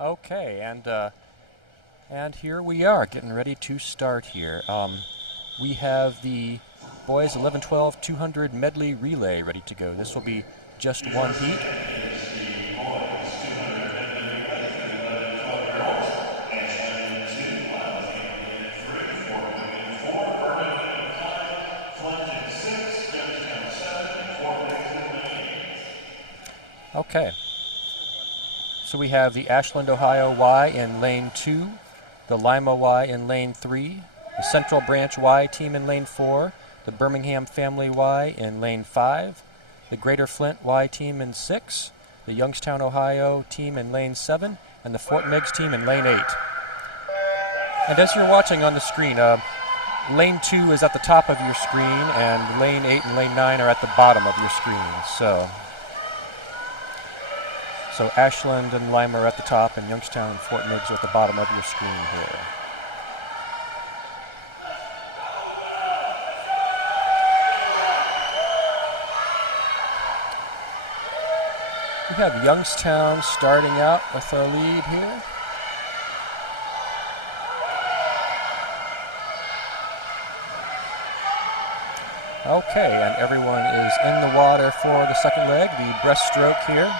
Okay, and here we are getting ready to start here. We have the boys 11-12 200 medley relay ready to go. This will be just one heat. Okay. So we have the Ashland, Ohio Y in lane 2, the Ymca Y in lane 3, the Central Branch Y team in lane 4, the Birmingham Family Y in lane 5, the Greater Flint Y team in 6, the Youngstown, Ohio team in lane 7, and the Fort Meigs team in lane 8. And as you're watching on the screen, lane 2 is at the top of your screen, and lane 8 and lane 9 are at the bottom of your screen. So Ashland and Ymca are at the top, and Youngstown and Fort Meigs are at the bottom of your screen here. We have Youngstown starting out with our lead here. Okay, and everyone is in the water for the second leg, the breaststroke here.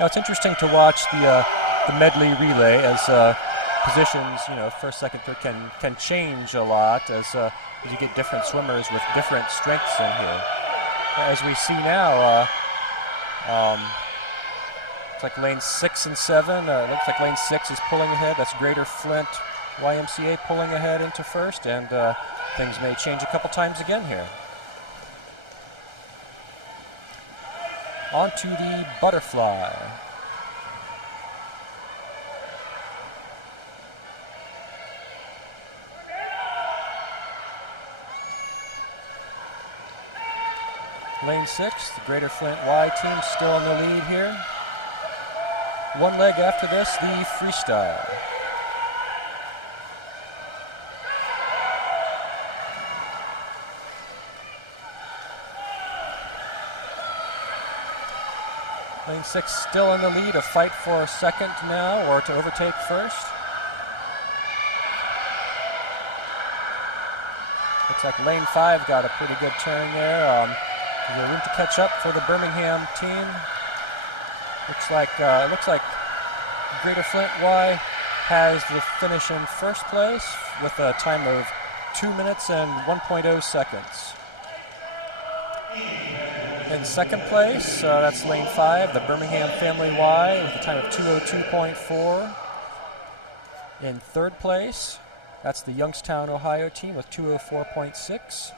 Now it's interesting to watch the medley relay as positions, first, second, third can change a lot as you get different swimmers with different strengths in here. As we see now, it's like lane 6 and 7. Looks like lane 6 is pulling ahead. That's Greater Flint YMCA pulling ahead into first, and things may change a couple times again here. On to the butterfly. Lane 6, the Greater Flint Y team still in the lead here. One leg after this, the freestyle. Lane 6 still in the lead, a fight for second now, or to overtake first. Looks like lane 5 got a pretty good turn there. There's room to catch up for the Birmingham team. Looks like Greater Flint Y has the finish in first place with a time of 2 minutes and 1.0 seconds. In second place, that's lane 5, the Birmingham Family Y with a time of 2:02.4. In third place, that's the Youngstown, Ohio team with 2:04.6.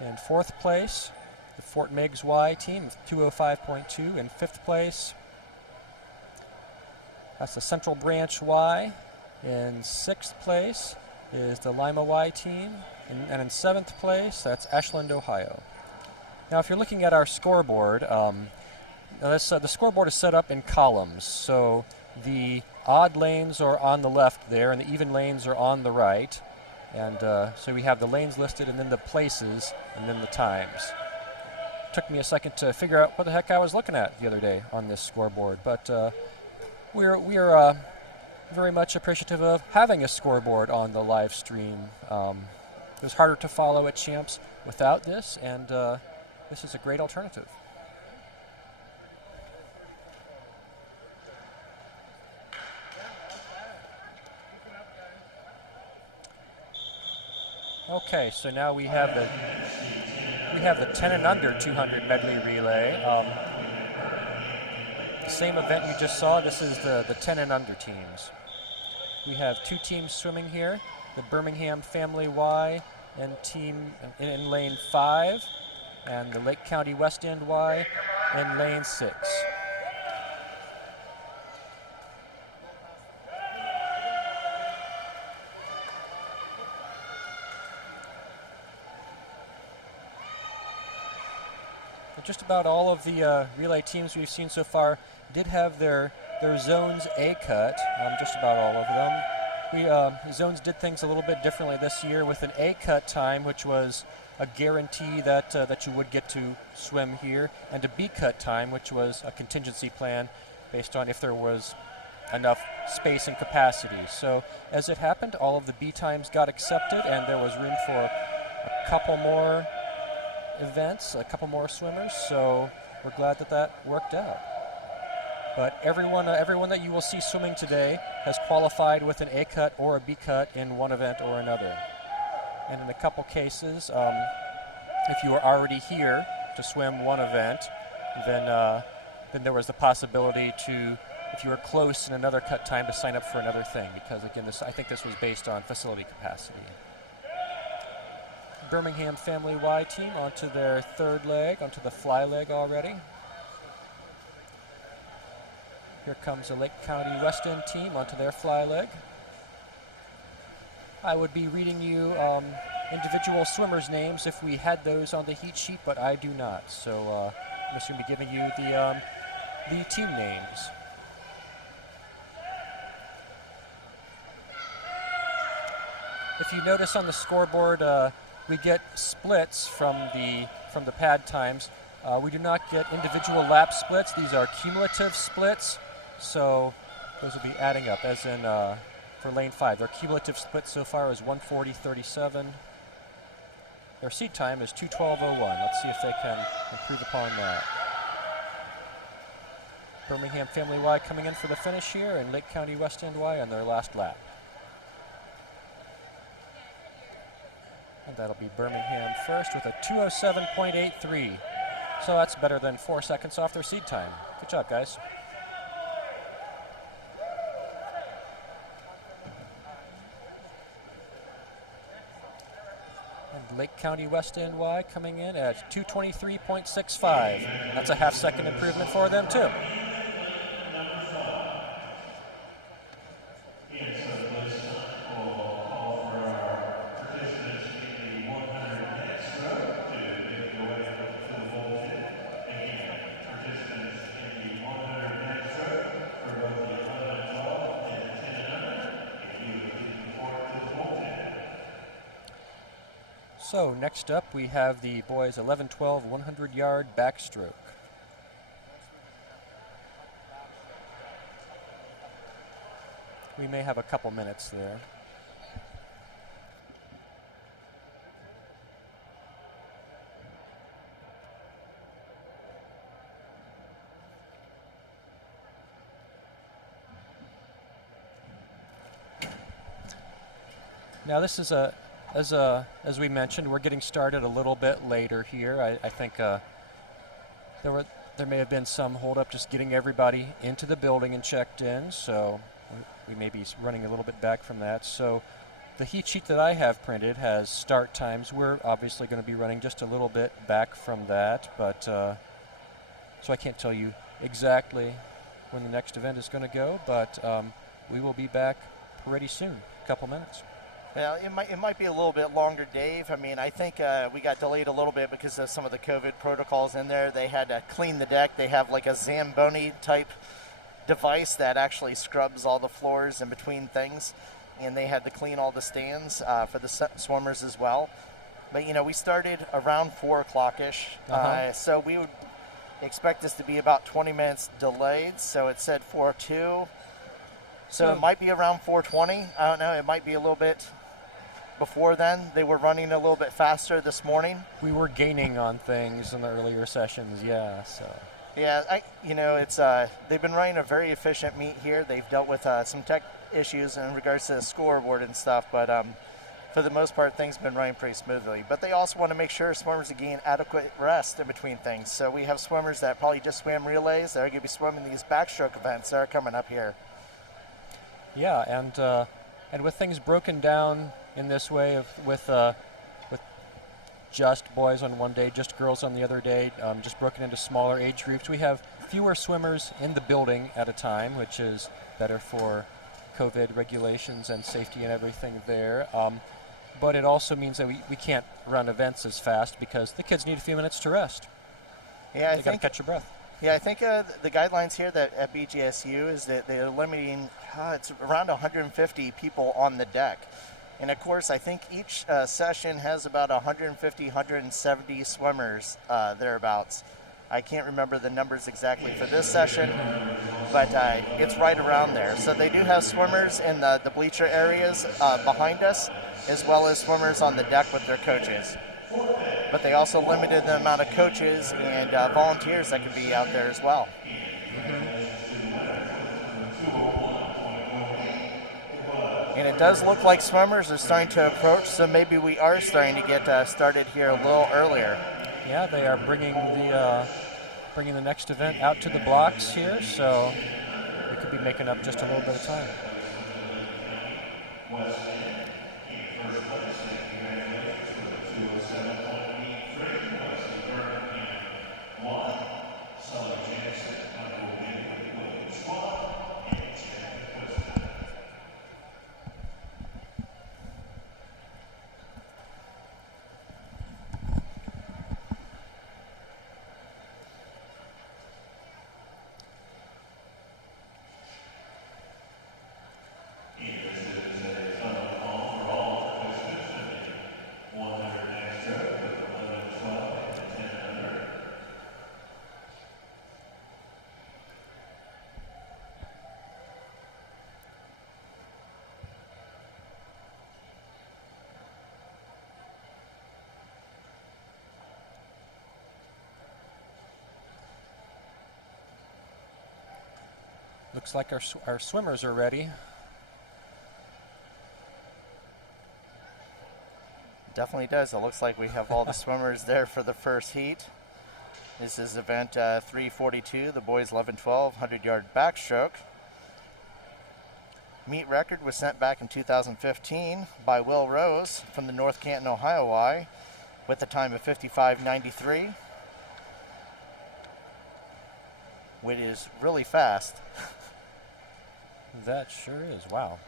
In fourth place, the Fort Meigs Y team with 2:05.2. In fifth place, that's the Central Branch Y. In sixth place is the Ymca Y team. And in seventh place, that's Ashland, Ohio. Now, if you're looking at our scoreboard, the scoreboard is set up in columns. So the odd lanes are on the left there, and the even lanes are on the right. And so we have the lanes listed, and then the places, and then the times. Took me a second to figure out what the heck I was looking at the other day on this scoreboard, but we're very much appreciative of having a scoreboard on the live stream. It was harder to follow at Champs without this, and this is a great alternative. Okay, so now we have the 10 and under 200 medley relay. The same event you just saw. This is the 10 and under teams. We have two teams swimming here: the Birmingham Family Y and team in lane 5, and the Lake County West End Y in lane 6. Just about all of the relay teams we've seen so far did have their zones A cut, just about all of them. We zones did things a little bit differently this year with an A cut time, which was a guarantee that that you would get to swim here, and a B cut time, which was a contingency plan based on if there was enough space and capacity. So as it happened, all of the B times got accepted, and there was room for a couple more events, a couple more swimmers. So we're glad that that worked out. But everyone that you will see swimming today has qualified with an A cut or a B cut in one event or another. And in a couple cases, if you were already here to swim one event, then there was the possibility to, if you were close in another cut time, to sign up for another thing, because again, I think this was based on facility capacity. Birmingham Family Y team onto their third leg, onto the fly leg already. Here comes the Lake County West End team onto their fly leg. I would be reading you individual swimmers' names if we had those on the heat sheet, but I do not. So I'm just going to be giving you the team names. If you notice on the scoreboard, we get splits from the pad times. We do not get individual lap splits. These are cumulative splits, so those will be adding up, as in for lane 5. Their cumulative split so far is 1:40.37. Their seed time is 2:12.01. Let's see if they can improve upon that. Birmingham Family Y coming in for the finish here, and Lake County West End Y on their last lap. And that'll be Birmingham first with a 2:07.83. So that's better than 4 seconds off their seed time. Good job, guys. And Lake County West End Y coming in at 2:23.65. That's a half-second improvement for them, too. So next up we have the boys 11-12 100-yard backstroke. We may have a couple minutes there. Now this is as we mentioned, we're getting started a little bit later here. I think there may have been some holdup just getting everybody into the building and checked in, so we may be running a little bit back from that. So the heat sheet that I have printed has start times. We're obviously going to be running just a little bit back from that, but so I can't tell you exactly when the next event is going to go, but we will be back pretty soon, a couple minutes. Well, it might be a little bit longer, Dave. I mean, I think we got delayed a little bit because of some of the COVID protocols in there. They had to clean the deck. They have like a Zamboni-type device that actually scrubs all the floors in between things, and they had to clean all the stands for the swimmers as well. But, you know, we started around 4 o'clock-ish, so we would expect this to be about 20 minutes delayed, so it said 4:02. So it might be around 4:20. I don't know. It might be a little bit before then. They were running a little bit faster this morning. We were gaining on things in the earlier sessions, yeah. So yeah, it's they've been running a very efficient meet here. They've dealt with some tech issues in regards to the scoreboard and stuff, but for the most part, things have been running pretty smoothly. But they also want to make sure swimmers are getting adequate rest in between things. So we have swimmers that probably just swam relays that are going to be swimming these backstroke events that are coming up here. Yeah, and with things broken down in this way, with just boys on one day, just girls on the other day, just broken into smaller age groups, we have fewer swimmers in the building at a time, which is better for COVID regulations and safety and everything there. But it also means that we can't run events as fast because the kids need a few minutes to rest. Yeah, they got to catch your breath. Yeah, I think the guidelines here that at BGSU is that they're limiting, it's around 150 people on the deck. And of course, I think each session has about 150, 170 swimmers thereabouts. I can't remember the numbers exactly for this session, but it's right around there. So they do have swimmers in the bleacher areas behind us, as well as swimmers on the deck with their coaches. But they also limited the amount of coaches and volunteers that could be out there as well. And it does look like swimmers are starting to approach, so maybe we are starting to get started here a little earlier. Yeah, they are bringing the next event out to the blocks here, so we could be making up just a little bit of time. Looks like our swimmers are ready. Definitely does. It looks like we have all the swimmers there for the first heat. This is event 342, the boys 11-12, 100-yard backstroke. Meet record was sent back in 2015 by Will Rose from the North Canton, Ohio Y, with a time of 55:93, which is really fast. That sure is. Wow.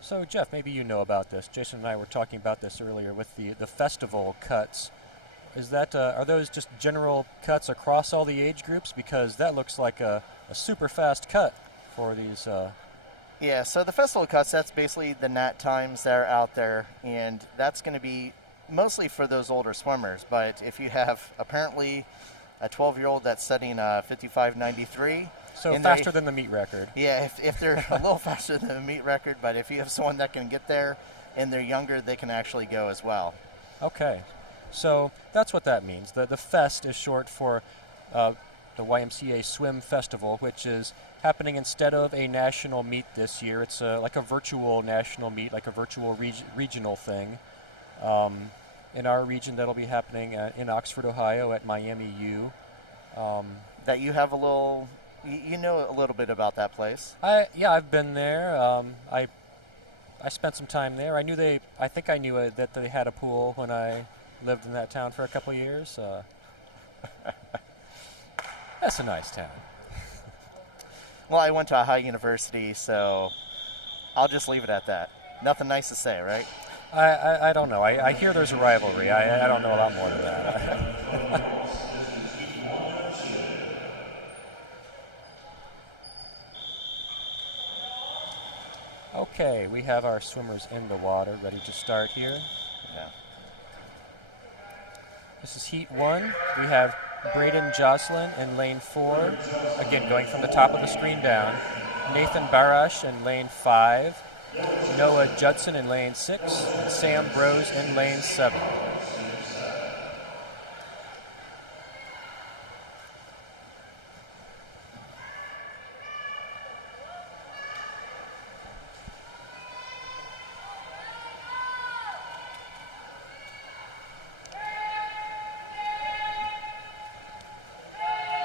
So Jeff, maybe you know about this. Jason and I were talking about this earlier with the festival cuts. Is that are those just general cuts across all the age groups? Because that looks like a super fast cut for these. Yeah, so the festival cuts, that's basically the nat times that are out there, and that's going to be mostly for those older swimmers. But if you have apparently a 12-year-old that's setting 55:93. So faster than the meet record. Yeah, if they're a little faster than the meet record, but if you have someone that can get there and they're younger, they can actually go as well. Okay, so that's what that means. The fest is short for the YMCA Swim Festival, which is happening instead of a national meet this year. It's like a virtual national meet, like a virtual regional thing. In our region, that'll be happening in Oxford, Ohio at Miami U. That you have a little... You know a little bit about that place. Yeah, I've been there. I spent some time there. I think I knew that they had a pool when I lived in that town for a couple of years. That's a nice town. Well, I went to Ohio University, so I'll just leave it at that. Nothing nice to say, right? I don't know. I hear there's a rivalry. I don't know a lot more than that. Okay, we have our swimmers in the water, ready to start here. Yeah. This is heat 1. We have Braden Jocelyn in lane 4. Again, going from the top of the screen down. Nathan Barash in lane 5. Noah Judson in lane 6. And Sam Brose in lane 7.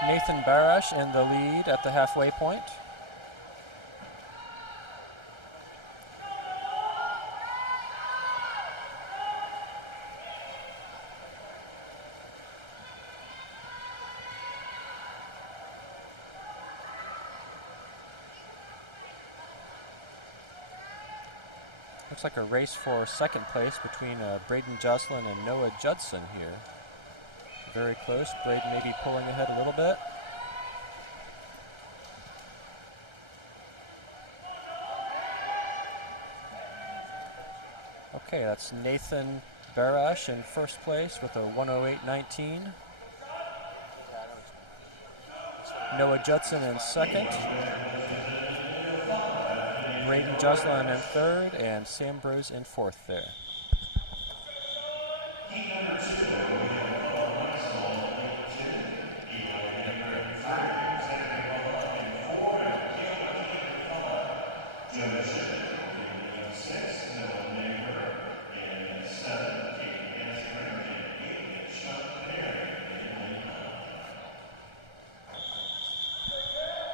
Nathan Barash in the lead at the halfway point. Looks like a race for second place between Braden Jocelyn and Noah Judson here. Very close. Braden may be pulling ahead a little bit. Okay, that's Nathan Barash in first place with a 1:08.19. Noah Judson in second. Braden Jocelyn in third, and Sam Brose in fourth there.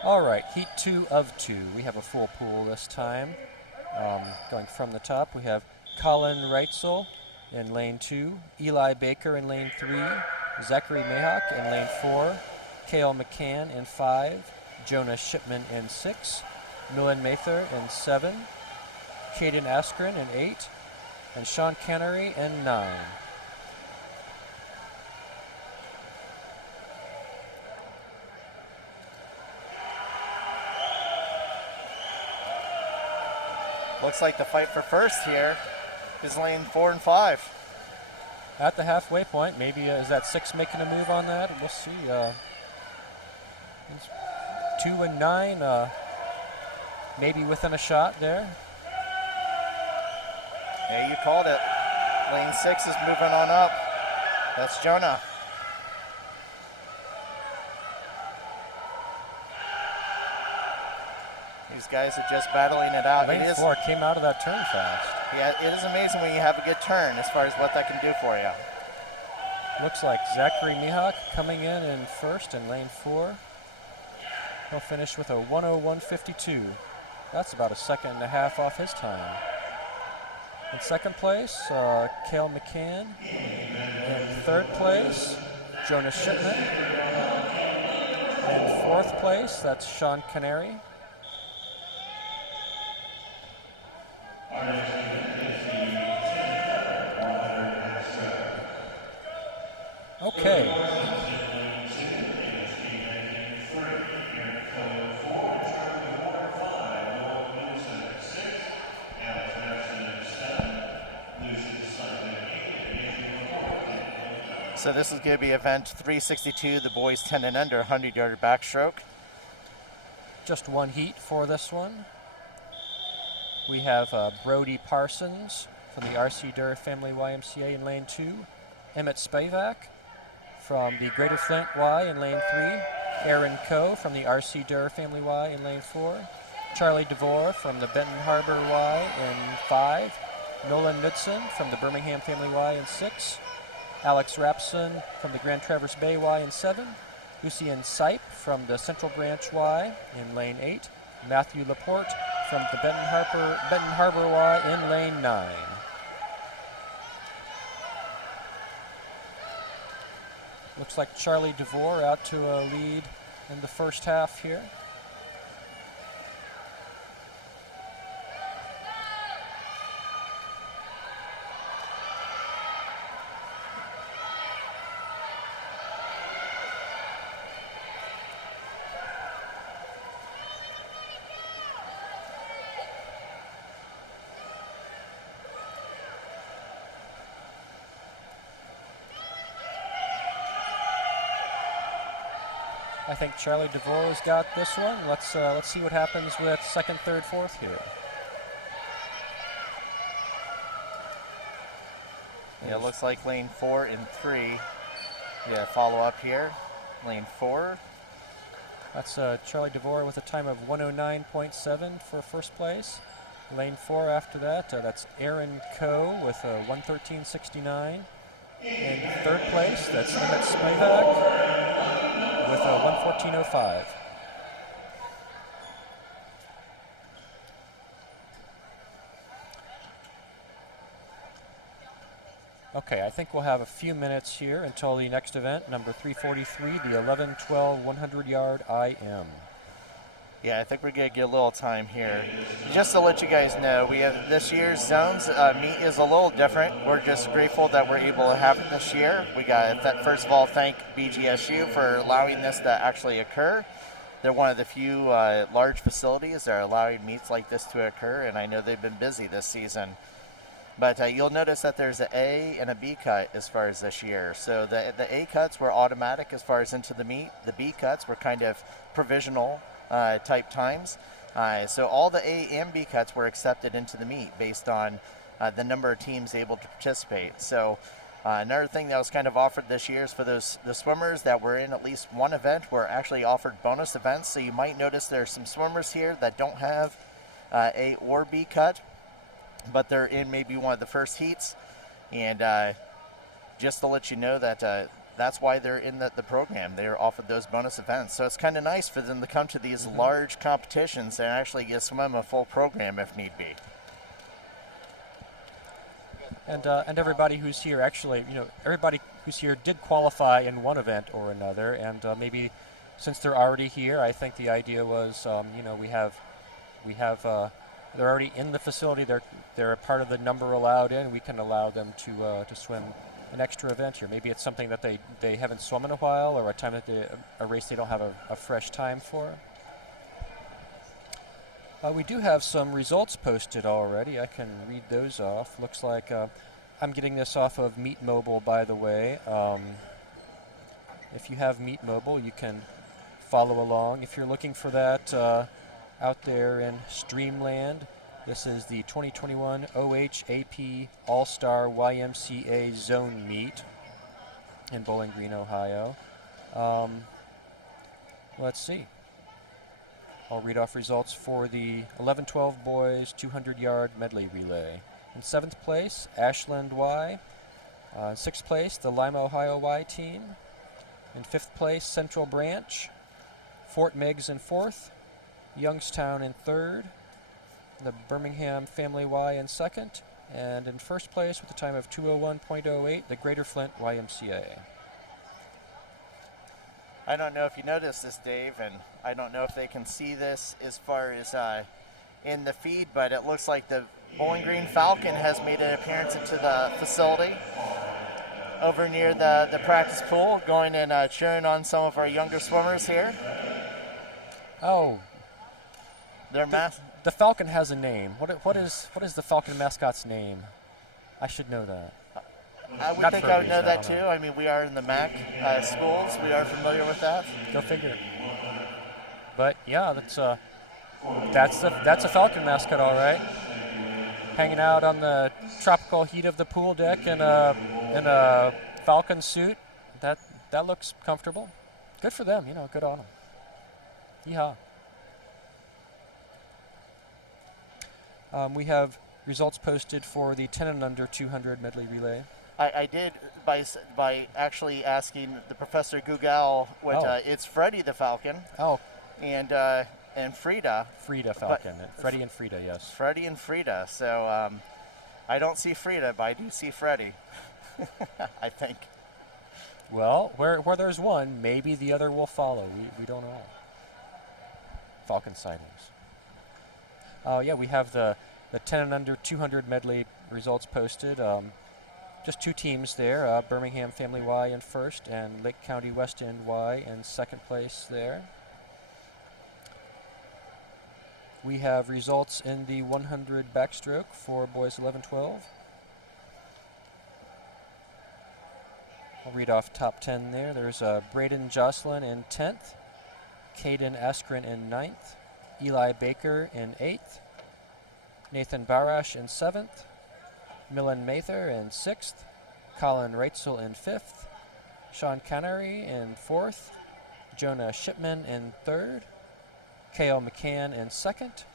All right, heat 2 of 2. We have a full pool this time. Going from the top, we have Colin Reitzel in lane 2, Eli Baker in lane 3, Zachary Mayhawk in lane 4, Cale McCann in 5, Jonas Shipman in 6, Nolan Mather in 7, Caden Askren in 8, and Sean Cannery in 9. Looks like the fight for first here is lane 4 and 5. At the halfway point, maybe is that 6 making a move on that? We'll see. 2 and 9, maybe within a shot there. Yeah, you called it. Lane 6 is moving on up. That's Jonah. These guys are just battling it out. Lane 4 came out of that turn fast. Yeah, it is amazing when you have a good turn as far as what that can do for you. Looks like Zachary Mihawk coming in first in lane 4. He'll finish with a 1:01.52. That's about a second and a half off his time. In second place, Cale McCann. In third place, Jonas Shipman. In fourth place, that's Sean Canary. Okay. So this is going to be event 362, the boys 10 and under, 100-yard backstroke. Just one heat for this one. We have Brody Parsons from the R.C. Durr Family YMCA in lane 2. Emmett Spivak from the Greater Flint Y in lane 3. Aaron Coe from the R.C. Durr Family Y in lane 4. Charlie DeVore from the Benton Harbor Y in 5. Nolan Knudsen from the Birmingham Family Y in 6. Alex Rapson from the Grand Traverse Bay Y in 7. Lucien Sipe from the Central Branch Y in lane 8. Matthew Laporte from the Benton Harbor Y in lane 9. Looks like Charlie DeVore out to a lead in the first half here. I think Charlie DeVore has got this one. Let's see what happens with second, third, fourth here. Yeah, it looks like lane 4 and 3. Yeah, follow up here. Lane 4. That's Charlie DeVore with a time of 1:09.7 for first place. Lane 4 after that, that's Aaron Coe with a 1:13.69. In third place, that's Emmett Spivak with a 1:14.05. Okay, I think we'll have a few minutes here until the next event, number 343, the 11-12 100-yard IM. Yeah, I think we're going to get a little time here. Just to let you guys know, we have this year's zones meet is a little different. We're just grateful that we're able to have it this year. We got to, first of all, thank BGSU for allowing this to actually occur. They're one of the few large facilities that are allowing meets like this to occur, and I know they've been busy this season. But you'll notice that there's an A and a B cut as far as this year. So the A cuts were automatic as far as into the meet. The B cuts were kind of provisional type times. So all the A and B cuts were accepted into the meet based on the number of teams able to participate. So another thing that was kind of offered this year is for the swimmers that were in at least one event were actually offered bonus events. So you might notice there's some swimmers here that don't have A or B cut, but they're in maybe one of the first heats. And just to let you know that that's why they're in the program. They're offered those bonus events. So it's kind of nice for them to come to these large competitions and actually get swim a full program if need be. And everybody who's here, actually, everybody who's here did qualify in one event or another. And maybe since they're already here, I think the idea was, we have they're already in the facility. They're a part of the number allowed in. We can allow them to swim an extra event here. Maybe it's something that they haven't swum in a while, or a race they don't have a fresh time for. We do have some results posted already. I can read those off. Looks like I'm getting this off of Meet Mobile, by the way. If you have Meet Mobile, you can follow along. If you're looking for that out there in Streamland, this is the 2021 OHAP All-Star YMCA Zone Meet in Bowling Green, Ohio. Let's see. I'll read off results for the 11-12 boys 200-yard medley relay. In 7th place, Ashland Y. 6th place, the Lima, Ohio Y team. In 5th place, Central Branch. Fort Meigs in 4th. Youngstown in 3rd. The Birmingham Family Y in 2nd. And in 1st place with a time of 2:01.08, the Greater Flint YMCA. I don't know if you noticed this, Dave, and I don't know if they can see this as far as in the feed, but it looks like the Bowling Green Falcon has made an appearance into the facility over near the practice pool, going and cheering on some of our younger swimmers here. Oh. The Falcon has a name. What is the Falcon mascot's name? I should know that. I would think I would know that too. I mean, we are in the MAC schools. We are familiar with that. Go figure. But yeah, that's a Falcon mascot, all right. Hanging out on the tropical heat of the pool deck in a Falcon suit. That looks comfortable. Good for them. Good on them. Yeehaw. We have results posted for the 10 and under 200 medley relay. I did by actually asking the Professor Google what it's Freddie the Falcon. Oh. And Frida. Frida Falcon. Freddie and Frida, yes. Freddie and Frida. So I don't see Frida, but I do see Freddie. I think. Well, where there's one, maybe the other will follow. We don't know. Falcon sightings. Yeah, we have the 10 and under 200 medley results posted. Just two teams there, Birmingham Family Y in 1st and Lake County West End Y in 2nd place there. We have results in the 100 backstroke for boys 11-12. I'll read off top 10 there. There's Braden Jocelyn in 10th, Caden Askren in 9th, Eli Baker in 8th, Nathan Barash in 7th, Millen Mather in 6th, Colin Reitzel in 5th, Sean Canary in 4th, Jonah Shipman in 3rd, Kale McCann in 2nd,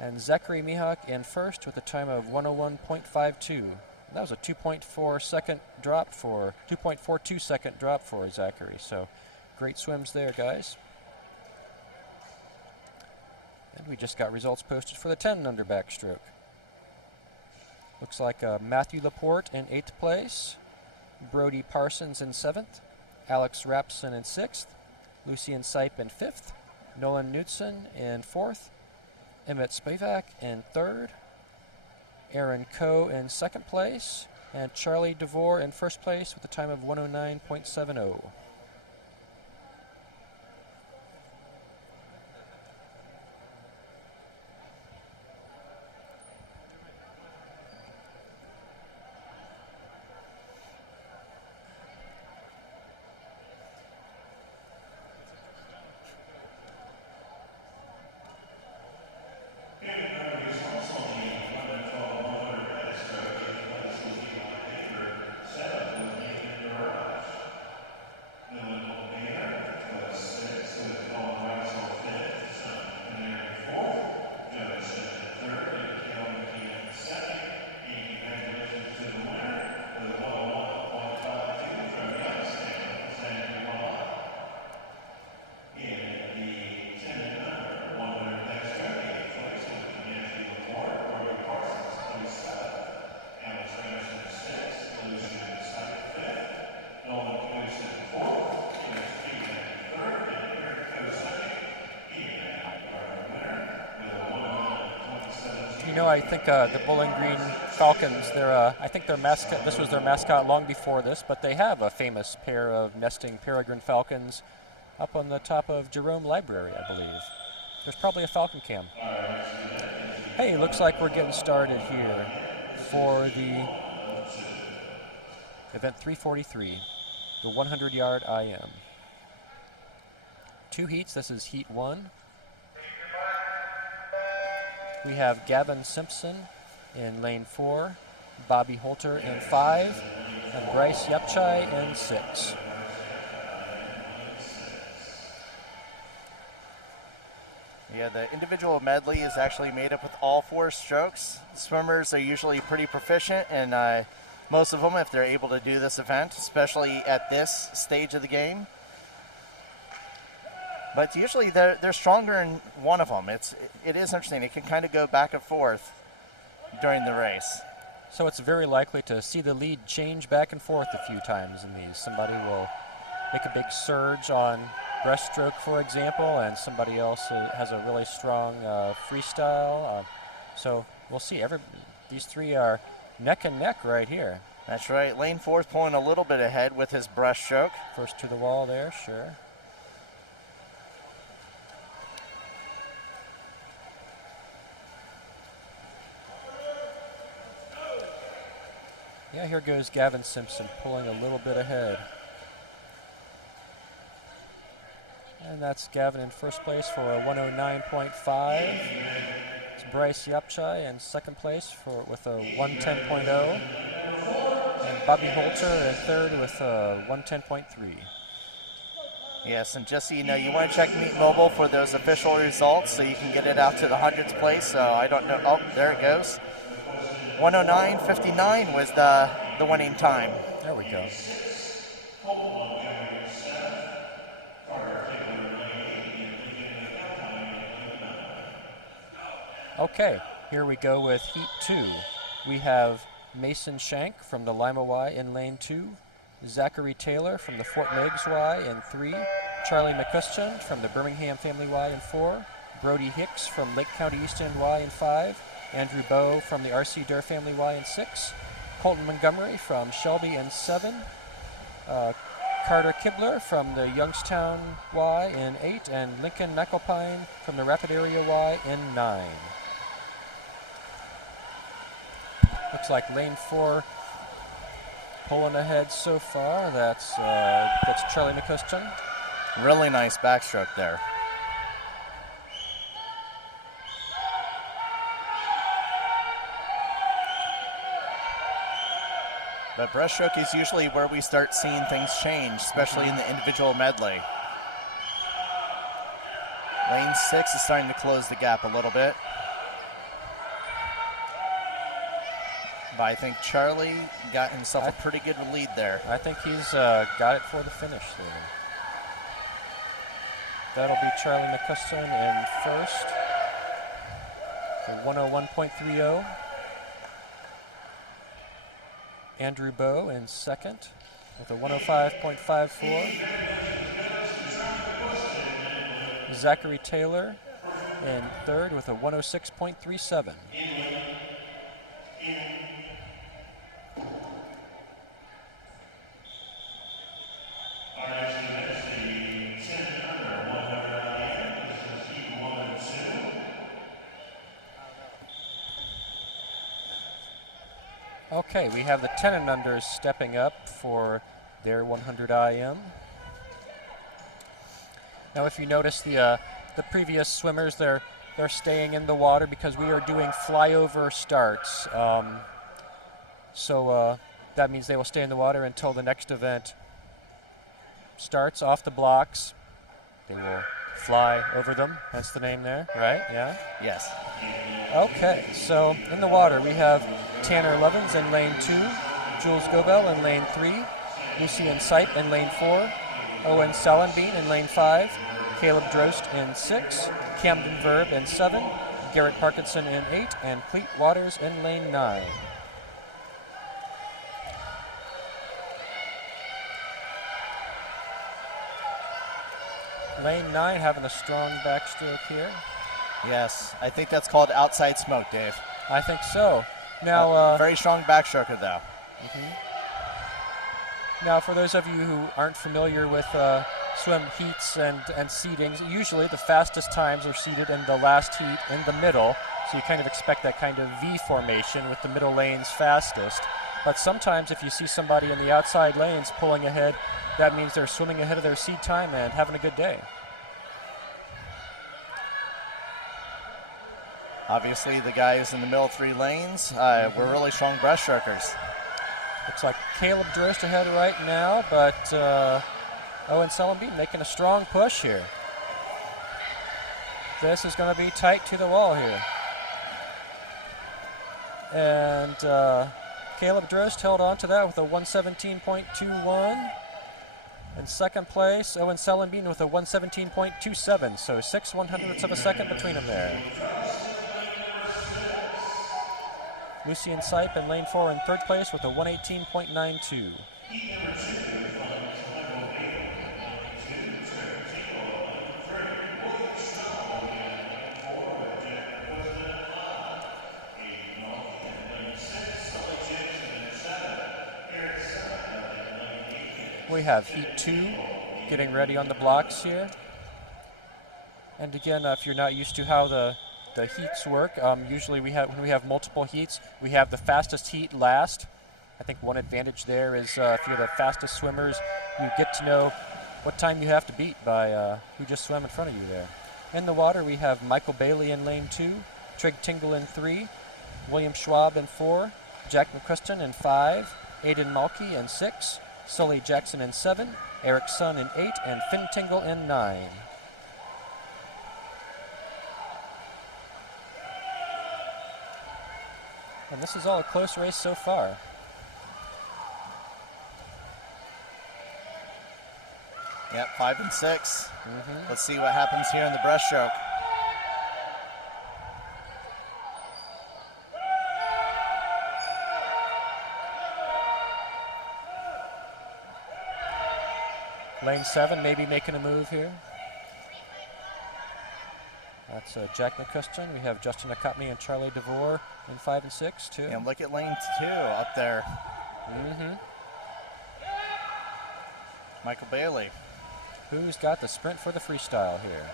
and Zachary Mihawk in 1st with a time of 101.52. That was a 2.42 second drop for Zachary. So great swims there, guys. And we just got results posted for the 10 and under backstroke. Looks like Matthew Laporte in 8th place, Brody Parsons in 7th, Alex Rapson in 6th, Lucian Sipe in 5th, Nolan Knutson in 4th, Emmett Spivak in 3rd, Aaron Coe in 2nd place, and Charlie DeVore in 1st place with a time of 109.70. You know, I think the Bowling Green Falcons, I think their mascot, this was their mascot long before this, but they have a famous pair of nesting peregrine falcons up on the top of Jerome Library, I believe. There's probably a falcon cam. Hey, looks like we're getting started here for the event 343, the 100-yard IM. 2 heats, this is heat 1. We have Gavin Simpson in lane 4, Bobby Holter in 5, and Bryce Yepchai in 6. Yeah, the individual medley is actually made up with all 4 strokes. Swimmers are usually pretty proficient, and most of them, if they're able to do this event, especially at this stage of the game. But usually they're stronger in one of them. It is interesting. It can kind of go back and forth during the race. So it's very likely to see the lead change back and forth a few times in these. Somebody will make a big surge on breaststroke, for example, and somebody else has a really strong freestyle. So we'll see. These 3 are neck and neck right here. That's right. Lane 4 is pulling a little bit ahead with his breaststroke. First to the wall there, sure. Yeah, here goes Gavin Simpson pulling a little bit ahead. And that's Gavin in 1st place for a 109.5. It's Bryce Yepchai in 2nd place with a 110.0. And Bobby Holter in 3rd with a 110.3. Yes, and just so you know, you want to check Meet Mobile for those official results so you can get it out to the hundredths place. So I don't know. Oh, there it goes. 109.59 was the winning time. There we go. Okay, here we go with Heat 2. We have Mason Shank from the Lima Y in lane 2, Zachary Taylor from the Fort Meigs Y in 3, Charlie McCustian from the Birmingham Family Y in 4, Brody Hicks from Lake County East End Y in 5, Andrew Bowe from the R.C. Durr Family Y in 6, Colton Montgomery from Shelby in 7, Carter Kibler from the Youngstown Y in 8, and Lincoln McAlpine from the Rapid Area Y in 9. Looks like lane 4 pulling ahead so far. That's Charlie McCustian. Really nice backstroke there. But breaststroke is usually where we start seeing things change, especially in the individual medley. Lane 6 is starting to close the gap a little bit. But I think Charlie got himself a pretty good lead there. I think he's got it for the finish there. That'll be Charlie McCustian in 1st for 101.30. Andrew Bowe in 2nd with a 105.54. Zachary Taylor in third with a 106.37. Okay, we have the 10 and unders stepping up for their 100 IM. Now, if you notice the previous swimmers, they're staying in the water because we are doing flyover starts. So that means they will stay in the water until the next event starts off the blocks. They will fly over them. That's the name there, right? Yeah? Yes. Okay, so in the water we have Tanner Levins in lane 2, Jules Gobel in lane 3, Lucian Sipe in lane 4, Owen Salenbean in lane 5, Caleb Drost in 6, Camden Verb in 7, Garrett Parkinson in 8, and Cleet Waters in lane 9. Lane 9 having a strong backstroke here. Yes, I think that's called outside smoke, Dave. I think so. Now, very strong backstroker, though. Now, for those of you who aren't familiar with swim heats and seedings, usually the fastest times are seeded in the last heat in the middle, so you kind of expect that kind of V formation with the middle lanes fastest. But sometimes if you see somebody in the outside lanes pulling ahead, that means they're swimming ahead of their seed time and having a good day. Obviously, the guys in the middle 3 lanes were really strong breaststrokers. Looks like Caleb Drost ahead right now, but Owen Salenbean making a strong push here. This is going to be tight to the wall here. And Caleb Drost held on to that with a 117.21. In second place, Owen Salenbean with a 117.27, so 6 100ths of a second between them there. Lucian Sipe in lane 4 in third place with a 118.92. We have Heat 2 getting ready on the blocks here. And again, if you're not used to how the heats work, usually when we have multiple heats, we have the fastest heat last. I think one advantage there is if you're the fastest swimmers, you get to know what time you have to beat by who just swam in front of you there. In the water, we have Michael Bailey in lane 2, Trig Tingle in 3, William Schwab in 4, Jack McCuston in 5, Aidan Malky in 6, Sully Jackson in 7, Eric Sun in 8, and Finn Tingle in 9. And this is all a close race so far. Yep, 5 and 6. Let's see what happens here in the breaststroke. Lane 7 maybe making a move here. That's Jack McCuston. We have Justin Akotny and Charlie DeVore in 5 and 6 too. And look at lane 2 up there. Michael Bailey. Who's got the sprint for the freestyle here?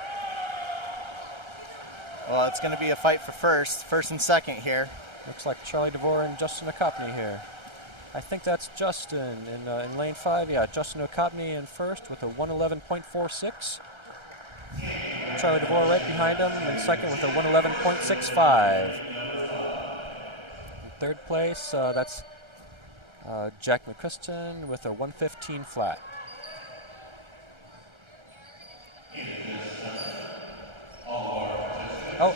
Well, it's going to be a fight for first and second here. Looks like Charlie DeVore and Justin Akotny here. I think that's Justin in lane 5. Yeah, Justin Akotny in first with a 111.46. Charlie DeVore right behind him in second with a 111.65. In third place, that's Jack McCuston with a 115 flat. Oh,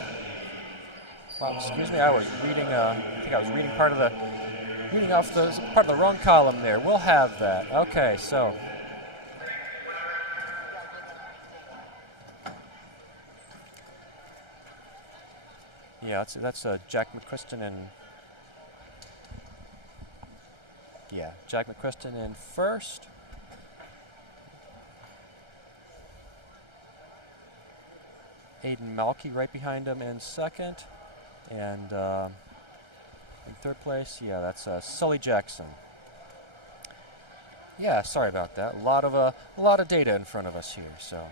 well, excuse me. I was reading. I think I was reading reading off part of the wrong column there. We'll have that. Okay, so. Yeah, that's Jack McCuston and Jack McCuston in first. Aiden Malky right behind him in second. And in third place, yeah, that's Sully Jackson. Yeah, sorry about that. A lot of data in front of us here, so.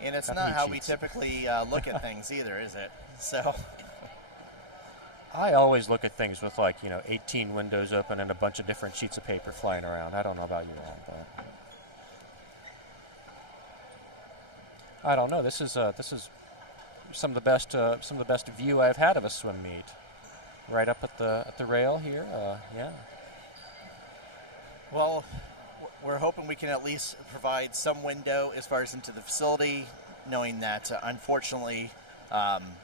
And it's not how we typically look at things either, is it? So. I always look at things with 18 windows open and a bunch of different sheets of paper flying around. I don't know about you all, but I don't know. This is some of the best view I've had of a swim meet. Right up at the rail here. Yeah. Well, we're hoping we can at least provide some window as far as into the facility, knowing that unfortunately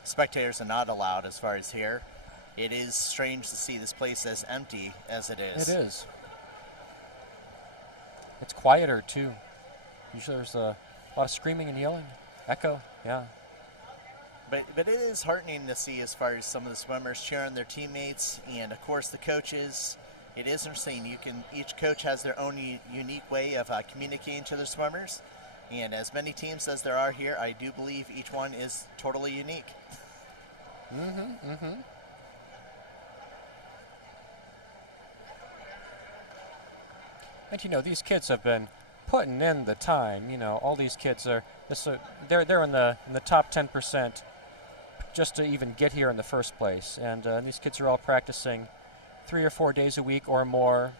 spectators are not allowed as far as here. It is strange to see this place as empty as it is. It is. It's quieter too. Usually there's a lot of screaming and yelling. Echo, yeah. But it is heartening to see as far as some of the swimmers cheering their teammates and of course the coaches. It is interesting. Each coach has their own unique way of communicating to their swimmers. And as many teams as there are here, I do believe each one is totally unique. And these kids have been putting in the time. All these kids are they're in the top 10% just to even get here in the first place. And these kids are all practicing 3 or 4 days a week or more,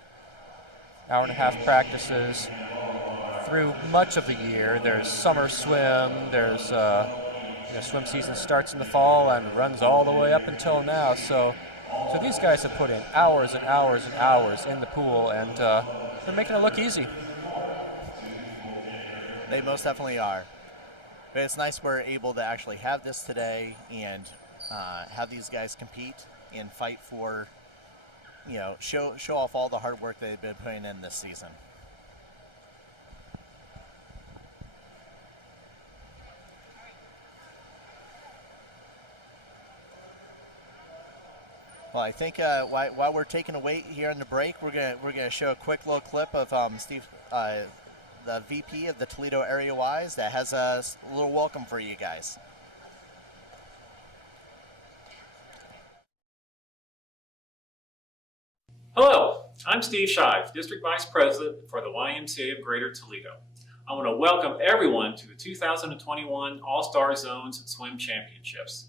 hour-and-a-half practices through much of the year. There's summer swim. There's swim season starts in the fall and runs all the way up until now. So these guys have put in hours and hours and hours in the pool, and they're making it look easy. They most definitely are. But it's nice we're able to actually have this today and have these guys compete and fight for, show off all the hard work they've been putting in this season. Well, I think while we're taking a wait here on the break, we're gonna show a quick little clip of Steve, the VP of the Toledo Area Wise, that has a little welcome for you guys. Hello, I'm Steve Shive, District Vice President for the YMCA of Greater Toledo. I want to welcome everyone to the 2021 All-Star Zones Swim Championships.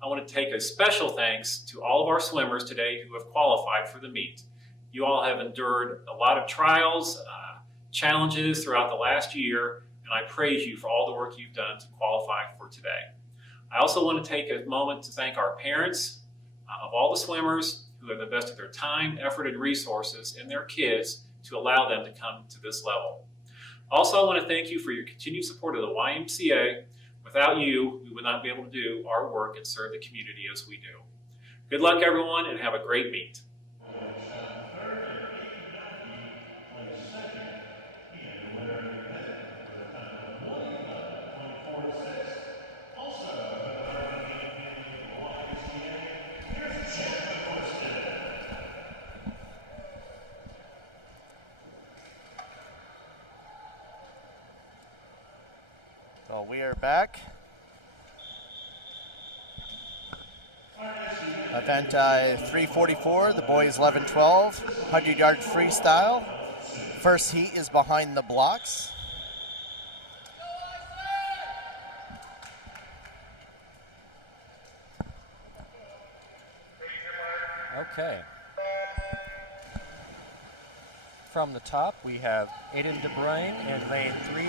I want to take a special thanks to all of our swimmers today who have qualified for the meet. You all have endured a lot of trials, challenges throughout the last year, and I praise you for all the work you've done to qualify for today. I also want to take a moment to thank our parents of all the swimmers who have invested their time, effort, and resources in their kids to allow them to come to this level. Also, I want to thank you for your continued support of the YMCA. Without you, we would not be able to do our work and serve the community as we do. Good luck, everyone, and have a great meet. Well, we are back. Event 344, the boys 11-12, 100-yard freestyle. First heat is behind the blocks. Okay. From the top, we have Aiden DeBruyne in lane 3,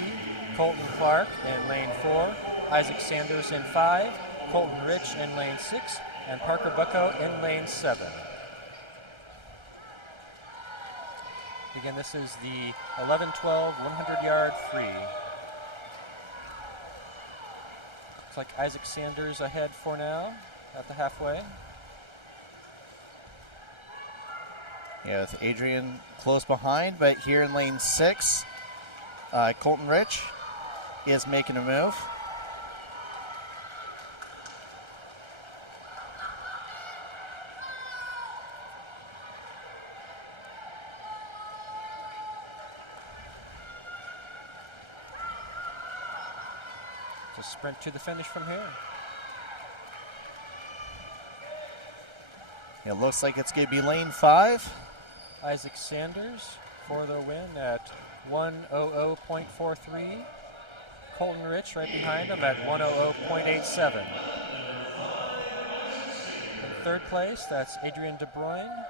Colton Clark in lane 4, Isaac Sanders in 5, Colton Rich in lane 6, and Parker Bucko in lane 7. Again, this is the 11-12 100-yard free. Looks like Isaac Sanders ahead for now at the halfway. Yeah, with Adrian close behind, but here in lane 6, Colton Rich is making a move. Just sprint to the finish from here. It looks like it's going to be lane 5. Isaac Sanders for the win at 1:00.43. Colton Rich right behind him at 1:00.87. In third place, that's Adrian De Bruyne.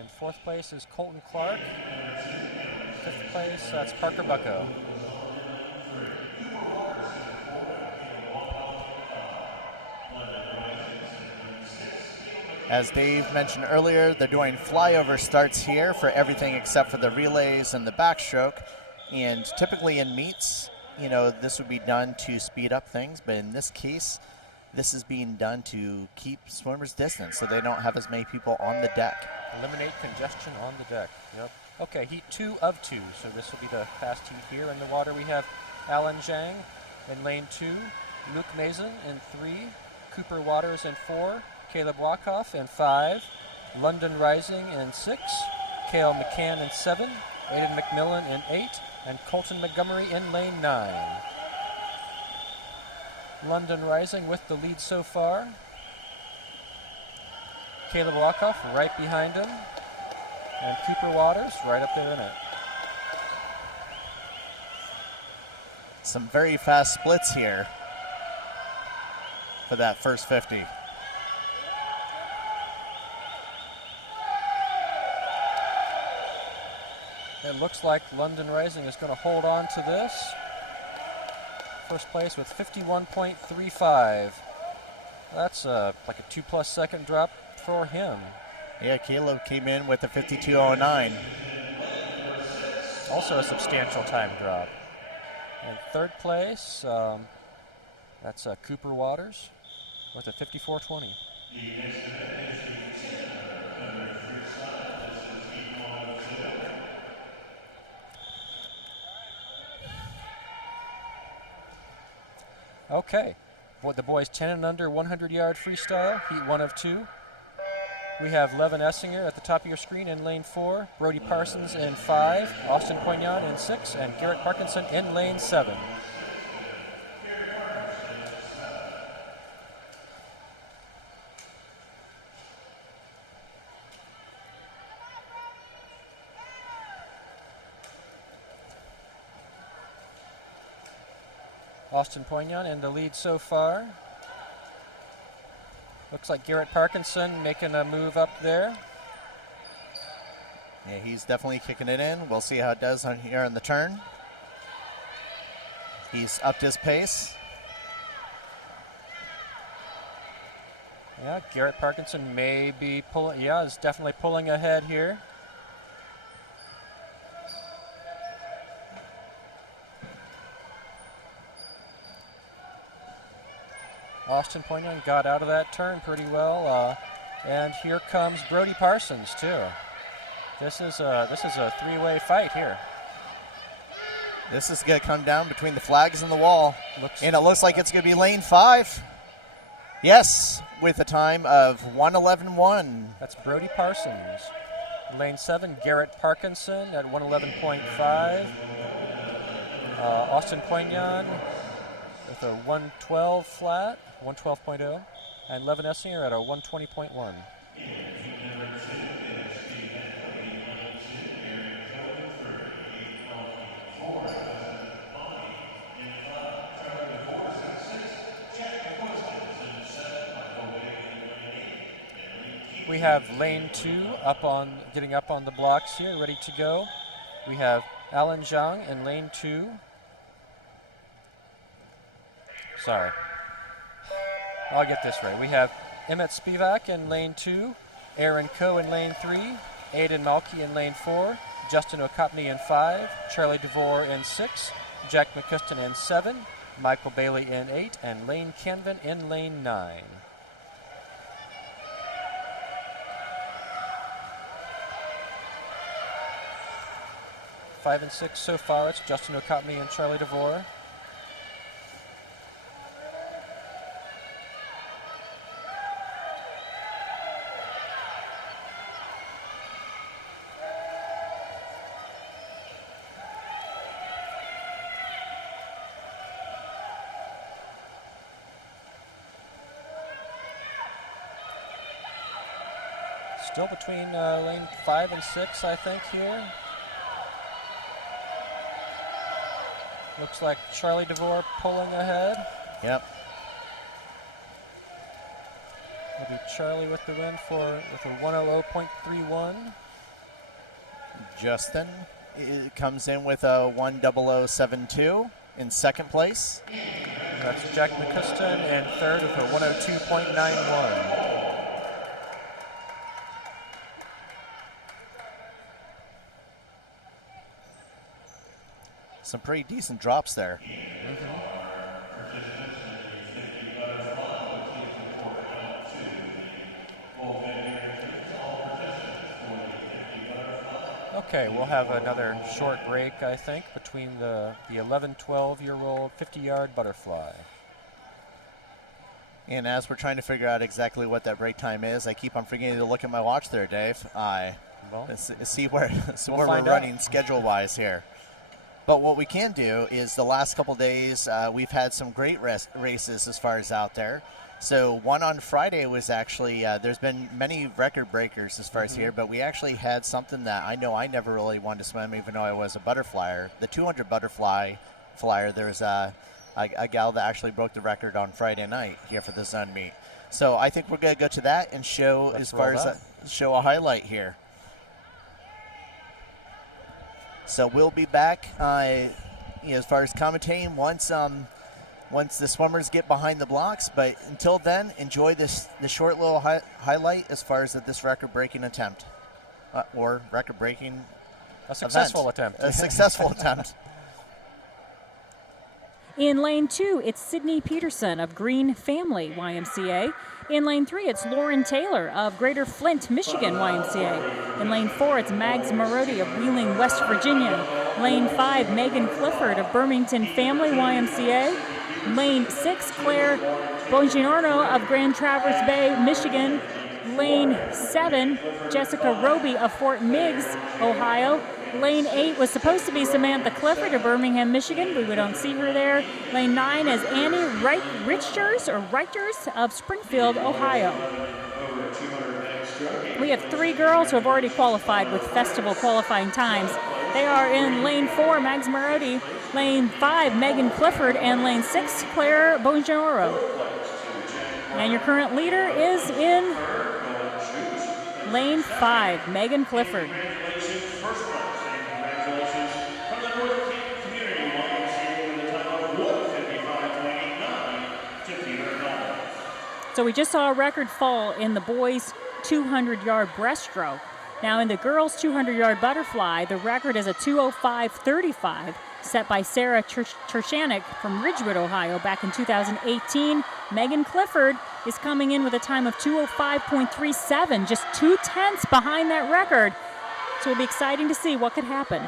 In fourth place is Colton Clark. Fifth place, that's Parker Bucko. As Dave mentioned earlier, they're doing flyover starts here for everything except for the relays and the backstroke. And typically in meets, you know, this would be done to speed up things, but in this case, this is being done to keep swimmers distance so they don't have as many people on the deck. Eliminate congestion on the deck. Yep. Okay, heat 2 of 2. So this will be the fast heat here. In the water, we have Alan Zhang in lane 2, Luke Mason in 3, Cooper Waters in 4, Caleb Wachoff in 5, London Rising in 6, Cale McCann in 7, Aiden McMillan in 8, and Colton Montgomery in lane 9. London Rising with the lead so far. Caleb Wachoff right behind him, and Cooper Waters right up there in it. Some very fast splits here for that first 50. It looks like London Rising is going to hold on to this. First place with 51.35. That's like a 2+ second drop for him. Yeah, Caleb came in with a 52.09. Also a substantial time drop. And third place, that's Cooper Waters with a 54.20. Okay, the boys 10 and under 100-yard freestyle, heat 1 of 2. We have Levin Essinger at the top of your screen in lane 4, Brody Parsons in 5, Austin Poignon in 6, and Garrett Parkinson in lane 7. Austin Poignon in the lead so far. Looks like Garrett Parkinson making a move up there. Yeah, he's definitely kicking it in. We'll see how it does on here on the turn. He's upped his pace. Yeah, Garrett Parkinson may be pulling, yeah, is definitely pulling ahead here. Austin Poignon got out of that turn pretty well, and here comes Brody Parsons too. This is a three-way fight here. This is going to come down between the flags and the wall, and it looks like it's going to be lane 5. Yes, with a time of 1:11.1. That's Brody Parsons. Lane 7, Garrett Parkinson at 1:11.5. Austin Poignon with a 1:12 flat, 1:12.0, and Levin Essinger at a 1:20.1. We have lane 2 getting up on the blocks here, ready to go. We have Alan Zhang in lane 2. Sorry. I'll get this right. We have Emmett Spivak in lane 2, Aaron Coe in lane 3, Aiden Malky in lane 4, Justin Okapny in 5, Charlie DeVore in 6, Jack McCuston in 7, Michael Bailey in 8, and Lane Canvin in lane 9. Five and 6 so far. It's Justin Okapny and Charlie DeVore. Still between lane 5 and 6, I think, here. Looks like Charlie DeVore pulling ahead. Yep. It'll be Charlie with the win with a 100.31. Justin comes in with a 100.72 in second place. That's Jack McCuston in third with a 102.91. Some pretty decent drops there. Okay, we'll have another short break, I think, between the 11, 12-year-old 50-yard butterfly. And as we're trying to figure out exactly what that break time is, I keep on forgetting to look at my watch there, Dave. Let's see where we're running schedule-wise here. But what we can do is the last couple days, we've had some great races as far as out there. So one on Friday was actually, there's been many record breakers as far as here, but we actually had something that I know I never really wanted to swim, even though I was a butterflyer. The 200 butterfly flyer, there was a gal that actually broke the record on Friday night here for the Zone meet. So I think we're going to go to that and show show a highlight here. So we'll be back as far as commentating once the swimmers get behind the blocks. But until then, enjoy the short little highlight as far as this record-breaking attempt or record-breaking A successful attempt. A successful attempt. In lane 2, it's Sydney Peterson of Green Family YMCA. In lane 3, it's Lauren Taylor of Greater Flint, Michigan YMCA. In lane 4, it's Mags Marodi of Wheeling, West Virginia. Lane 5, Megan Clifford of Birmingham Family YMCA. Lane 6, Claire Bongiorno of Grand Traverse Bay, Michigan. Lane 7, Jessica Roby of Fort Meigs, Ohio. Lane 8 was supposed to be Samantha Clifford of Birmingham, Michigan, but we don't see her there. Lane 9 is Annie Reichers of Springfield, Ohio. We have 3 girls who have already qualified with festival qualifying times. They are in lane 4, Mags Marodi, lane 5, Megan Clifford, and lane 6, Claire Bongiorno. And your current leader is in lane 5, Megan Clifford. So we just saw a record fall in the boys' 200-yard breaststroke. Now in the girls' 200-yard butterfly, the record is a 2:05:35 set by Sarah Tershanik from Ridgewood, Ohio back in 2018. Megan Clifford is coming in with a time of 2:05.37, just 0.2 behind that record. So it'll be exciting to see what could happen.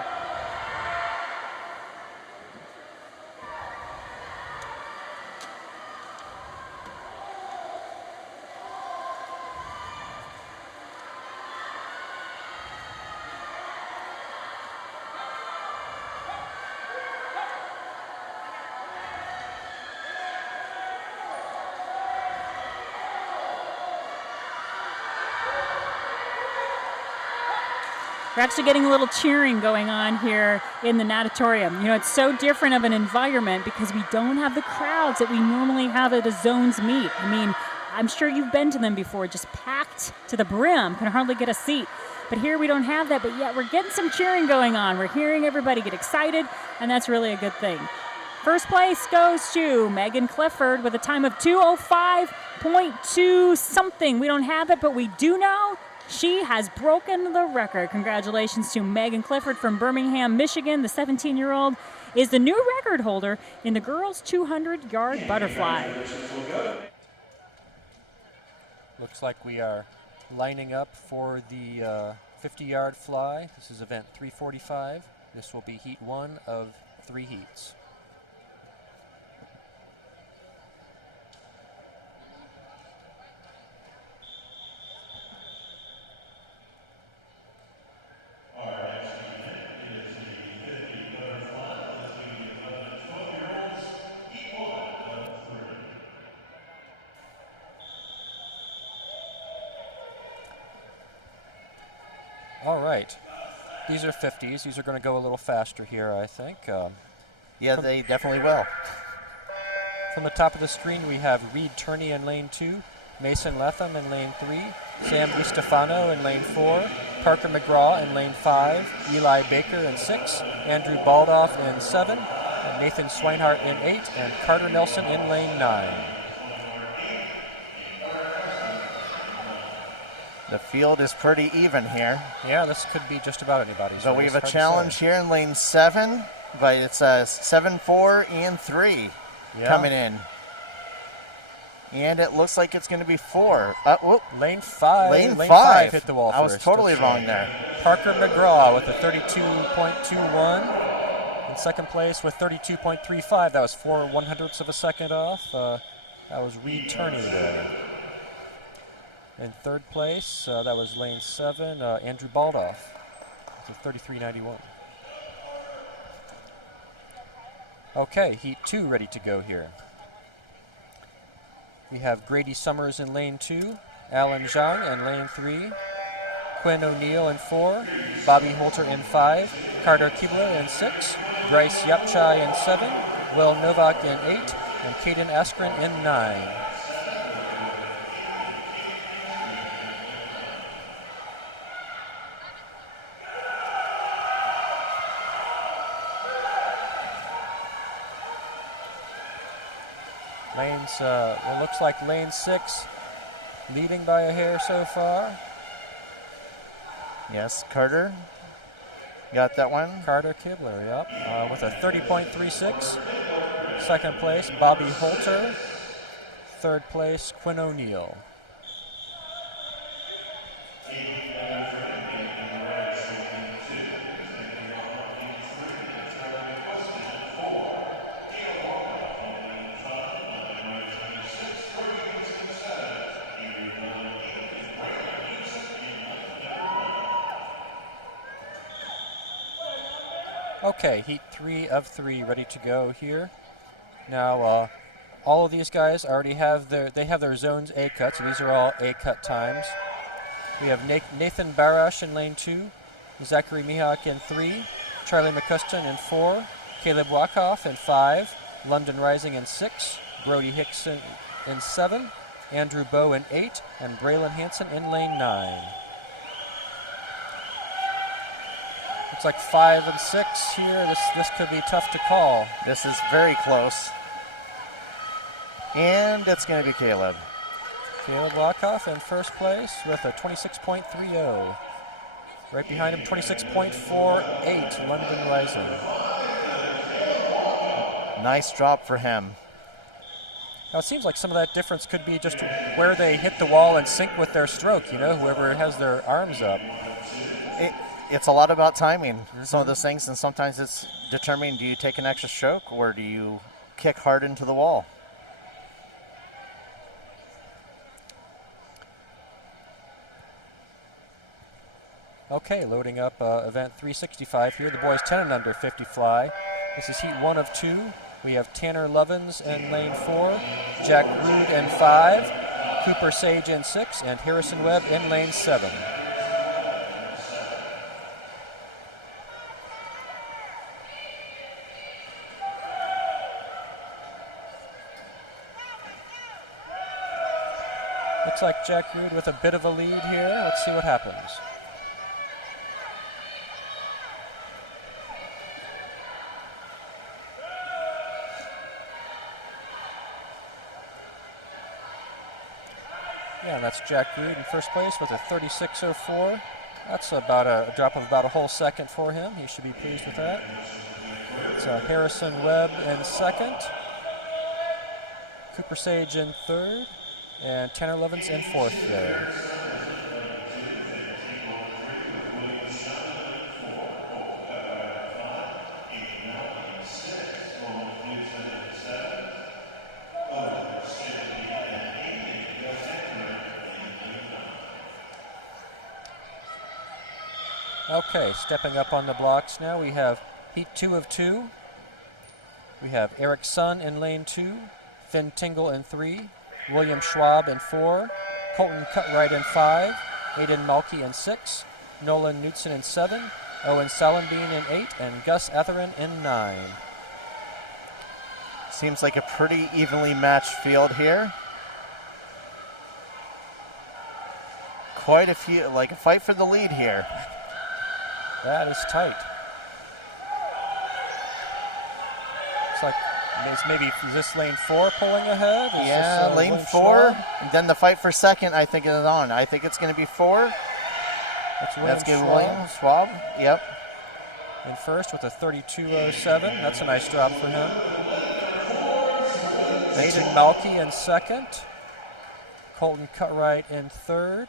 We're actually getting a little cheering going on here in the natatorium. You know, it's so different of an environment because we don't have the crowds that we normally have at a zones meet. I mean, I'm sure you've been to them before, just packed to the brim, can hardly get a seat. But here we don't have that, but yet we're getting some cheering going on. We're hearing everybody get excited, and that's really a good thing. First place goes to Megan Clifford with a time of 2:05.2 something. We don't have it, but we do know she has broken the record. Congratulations to Megan Clifford from Birmingham, Michigan. The 17-year-old is the new record holder in the girls' 200-yard butterfly. Looks like we are lining up for the 50-yard fly. This is event 345. This will be heat 1 of 3 heats. All right. These are 50s. These are going to go a little faster here, I think. Yeah, they definitely will. From the top of the screen, we have Reed Turney in lane 2, Mason Letham in lane 3, Sam DiStefano in lane 4, Parker McGraw in lane 5, Eli Baker in 6, Andrew Baldoff in 7, and Nathan Swinehart in 8, and Carter Nelson in lane 9. The field is pretty even here. Yeah, this could be just about anybody's. So we have a challenge here in lane 7, but it's 7, 4, and 3 coming in. And it looks like it's going to be 4. Lane 5. Lane 5 hit the wall I was first. totally wrong there. Parker McGraw with a 32.21. In second place with 32.35. That was 4/100ths of a second off. That was Reed Turney there. In third place, that was lane 7, Andrew Baldoff with a 33.91. Okay, heat 2 ready to go here. We have Grady Summers in lane 2, Alan Zhang in lane 3, Quinn O'Neill in 4, Bobby Holter in 5, Carter Kibler in 6, Bryce Yapchai in 7, Will Novak in 8, and Caden Askren in 9. Lanes, well, looks like lane 6 leading by a hair so far. Yes, Carter got that one. Carter Kibler, yep, with a 30.36. Second place, Bobby Holter. Third place, Quinn O'Neill. Okay, heat 3 of 3 ready to go here. Now, all of these guys already have their zones A cut, so these are all A cut times. We have Nathan Barash in lane 2, Zachary Mihak in 3, Charlie McCuston in 4, Caleb Wakoff in 5, London Rising in 6, Brody Hickson in 7, Andrew Bowe in 8, and Braylon Hansen in lane 9. Looks like 5 and 6 here. This could be tough to call. This is very close. And it's going to be Caleb. Caleb Wakoff in first place with a 26.30. Right behind him, 26.48, London Rising. Nice drop for him. Now it seems like some of that difference could be just where they hit the wall and sync with their stroke, you know, whoever has their arms up. It's a lot about timing, some of those things, and sometimes it's determining, do you take an extra stroke or do you kick hard into the wall? Okay, loading up event 365 here. The boys 10 and under 50 fly. This is heat 1 of 2. We have Tanner Lovins in lane 4, Jack Rude in 5, Cooper Sage in 6, and Harrison Webb in lane 7. Looks like Jack Rude with a bit of a lead here. Let's see what happens. Yeah, and that's Jack Rude in first place with a 36.04. That's about a drop of about a whole second for him. He should be pleased with that. It's Harrison Webb in second, Cooper Sage in third, and Tanner Lovins in fourth there. Okay, stepping up on the blocks now, we have heat 2 of 2. We have Eric Sun in lane 2, Finn Tingle in 3, William Schwab in 4, Colton Cutright in 5, Aiden Malky in 6, Nolan Knutson in 7, Owen Salenbean in 8, and Gus Etherin in 9. Seems like a pretty evenly matched field here. Quite a few, like a fight for the lead here. That is tight. Looks like is this lane 4 pulling ahead? Yeah, lane William 4. Schwab? And then the fight for second, I think, is on. I think it's going to be 4. That's good, William Schwab. Yep. In first with a 32.07. That's a nice drop for him. Aiden Malky in second. Colton Cutright in third.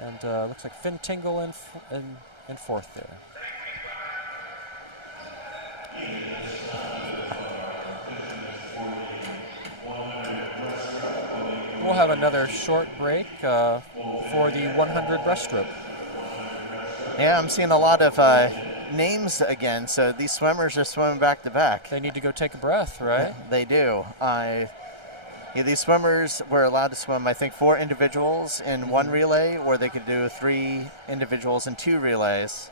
And looks like Finn Tingle in fourth there. We'll have another short break for the 100 breaststroke. Yeah, I'm seeing a lot of names again, so these swimmers are swimming back to back. They need to go take a breath, right? They do. These swimmers were allowed to swim, I think, 4 individuals in 1 relay, or they could do 3 individuals in 2 relays.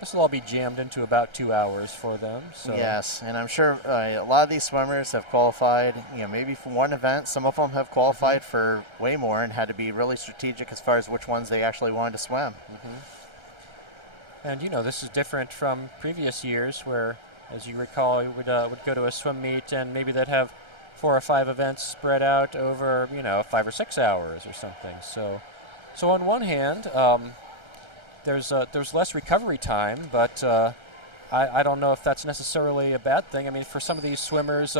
This will all be jammed into about 2 hours for them. So. Yes, and I'm sure a lot of these swimmers have qualified, maybe for one event. Some of them have qualified for way more and had to be really strategic as far as which ones they actually wanted to swim. And this is different from previous years where, as you recall, you would go to a swim meet and maybe they'd have 4 or 5 events spread out over, 5 or 6 hours or something. So on one hand, there's less recovery time, but I don't know if that's necessarily a bad thing. I mean, for some of these swimmers,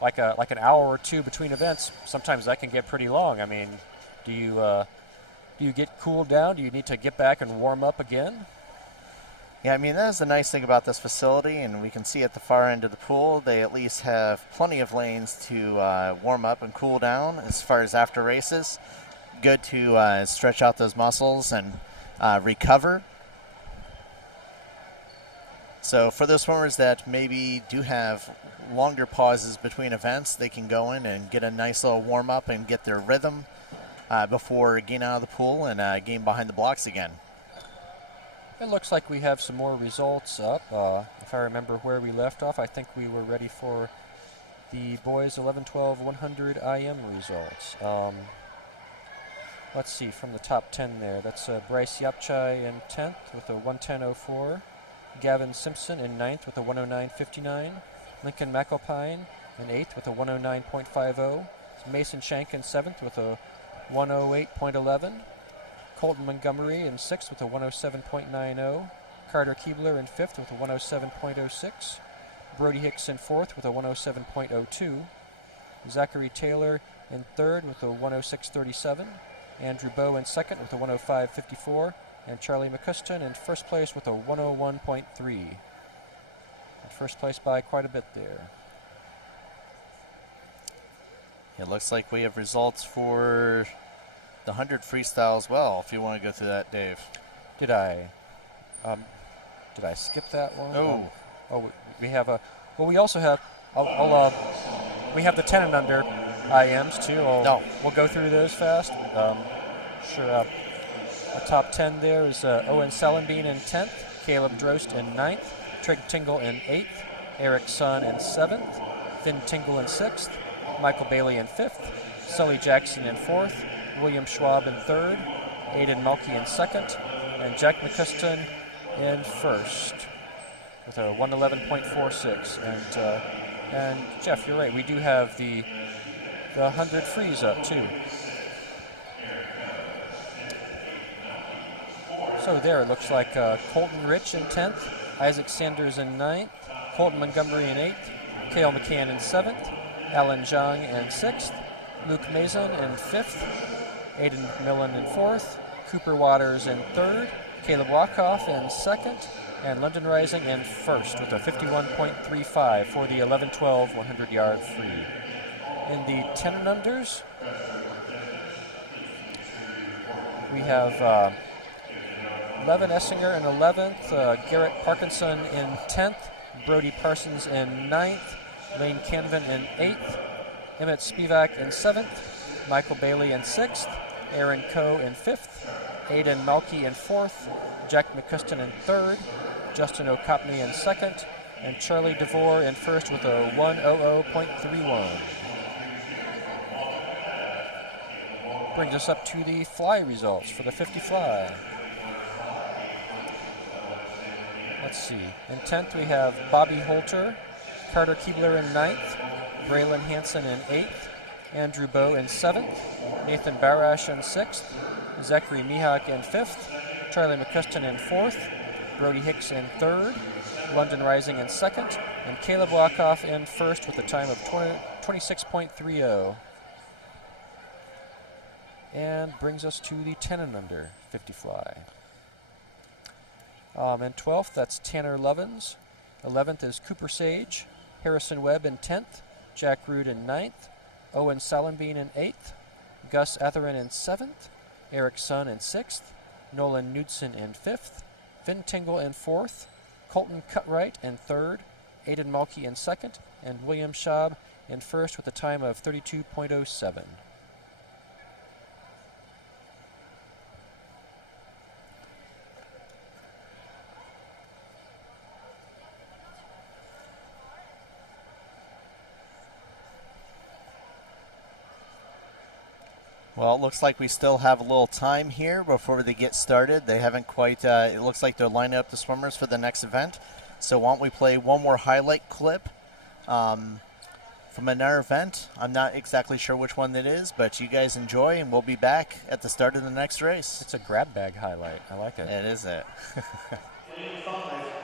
like an hour or 2 between events, sometimes that can get pretty long. I mean, do you get cooled down? Do you need to get back and warm up again? Yeah, I mean, that is the nice thing about this facility, and we can see at the far end of the pool, they at least have plenty of lanes to warm up and cool down as far as after races. Good to stretch out those muscles and recover. So for those swimmers that maybe do have longer pauses between events, they can go in and get a nice little warm-up and get their rhythm before getting out of the pool and getting behind the blocks again. It looks like we have some more results up. If I remember where we left off, I think we were ready for the boys 11-12 100 IM results. Let's see, from the top 10 there, that's Bryce Yapchai in 10th with a 110.04. Gavin Simpson in 9th with a 109.59. Lincoln McAlpine in 8th with a 109.50. Mason Shank in 7th with a 108.11. Colton Montgomery in 6th with a 107.90. Carter Keebler in 5th with a 107.06. Brody Hicks in 4th with a 107.02. Zachary Taylor in 3rd with a 106.37. Andrew Bowe in 2nd with a 105.54. And Charlie McCuston in 1st place with a 101.3. In first place by quite a bit there. It looks like we have results for the 100 freestyle as well, if you want to go through that, Dave. Did I skip that one? Oh, we have a. Well, we also have. We have the 10 and under IMs too. We'll go through those fast. Sure. The top 10 there is Owen Salenbean in 10th, Caleb Drost in 9th, Trig Tingle in 8th, Eric Sun in 7th, Finn Tingle in 6th, Michael Bailey in 5th, Sully Jackson in 4th, William Schwab in 3rd, Aiden Mulkey in 2nd, and Jack McCuston in 1st with a 111.46. And Jeff, you're right, we do have the 100 frees up too. So there, it looks like Colton Rich in 10th, Isaac Sanders in 9th, Colton Montgomery in 8th, Cale McCann in 7th, Alan Zhang in 6th, Luke Mason in 5th, Aiden Millen in 4th, Cooper Waters in 3rd, Caleb Wachoff in 2nd, and London Rising in 1st with a 51.35 for the 11-12 100-yard free. In the 10 and unders, we have Levin Essinger in 11th, Garrett Parkinson in 10th, Brody Parsons in 9th, Lane Canvin in 8th, Emmett Spivak in 7th, Michael Bailey in 6th, Aaron Coe in 5th, Aidan Malky in 4th, Jack McCuston in 3rd, Justin O'Copney in 2nd, and Charlie DeVore in 1st with a 1:00.31. Brings us up to the fly results for the 50 fly. Let's see. In 10th we have Bobby Holter, Carter Keebler in 9th, Braylon Hansen in 8th, Andrew Bowe in 7th, Nathan Barash in 6th, Zachary Mihak in 5th, Charlie McCuston in 4th, Brody Hicks in 3rd, London Rising in 2nd, and Caleb Wackoff in 1st with a time of 26.30. And brings us to the 10 and under 50 fly. In 12th, that's Tanner Lovins. 11th is Cooper Sage, Harrison Webb in 10th, Jack Rood in 9th, Owen Salenbean in 8th, Gus Atherin in 7th, Eric Sun in 6th, Nolan Knudsen in 5th, Finn Tingle in 4th, Colton Cutright in 3rd, Aidan Malky in 2nd, and William Schaub in 1st with a time of 32.07. Well, it looks like we still have a little time here before they get started. They haven't quite, it looks like they're lining up the swimmers for the next event. So why don't we play one more highlight clip from another event. I'm not exactly sure which one it is, but you guys enjoy, and we'll be back at the start of the next race. It's a grab bag highlight. I like it. It is it.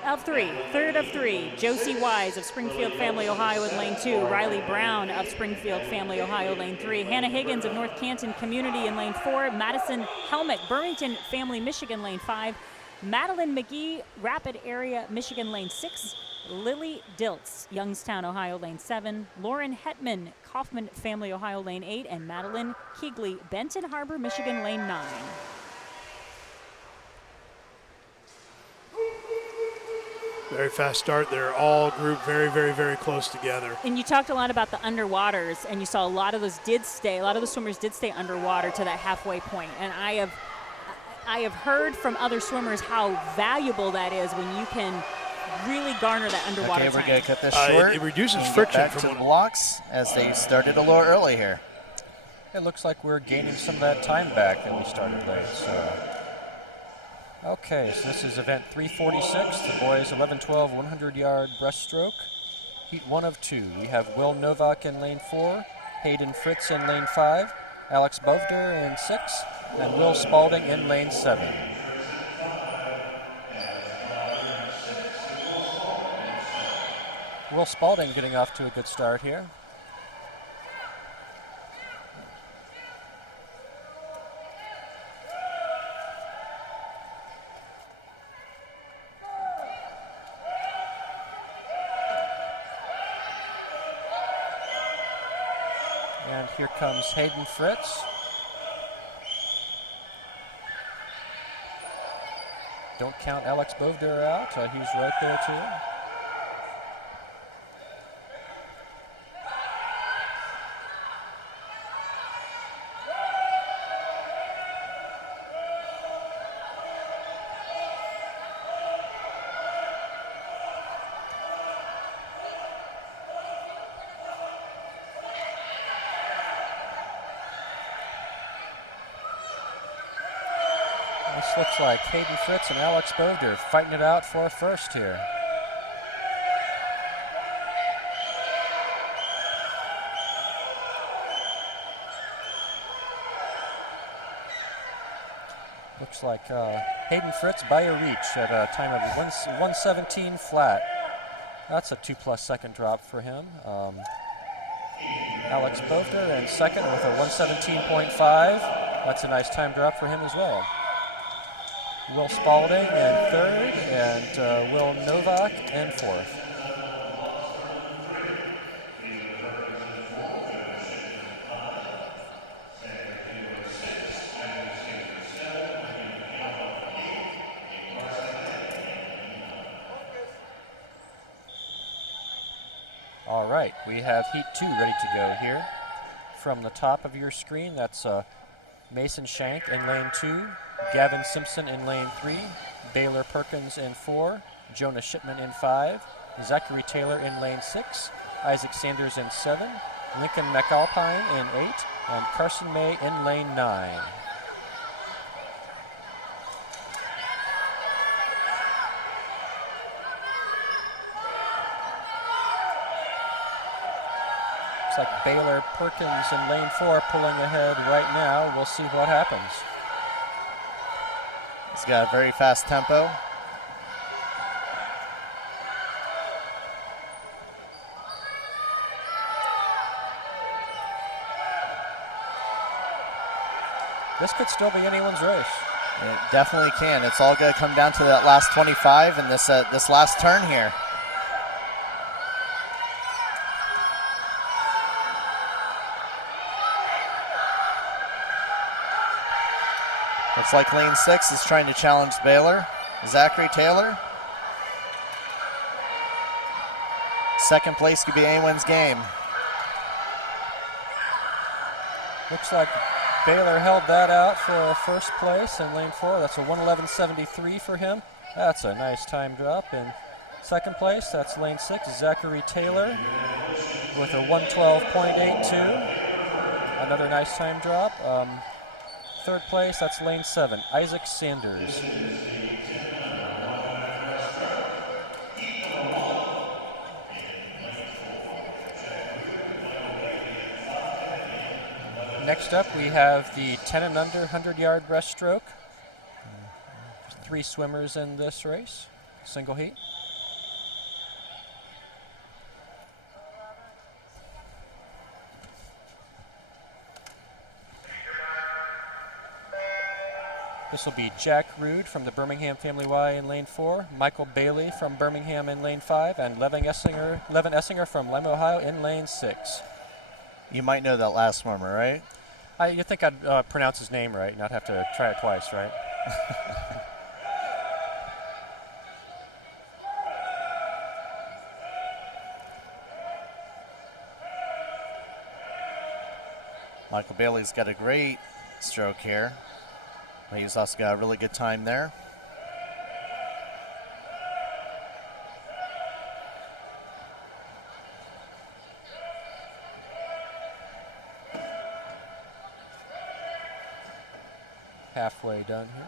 Of 3, third of 3, Josie Wise of Springfield Family, Ohio in lane 2, Riley Brown of Springfield Family, Ohio, lane 3, Hannah Higgins of North Canton Community in lane 4, Madison Helmet, Burlington Family, Michigan, lane 5, Madeline McGee, Rapid Area, Michigan, lane 6, Lily Diltz, Youngstown, Ohio, lane 7, Lauren Hetman, Kaufman Family, Ohio, lane 8, and Madeline Keegley, Benton Harbor, Michigan, lane 9. Very fast start. They're all grouped very, very, very close together. And you talked a lot about the underwaters, and you saw a lot of those did stay. A lot of the swimmers did stay underwater to that halfway point. And I have heard from other swimmers how valuable that is when you can really garner that underwater time. Okay, we're going to cut this short. It reduces and friction get back to the blocks as they started a little early here. It looks like we're gaining some of that time back that we started late. So. Okay, so this is event 346, the boys 11-12 100-yard breaststroke. Heat 1 of 2. We have Will Novak in lane 4, Hayden Fritz in lane 5, Alex Bovder in 6, and Will Spalding in lane 7. Will Spalding getting off to a good start here. And here comes Hayden Fritz. Don't count Alex Bovder out. He's right there too. This looks like Hayden Fritz and Alex Bovder fighting it out for first here. Looks like Hayden Fritz by a reach at a time of 1:17 flat. That's a 2+ second drop for him. Alex Bovder in second with a 1:17.5. That's a nice time drop for him as well. Will Spalding in third, and Will Novak in fourth. All right, we have Heat 2 ready to go here. From the top of your screen, that's Mason Shank in lane 2, Gavin Simpson in lane 3, Baylor Perkins in 4, Jonah Shipman in 5, Zachary Taylor in lane 6, Isaac Sanders in 7, Lincoln McAlpine in 8, and Carson May in lane 9. Looks like Baylor Perkins in lane 4 pulling ahead right now. We'll see what happens. He's got a very fast tempo. This could still be anyone's race. It definitely can. It's all going to come down to that last 25 and this last turn here. Looks like lane 6 is trying to challenge Baylor. Zachary Taylor. Second place could be anyone's game. Looks like Baylor held that out for first place in lane 4. That's a 1:11.73 for him. That's a nice time drop. In second place, that's lane 6, Zachary Taylor with a 1:12.82. Another nice time drop. Third place, that's lane 7, Isaac Sanders. Next up, we have the 10 and under 100-yard breaststroke. 3 swimmers in this race, single heat. This will be Jack Rude from the Birmingham Family Y in lane 4, Michael Bailey from Birmingham in lane 5, and Levin Essinger from Lima, Ohio in lane 6. You might know that last swimmer, right? You think I'd pronounce his name right, not have to try it twice, right? Michael Bailey's got a great stroke here. But he's also got a really good time there. Halfway done here.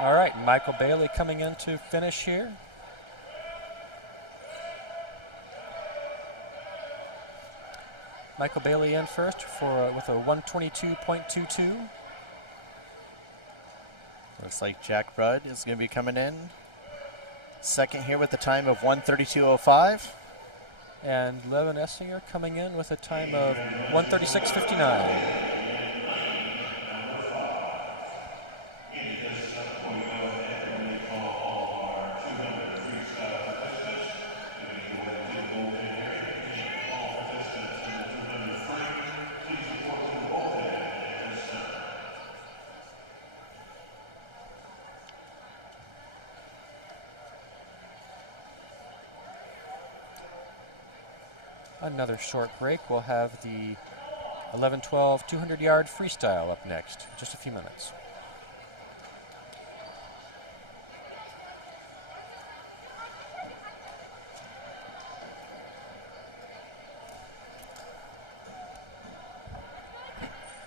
All right, Michael Bailey coming in to finish here. Michael Bailey in first with a 1:22.22. Looks like Jack Rudd is going to be coming in second here with a time of 1:32.05. And Levin Essinger coming in with a time of 1:36.59. Another short break. We'll have the 11-12 200-yard freestyle up next. Just a few minutes.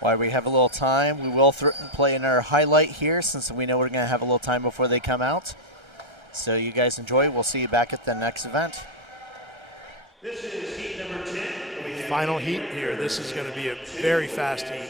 While we have a little time, we will play in our highlight here since we know we're going to have a little time before they come out. So you guys enjoy. We'll see you back at the next event. This is heat number 10. Final heat here. This is going to be a very fast heat.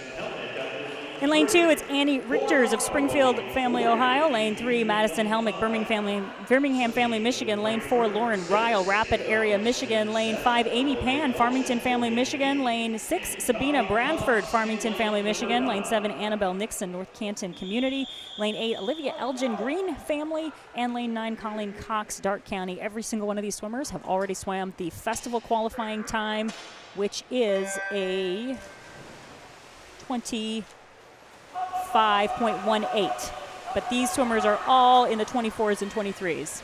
In lane 2, it's Annie Richters of Springfield Family, Ohio. Lane 3, Madison Helmick, Birmingham Family, Michigan. Lane 4, Lauren Ryle, Rapid Area, Michigan. Lane 5, Amy Pan, Farmington Family, Michigan. Lane 6, Sabina Bradford, Farmington Family, Michigan. Lane 7, Annabelle Nixon, North Canton Community. Lane 8, Olivia Elgin, Green Family. And lane 9, Colleen Cox, Dark County. Every single one of these swimmers have already swam the festival qualifying time, which is a 25.18. But these swimmers are all in the 24s and 23s.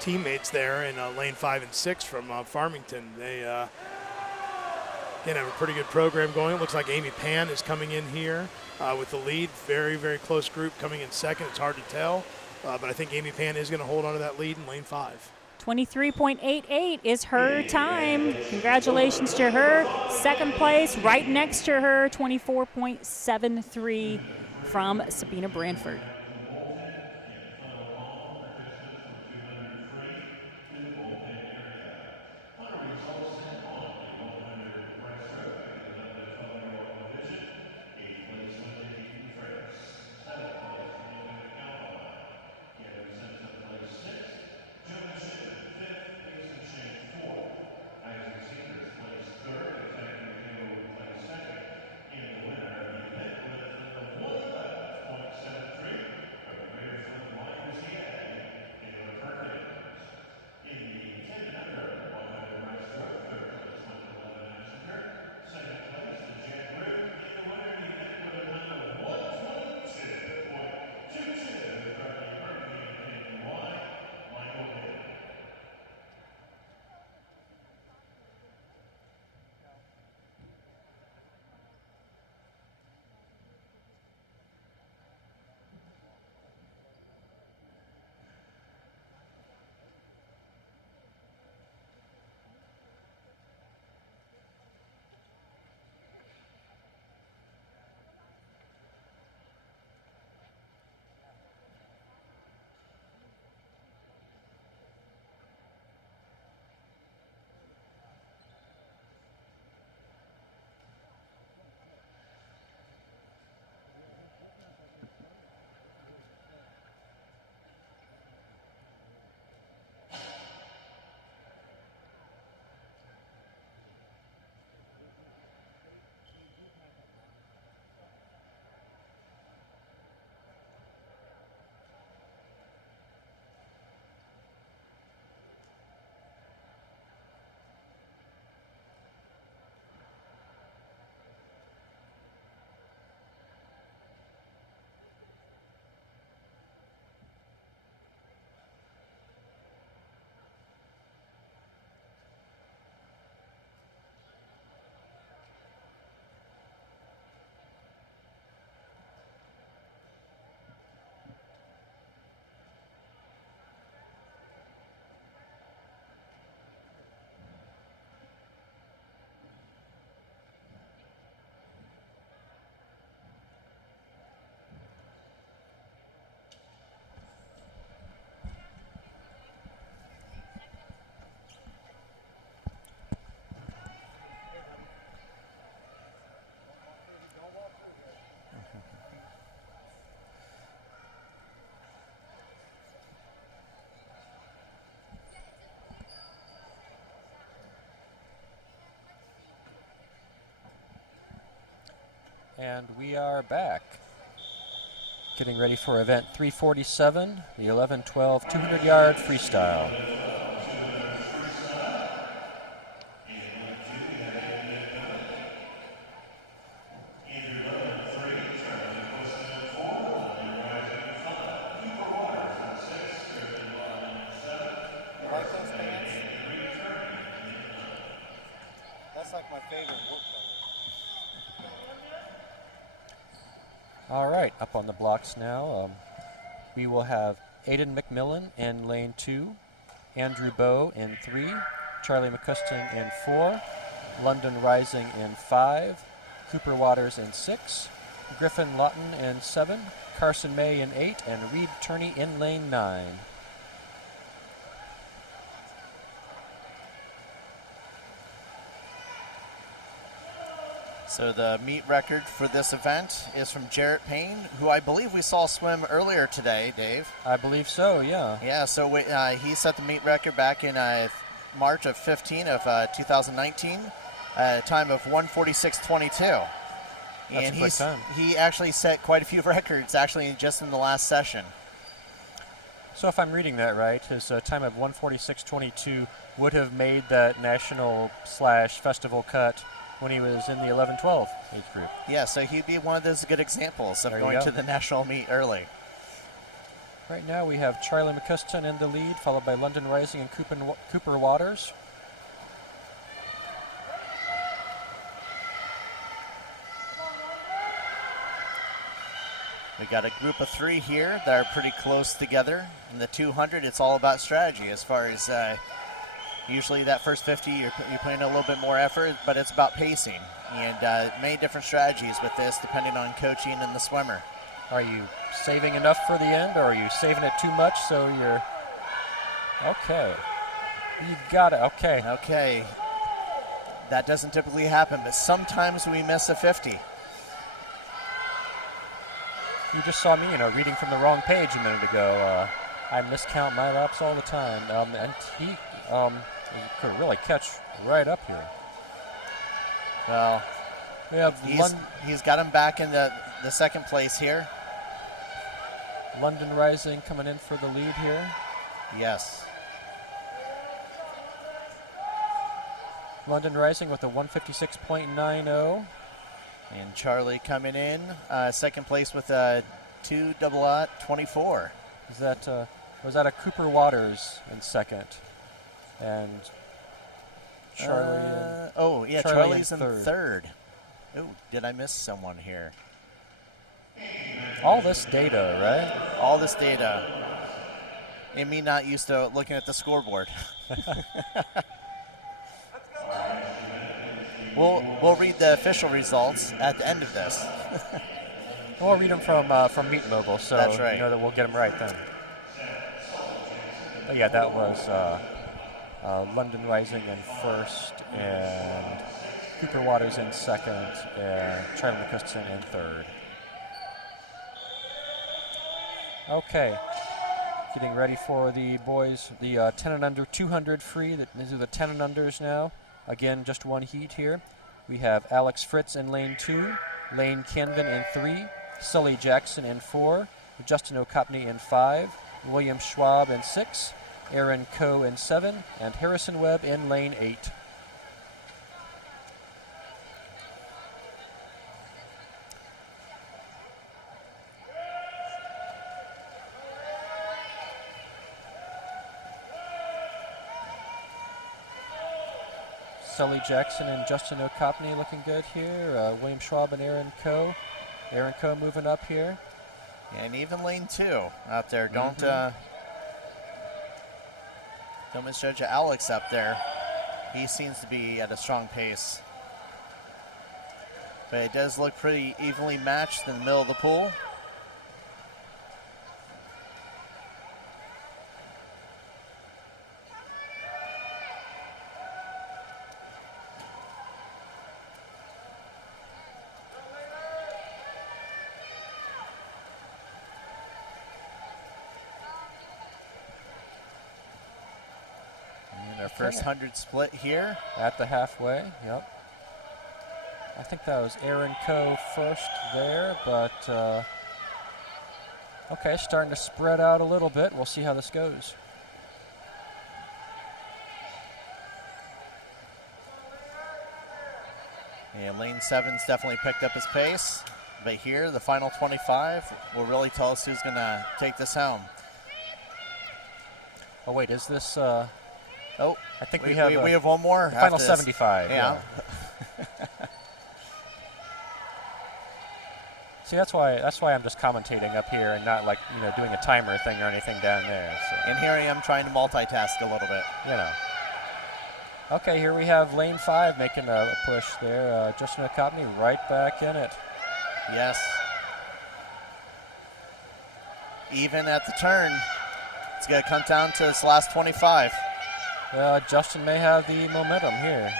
Teammates there in lane 5 and 6 from Farmington. They again have a pretty good program going. It looks like Amy Pan is coming in here with the lead. Very, very close group coming in second. It's hard to tell, but I think Amy Pan is going to hold on to that lead in lane 5. 23.88 is her time. Congratulations to her. Second place, right next to her, 24.73 from Sabina Branford. And we are back. Getting ready for event 347, the 11-12 200-yard freestyle. You like those pants? That's like my favorite work color. All right, up on the blocks now. We will have Aiden McMillan in lane 2, Andrew Bowe in 3, Charlie McCuston in 4, London Rising in 5, Cooper Waters in 6, Griffin Lawton in 7, Carson May in 8, and Reed Turney in lane 9. So the meet record for this event is from Jarrett Payne, who I believe we saw swim earlier today, Dave. I believe so, yeah. Yeah, so he set the meet record back in March of 2019, a time of 1:46.22. And he actually set quite a few records, actually, just in the last session. So if I'm reading that right, his time of 1:46.22 would have made that national/festival cut when he was in the 11-12 age group. Yeah, so he'd be one of those good examples of going to the national meet early. Right now we have Charlie McCuston in the lead, followed by London Rising and Cooper Waters. We got a group of 3 here that are pretty close together. In the 200, it's all about strategy as far as usually that first 50, you're putting a little bit more effort, but it's about pacing. And many different strategies with this depending on coaching and the swimmer. Are you saving enough for the end, or are you saving it too much so you're... Okay. You got it. Okay. Okay. That doesn't typically happen, but sometimes we miss a 50. You just saw me, reading from the wrong page a minute ago. I miscount my laps all the time, and he could really catch right up here. Well, we have he's got him back in the second place here. London Rising coming in for the lead here. Yes. London Rising with a 156.90. And Charlie coming in second place with a 2:24. Is that was that a Cooper Waters in second, and Charlie? Charlie's in third. Oh, did I miss someone here? All this data, right? All this data. And me not used to looking at the scoreboard. We'll read the official results at the end of this. We'll read them from Meet Mobile, so that's right. You know that we'll get them right then. But yeah, that was London Rising in first, and Cooper Waters in second, and Charlie McCuston in third. Okay, getting ready for the boys, the 10 and under 200 free. These are the 10 and unders now. Again, just one heat here. We have Alex Fritz in lane 2, Lane Canvin in 3, Sully Jackson in 4, Justin O'Copney in 5, William Schwab in 6, Aaron Coe in 7, and Harrison Webb in lane 8. Sully Jackson and Justin O'Copney looking good here. William Schwab and Aaron Coe. Aaron Coe moving up here. And even lane 2 out there. Don't misjudge Alex up there. He seems to be at a strong pace. But it does look pretty evenly matched in the middle of the pool. First 100 split here. At the halfway, yep. I think that was Aaron Coe first there, but okay, starting to spread out a little bit. We'll see how this goes. And lane 7's definitely picked up his pace, but here, the final 25 will really tell us who's going to take this home. Oh wait, is this... Oh, I think we have one more. Final 75. Yeah. See, that's why I'm just commentating up here and not doing a timer thing or anything down there. So. And here I am trying to multitask a little bit. Okay, here we have lane 5 making a push there. Justin O'Copney right back in it. Yes. Even at the turn, it's going to come down to this last 25. Justin may have the momentum here.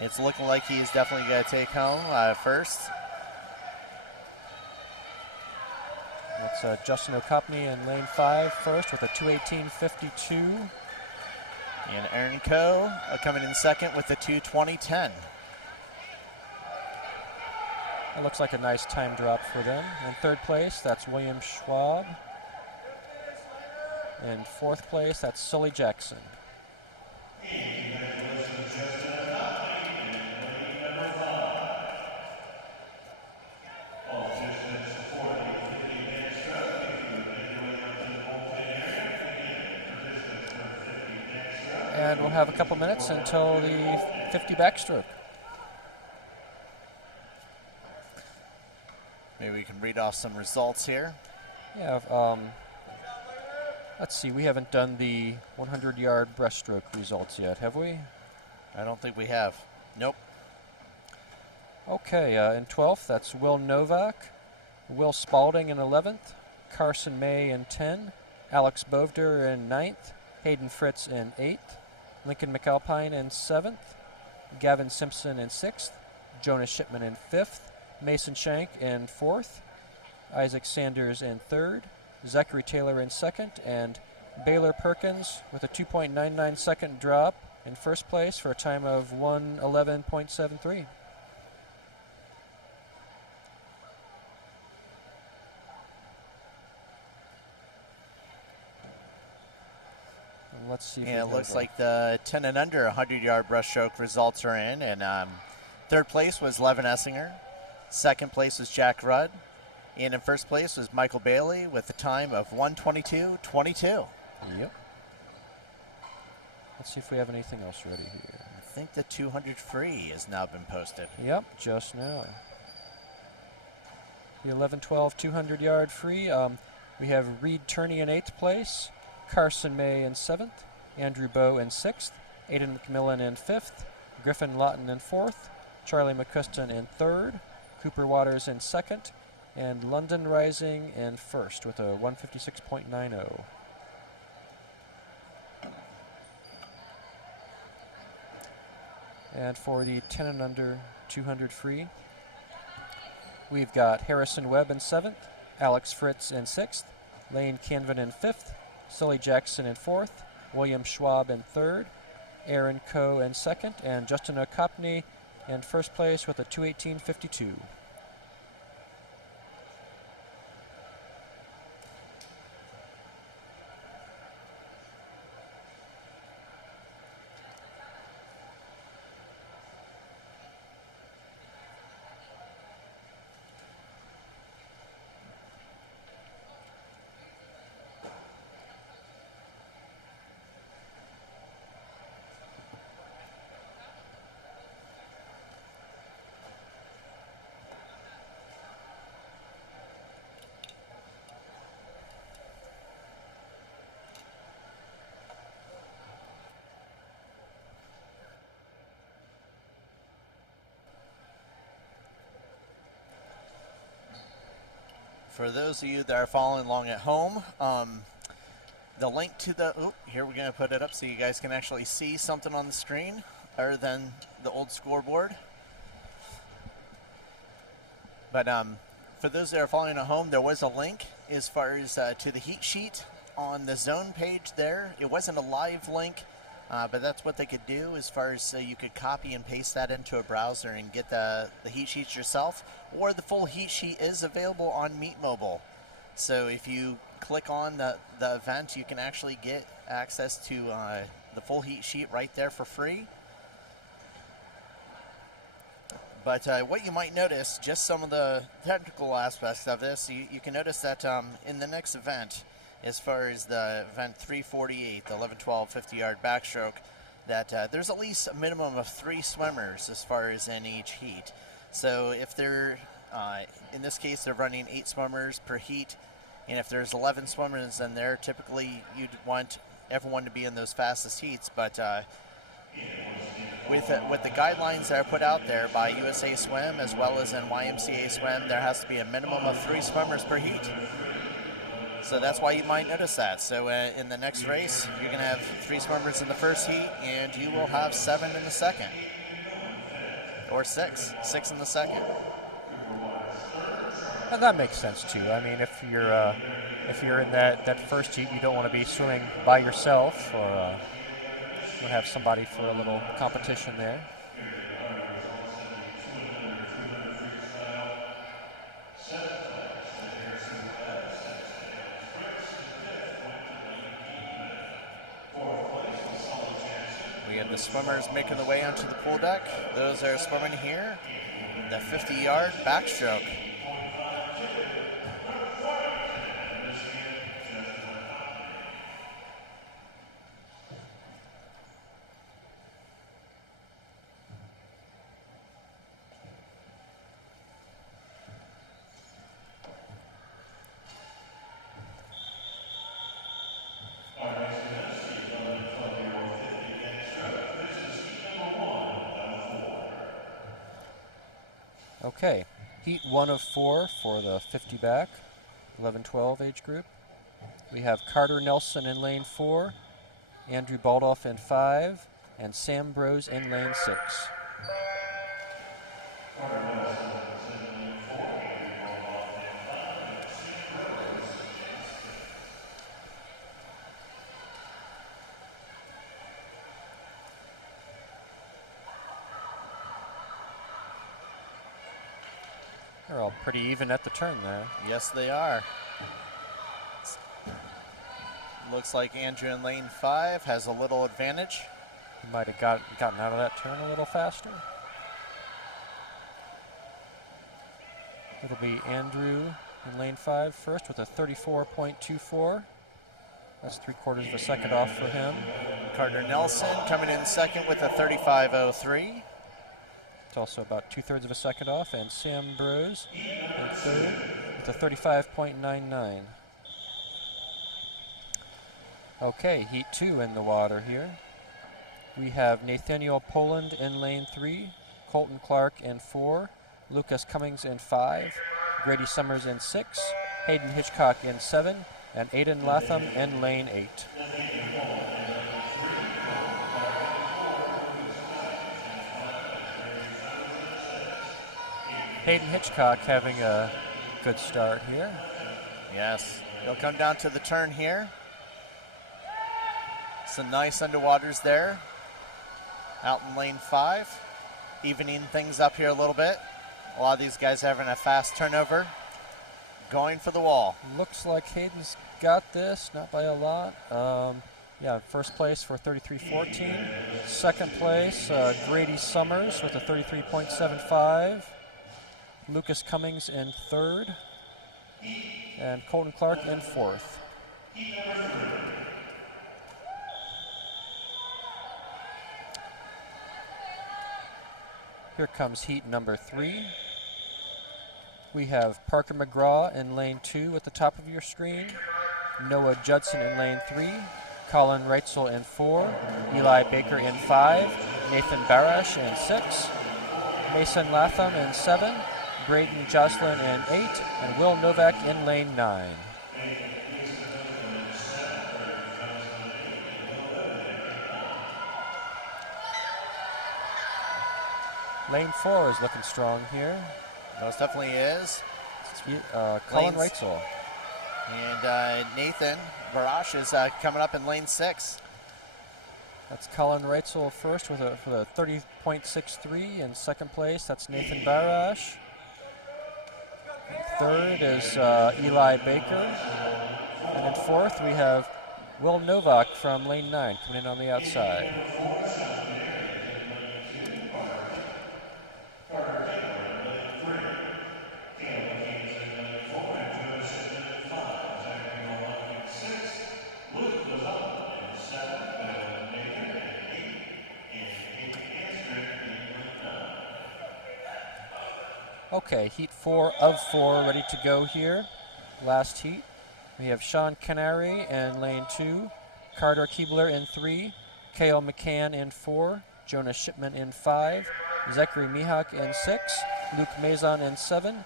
It's looking like he's definitely going to take home first. That's Justin O'Copney in lane 5 first with a 2:18.52. And Ymca coming in second with a 2:20.10. That looks like a nice time drop for them. In third place, that's William Schwab. In fourth place, that's Sully Jackson. And we'll have a couple minutes until the 50 backstroke. Maybe we can read off some results here. Yeah, let's see, we haven't done the 100-yard breaststroke results yet, have we? I don't think we have. Nope. Okay, in 12th, that's Will Novak, Will Spalding in 11th, Carson May in 10, Alex Bovder in 9th, Hayden Fritz in 8th, Lincoln McAlpine in 7th, Gavin Simpson in 6th, Jonas Shipman in 5th, Mason Shank in 4th, Isaac Sanders in 3rd, Zachary Taylor in 2nd, and Baylor Perkins with a 2.99 second drop in first place for a time of 1:11.73. Let's see. Yeah, it looks like the 10 and under 100-yard breaststroke results are in. And third place was Levin Essinger. Second place was Jack Rudd. And in first place was Michael Bailey with a time of 1:22.22. Yep. Let's see if we have anything else ready here. I think the 200 free has now been posted. Yep, just now. The 11-12 200-yard free. We have Reed Turney in 8th place, Carson May in 7th, Andrew Bowe in 6th, Aidan McMillan in 5th, Griffin Lawton in 4th, Charlie McCuston in 3rd, Cooper Waters in 2nd, and London Rising in 1st with a 156.90. And for the 10 and under 200 free, we've got Harrison Webb in 7th, Alex Fritz in 6th, Lane Canvin in 5th, Sully Jackson in 4th, William Schwab in 3rd, Aaron Coe in 2nd, and Justin O'Copney in first place with a 2:18.52. For those of you that are following along at home, the link to the, here we're going to put it up so you guys can actually see something on the screen other than the old scoreboard. But for those that are following at home, there was a link as far as to the heat sheet on the zone page there. It wasn't a live link, but that's what they could do as far as you could copy and paste that into a browser and get the heat sheets yourself, or the full heat sheet is available on Meet Mobile. So if you click on the event, you can actually get access to the full heat sheet right there for free. But what you might notice, just some of the technical aspects of this, you can notice that in the next event, as far as the event 348, the 11-12 50-yard backstroke, that there's at least a minimum of 3 swimmers as far as in each heat. So if they're, in this case, they're running 8 swimmers per heat, and if there's 11 swimmers in there, typically you'd want everyone to be in those fastest heats. But with the guidelines that are put out there by USA Swim as well as in YMCA Swim, there has to be a minimum of 3 swimmers per heat. So that's why you might notice that. So in the next race, you're going to have 3 swimmers in the first heat, and you will have 7 in the second. Or 6. 6 in the second. And that makes sense too. I mean, if you're in that first heat, you don't want to be swimming by yourself, or you want to have somebody for a little competition there. We have the swimmers making their way onto the pool deck. Those are swimming here. The 50-yard backstroke. Okay, heat 1 of 4 for the 50 back, 11-12 age group. We have Carter Nelson in lane 4, Andrew Baldoff in 5, and Sam Brose in lane 6. They're all pretty even at the turn there. Yes, they are. Looks like Andrew in lane 5 has a little advantage. He might have gotten out of that turn a little faster. It'll be Andrew in lane 5 first with a 34.24. That's 3/4 of a second off for him. Carter Nelson coming in second with a 35.03. It's also about 2/3 of a second off, and Sam Brose in third with a 35.99. Okay, heat 2 in the water here. We have Nathaniel Poland in lane 3, Colton Clark in 4, Lucas Cummings in 5, Grady Summers in 6, Hayden Hitchcock in 7, and Aiden Latham in lane 8. Hayden Hitchcock having a good start here. Yes, he'll come down to the turn here. Some nice underwaters there. Out in lane 5, evening things up here a little bit. A lot of these guys having a fast turnover. Going for the wall. Looks like Hayden's got this, not by a lot. Yeah, first place for 33.14. Second place, Grady Summers with a 33.75. Lucas Cummings in third, and Colton Clark in fourth. Here comes heat number 3. We have Parker McGraw in lane 2 at the top of your screen, Noah Judson in lane 3, Colin Reitzel in 4, Eli Baker in 5, Nathan Barash in 6, Mason Latham in 7, Braden Jocelyn in 8, and Will Novak in lane 9. Lane 4 is looking strong here. Most definitely is. Colin Reitzel. And Nathan Barash is coming up in lane 6. That's Colin Reitzel first with a 30.63. In second place, that's Nathan Barash. Third is Eli Baker. And in fourth, we have Will Novak from lane 9 coming in on the outside. Okay, heat 4 of 4 ready to go here. Last heat. We have Sean Canary in lane 2, Carter Keebler in 3, Cale McCann in 4, Jonas Shipman in 5, Zachary Mihak in 6, Luke Mazon in 7,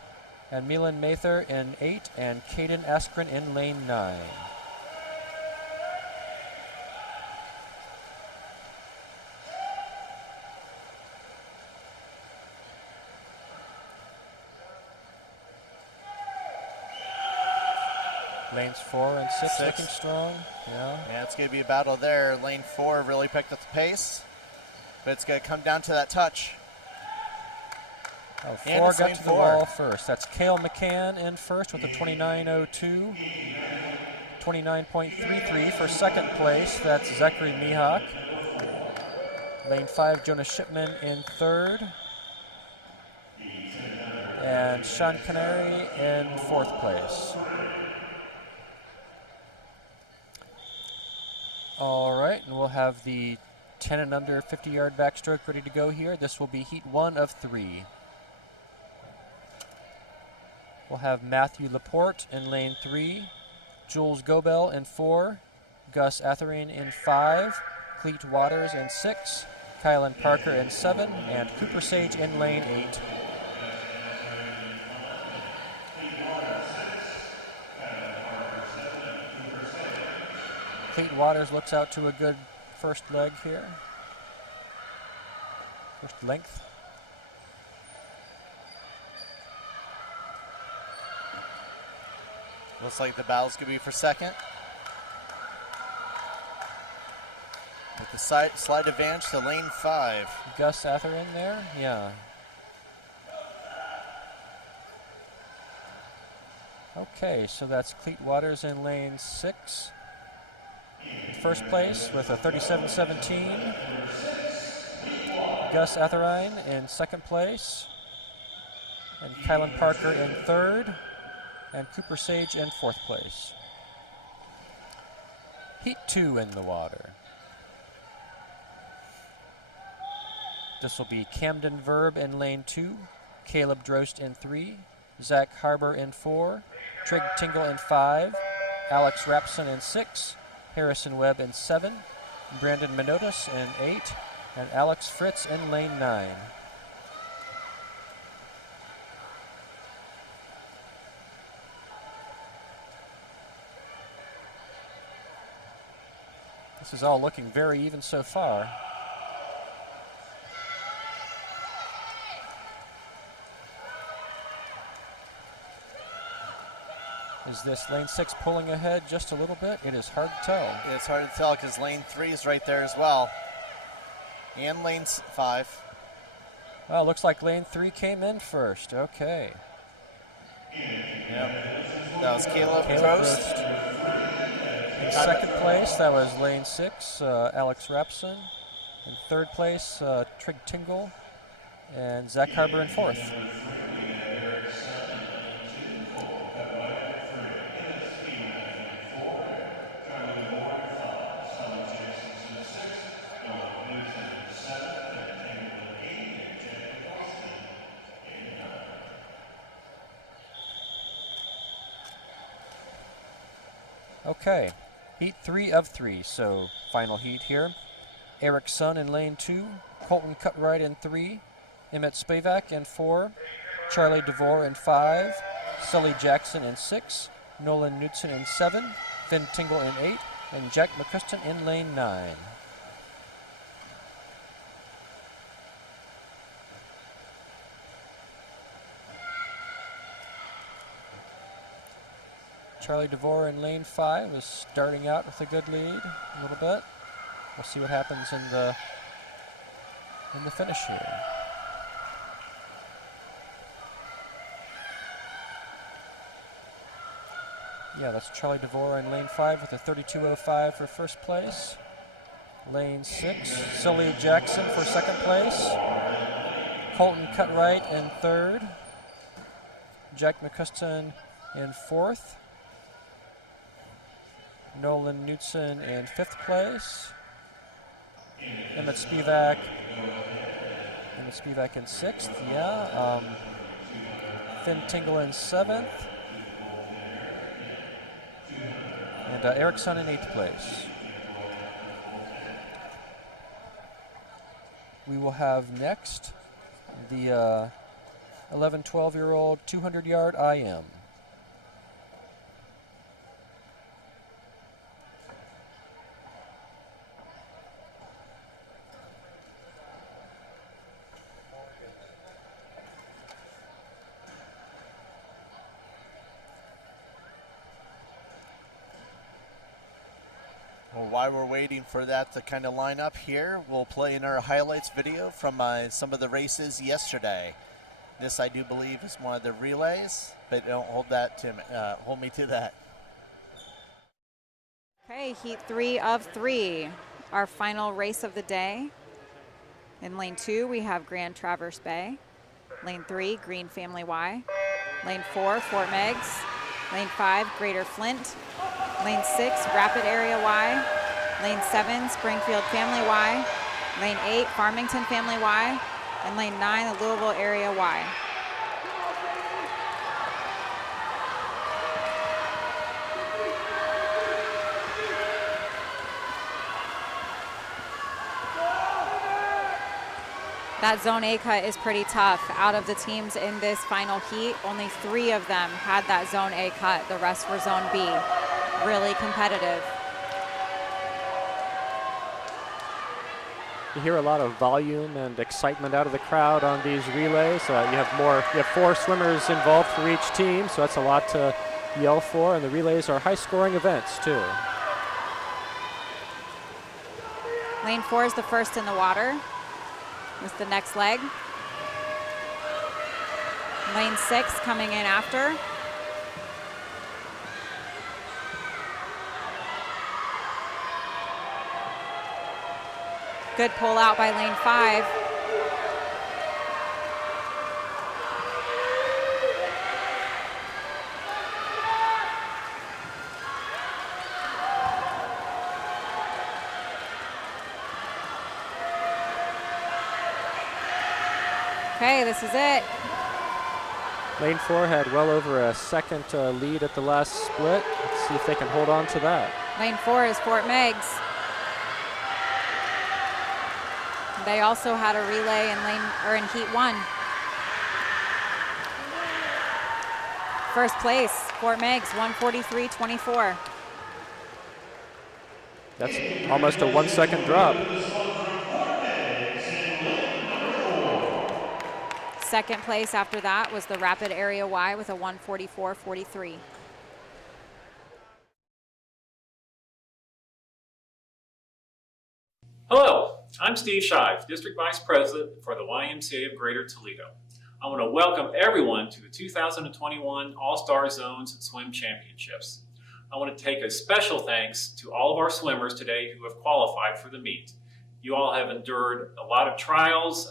and Milan Mather in 8, and Caden Askren in lane 9. Lanes 4 and 6 looking strong. Yeah. Yeah, it's going to be a battle there. Lane 4 really picked up the pace, but it's going to come down to that touch. Oh, And 4 it's got lane to the 4. wall first. That's Cale McCann in first with a 29.02. 29.33 for second place. That's Zachary Mihawk. Lane 5, Jonas Shipman in third. And Sean Canary in fourth place. All right, and we'll have the 10 and under 50-yard backstroke ready to go here. This will be heat 1 of 3. We'll have Matthew Laporte in lane 3, Jules Gobel in 4, Gus Atherine in 5, Cleet Waters in 6, Kylan Parker in 7, and Cooper Sage in lane 8. Cleet Waters looks out to a good first leg here. First length. Looks like the battle's going to be for second. With the slight advantage to lane 5. Gus Atherine there, yeah. Okay, so that's Cleet Waters in lane 6. First place with a 37.17. Gus Atherine in second place. And Kylan Parker in third. And Cooper Sage in fourth place. Heat 2 in the water. This will be Camden Verb in lane 2, Caleb Drost in 3, Zach Harbour in 4, Trig Tingle in 5, Alex Rapson in 6, Harrison Webb in 7, Brandon Minotus in 8, and Alex Fritz in lane 9. This is all looking very even so far. Is this lane 6 pulling ahead just a little bit? It is hard to tell. It's hard to tell because lane 3 is right there as well. And lane 5. Well, looks like lane 3 came in first. Okay. Yep. That was Caleb Drost. Drost. In second place, that was lane 6, Alex Rapson. In third place, Trig Tingle. And Zach Harbour in fourth. Okay, heat 3 of 3, so final heat here. Eric Sun in lane 2, Colton Cutright in 3, Emmett Spivak in 4, Charlie DeVore in 5, Sully Jackson in 6, Nolan Knudsen in 7, Finn Tingle in 8, and Jack McCuston in lane 9. Charlie DeVore in lane 5 is starting out with a good lead a little bit. We'll see what happens in the finish here. Yeah, that's Charlie DeVore in lane 5 with a 32.05 for first place. Lane 6, Sully Jackson for second place. Colton Cutright in third. Jack McCuston in fourth. Nolan Knudsen in fifth place. Emmett Spivak in sixth, yeah. Finn Tingle in seventh. And Eric Sun in eighth place. We will have next the 11-12-year-old 200-yard IM. Well, while we're waiting for that to kind of line up here, we'll play in our highlights video from some of the races yesterday. This, I do believe, is one of the relays, but don't hold me to that. Okay, heat 3 of 3, our final race of the day. In lane 2, we have Grand Traverse Bay. Lane 3, Green Family Y. Lane 4, Fort Meigs. Lane 5, Greater Flint. Lane 6, Rapid Area Y. Lane 7, Springfield Family Y. Lane 8, Farmington Family Y. And lane 9, the Louisville Area Y. That zone A cut is pretty tough. Out of the teams in this final heat, only 3 of them had that zone A cut. The rest were zone B. Really competitive. You hear a lot of volume and excitement out of the crowd on these relays. You have 4 swimmers involved for each team, so that's a lot to yell for. And the relays are high-scoring events too. Lane 4 is the first in the water. This is the next leg. Lane 6 coming in after. Good pull out by lane 5. Okay, this is it. Lane 4 had well over a second lead at the last split. Let's see if they can hold on to that. Lane 4 is Fort Meigs. They also had a relay in heat 1. First place, Fort Meigs, 1:43.24. That's almost a 1-second drop. Second place after that was the Rapid Area Y with a 1:44.43. Hello, I'm Steve Shive, District Vice President for the YMCA of Greater Toledo. I want to welcome everyone to the 2021 All-Star Zones Swim Championships. I want to take a special thanks to all of our swimmers today who have qualified for the meet. You all have endured a lot of trials,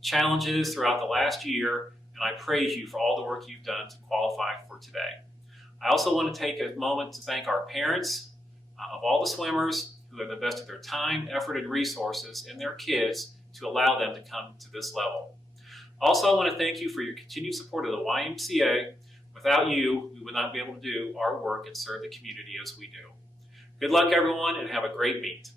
challenges throughout the last year, and I praise you for all the work you've done to qualify for today. I also want to take a moment to thank our parents of all the swimmers who have invested their time, effort, and resources in their kids to allow them to come to this level. Also, I want to thank you for your continued support of the YMCA. Without you, we would not be able to do our work and serve the community as we do. Good luck, everyone, and have a great meet.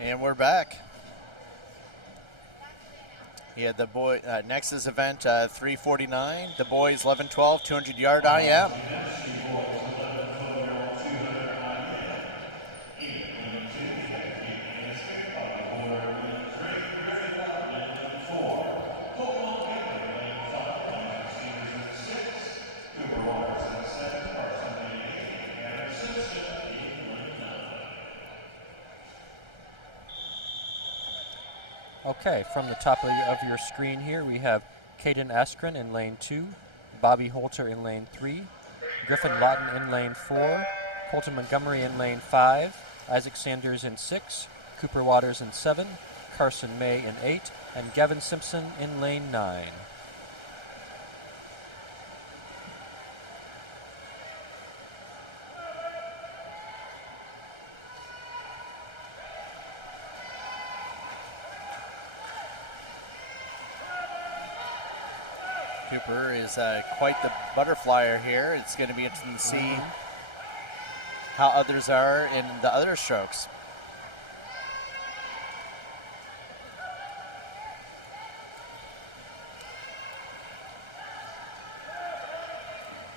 And we're back. Yeah, the boy next is event 349. The boys 11-12 200-yard IM. Okay, from the top of your screen here, we have Caden Askren in lane 2, Bobby Holter in lane 3, Griffin Lawton in lane 4, Colton Montgomery in lane 5, Isaac Sanders in 6, Cooper Waters in 7, Carson May in 8, and Gavin Simpson in lane 9. Cooper is quite the butterflyer here. It's going to be interesting to see how others are in the other strokes.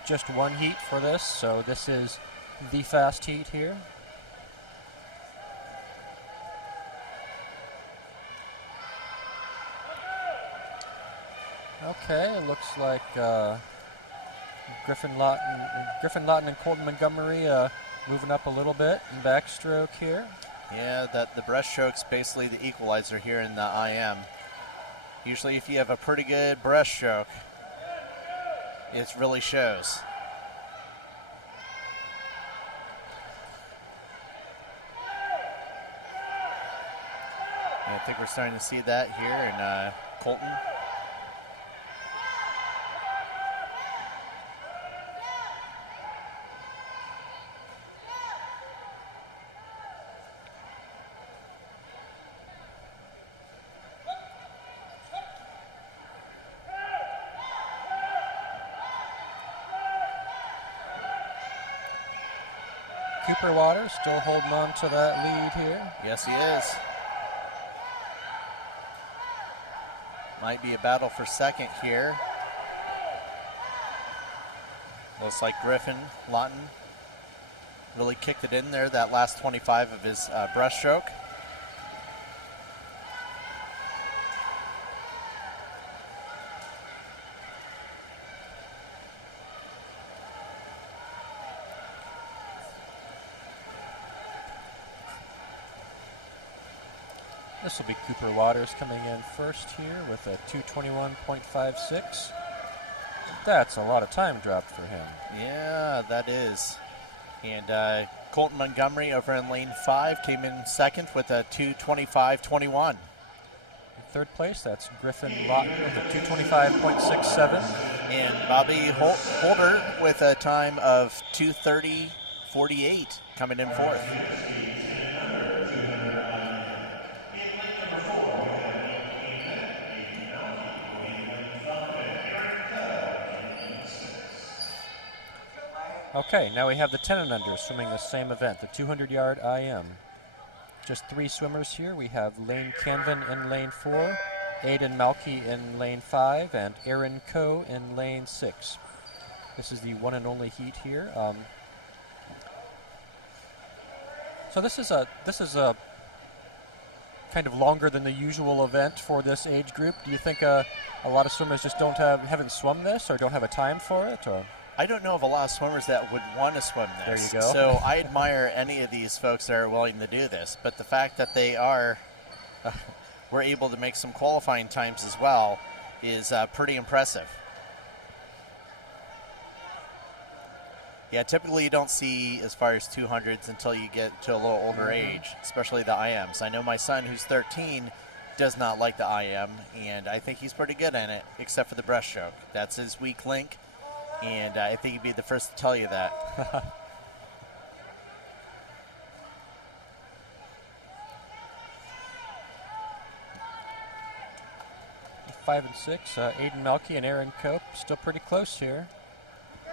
Just one heat for this, so this is the fast heat here. Okay, it looks like Griffin Lawton and Colton Montgomery moving up a little bit in backstroke here. Yeah, the breaststroke's basically the equalizer here in the IM. Usually if you have a pretty good breaststroke, it really shows. And I think we're starting to see that here in Colton. Cooper Waters still holding on to that lead here. Yes, he is. Might be a battle for second here. Looks like Griffin Lawton really kicked it in there, that last 25 of his breaststroke. This will be Cooper Waters coming in first here with a 2:21.56. That's a lot of time dropped for him. Yeah, that is. And Colton Montgomery over in lane 5 came in second with a 2:25.21. In third place, that's Griffin Lawton with a 2:25.67. And Bobby Holder with a time of 2:30.48 coming in fourth. Okay, now we have the 10 and under swimming the same event, the 200-yard IM. Just 3 swimmers here. We have Lane Canvin in lane 4, Aidan Malky in lane 5, and Aaron Coe in lane 6. This is the one and only heat here. So this is a kind of longer than the usual event for this age group. Do you think a lot of swimmers just haven't swum this or don't have a time for it, or? I don't know of a lot of swimmers that would want to swim this. There you go. So I admire any of these folks that are willing to do this. But the fact that they were able to make some qualifying times as well is pretty impressive. Yeah, typically you don't see as far as 200s until you get to a little older age, especially the IMs. I know my son, who's 13, does not like the IM, and I think he's pretty good in it, except for the breaststroke. That's his weak link. And I think he'd be the first to tell you that. 5 and 6, Aidan Malky and Aaron Cope still pretty close here.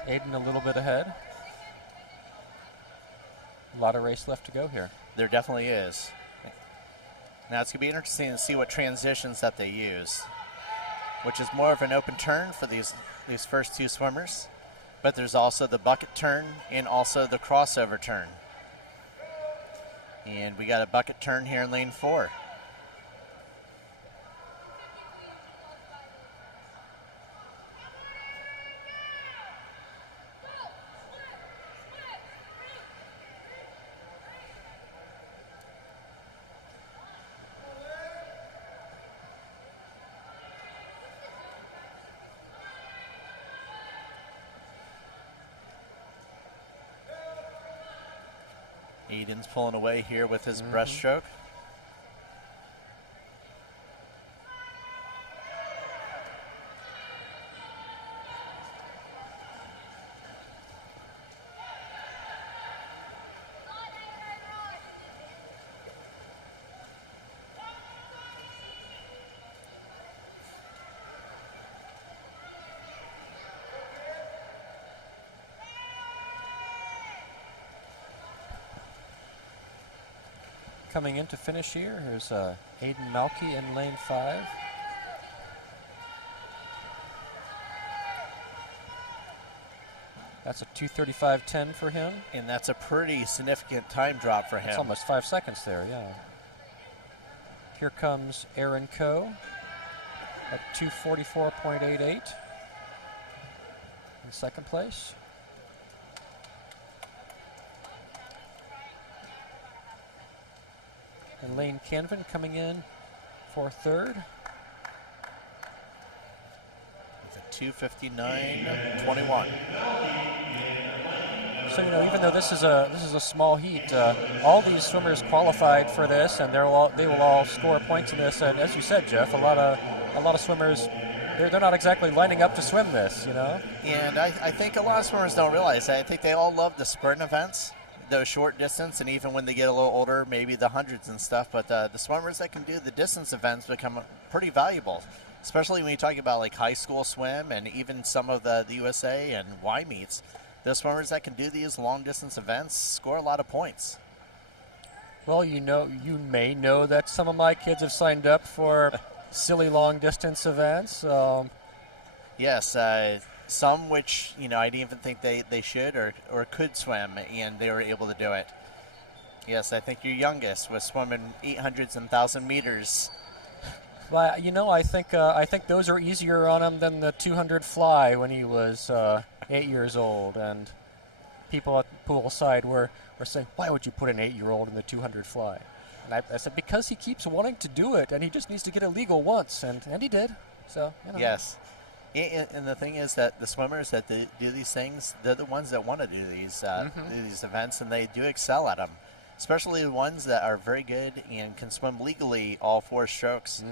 Aidan a little bit ahead. A lot of race left to go here. There definitely is. Now it's going to be interesting to see what transitions that they use, which is more of an open turn for these first 2 swimmers. But there's also the bucket turn and also the crossover turn. And we got a bucket turn here in lane 4. Aiden's pulling away here with his breaststroke. Coming in to finish here, here's Aiden Malky in lane 5. That's a 2:35.10 for him. And that's a pretty significant time drop for him. It's almost 5 seconds there, yeah. Here comes Aaron Coe at 2:44.88 in second place. And Lane Canvin coming in for third. With a 2:59.21. So even though this is a small heat, all these swimmers qualified for this, and they will all score points in this. And as you said, Jeff, a lot of swimmers, they're not exactly lining up to swim this, And I think a lot of swimmers don't realize that. I think they all love the sprint events, those short distance, and even when they get a little older, maybe the hundreds and stuff. But the swimmers that can do the distance events become pretty valuable, especially when you talk about like high school swim and even some of the USA and Y meets. The swimmers that can do these long distance events score a lot of points. Well, you may know that some of my kids have signed up for silly long distance events. Yes, some which I didn't even think they should or could swim, and they were able to do it. Yes, I think your youngest was swimming 800s and 1,000 meters. Well, I think those are easier on him than the 200 fly when he was 8 years old. And people at poolside were saying, "Why would you put an 8-year-old in the 200 fly?" And I said, because he keeps wanting to do it, and he just needs to get it legal once, and he did. So Yes. And the thing is that the swimmers that do these things, they're the ones that want to do these events, and they do excel at them. Especially the ones that are very good and can swim legally all 4 strokes.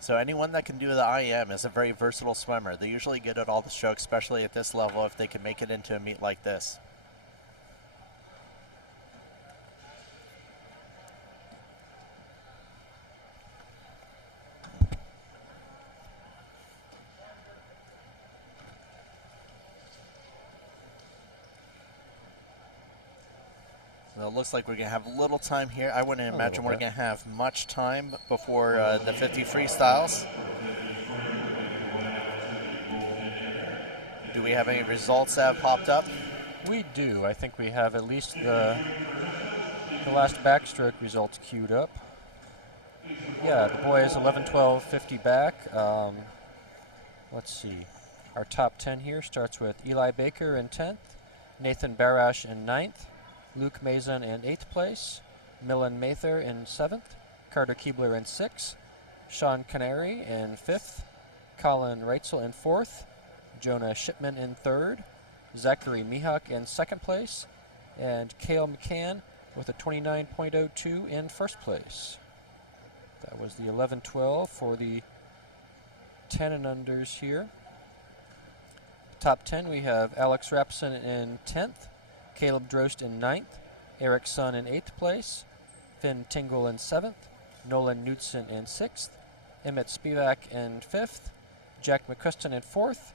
So anyone that can do the IM is a very versatile swimmer. They're usually good at all the strokes, especially at this level, if they can make it into a meet like this. It looks like we're going to have a little time here. I wouldn't imagine we're going to have much time before the 50 freestyles. Do we have any results that have popped up? We do. I think we have at least the last backstroke results queued up. Yeah, the boys 11-12-50 back. Let's see. Our top 10 here starts with Eli Baker in 10th, Nathan Barash in 9th, Luke Mazin in 8th place, Millen Mather in 7th, Carter Keebler in 6th, Sean Canary in 5th, Colin Reitzel in 4th, Jonah Shipman in 3rd, Zachary Mihawk in 2nd place, and Cale McCann with a 29.02 in 1st place. That was the 11-12 for the 10 and unders here. Top 10, we have Alex Rapson in 10th, Caleb Drost in 9th, Eric Sun in 8th place, Finn Tingle in 7th, Nolan Knudsen in 6th, Emmett Spivak in 5th, Jack McCuston in 4th,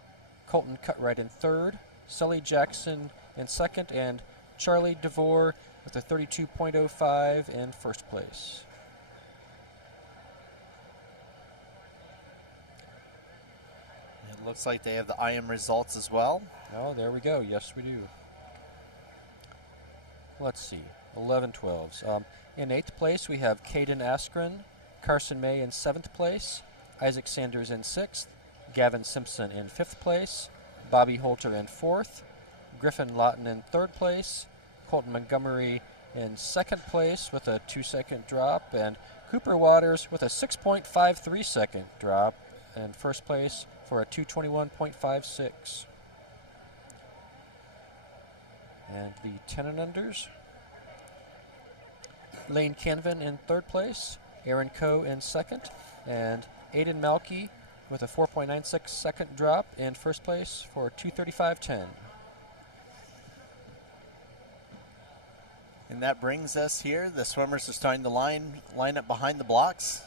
Colton Cutright in 3rd, Sully Jackson in 2nd, and Charlie DeVore with a 32.05 in 1st place. It looks like they have the IM results as well. Oh, there we go. Yes, we do. Let's see, 11-12s. In 8th place, we have Caden Askren, Carson May in 7th place, Isaac Sanders in 6th, Gavin Simpson in 5th place, Bobby Holter in 4th, Griffin Lawton in 3rd place, Colton Montgomery in 2nd place with a 2-second drop, and Cooper Waters with a 6.53 second drop in 1st place for a 2:21.56. And the 10 and unders. Lane Canvin in third place, Aaron Coe in second, and Aiden Malky with a 4.96 second drop in first place for 2:35.10. And that brings us here. The swimmers are starting to line up behind the blocks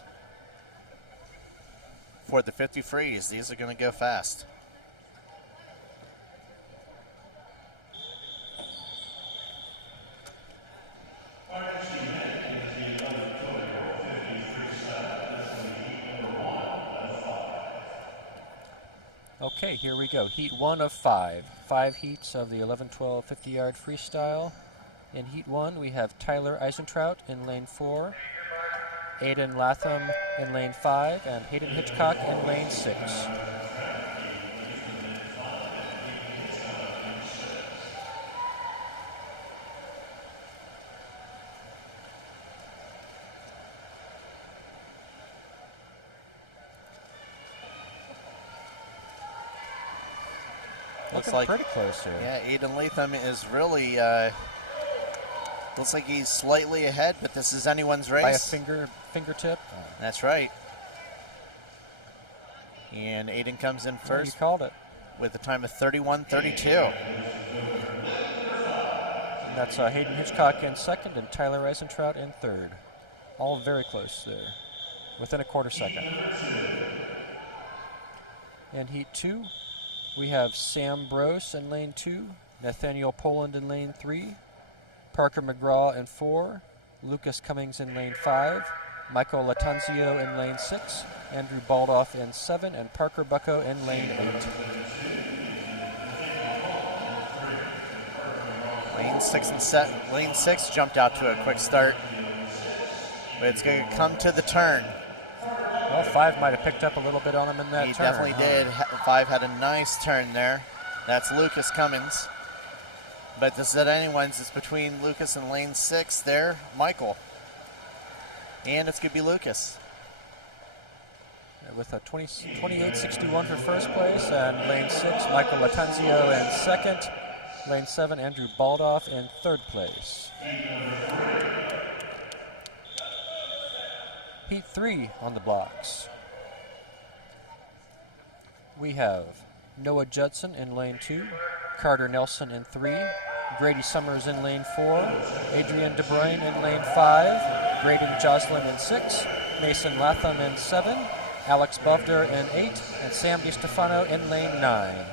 for the 50 freeze. These are going to go fast. Okay, here we go. Heat 1 of 5. 5 heats of the 11-12 50-yard freestyle. In Heat 1, we have Tyler Eisentrout in lane 4, Aiden Latham in lane 5, and Hayden Hitchcock in lane 6. Looks like pretty close here. Yeah, Aiden Latham is really looks like he's slightly ahead, but this is anyone's race. By a fingertip. That's right. And Aiden comes in first. You called it. With a time of 31:32. And that's Hayden Hitchcock in second and Tyler Eisentrout in third. All very close there, within a quarter second. In Heat 2, we have Sam Brose in lane 2, Nathaniel Poland in lane 3, Parker McGraw in 4, Lucas Cummings in lane 5, Michael Latanzio in lane 6, Andrew Baldoff in 7, and Parker Bucko in lane 8. Lane 6 jumped out to a quick start, but it's going to come to the turn. Well, 5 might have picked up a little bit on him in that turn. He definitely did. 5 had a nice turn there. That's Lucas Cummins. But this is at anyone's. It's between Lucas and lane 6 there, Michael. And it's going to be Lucas. With a 28.61 for first place, and lane 6, Michael Latanzio in second. Lane 7, Andrew Baldoff in third place. Heat 3 on the blocks. We have Noah Judson in lane 2, Carter Nelson in 3, Grady Summers in lane 4, Adrian De Bruyne in lane 5, Braden Joslin in 6, Mason Latham in 7, Alex Bovder in 8, and Sam DiStefano in lane 9.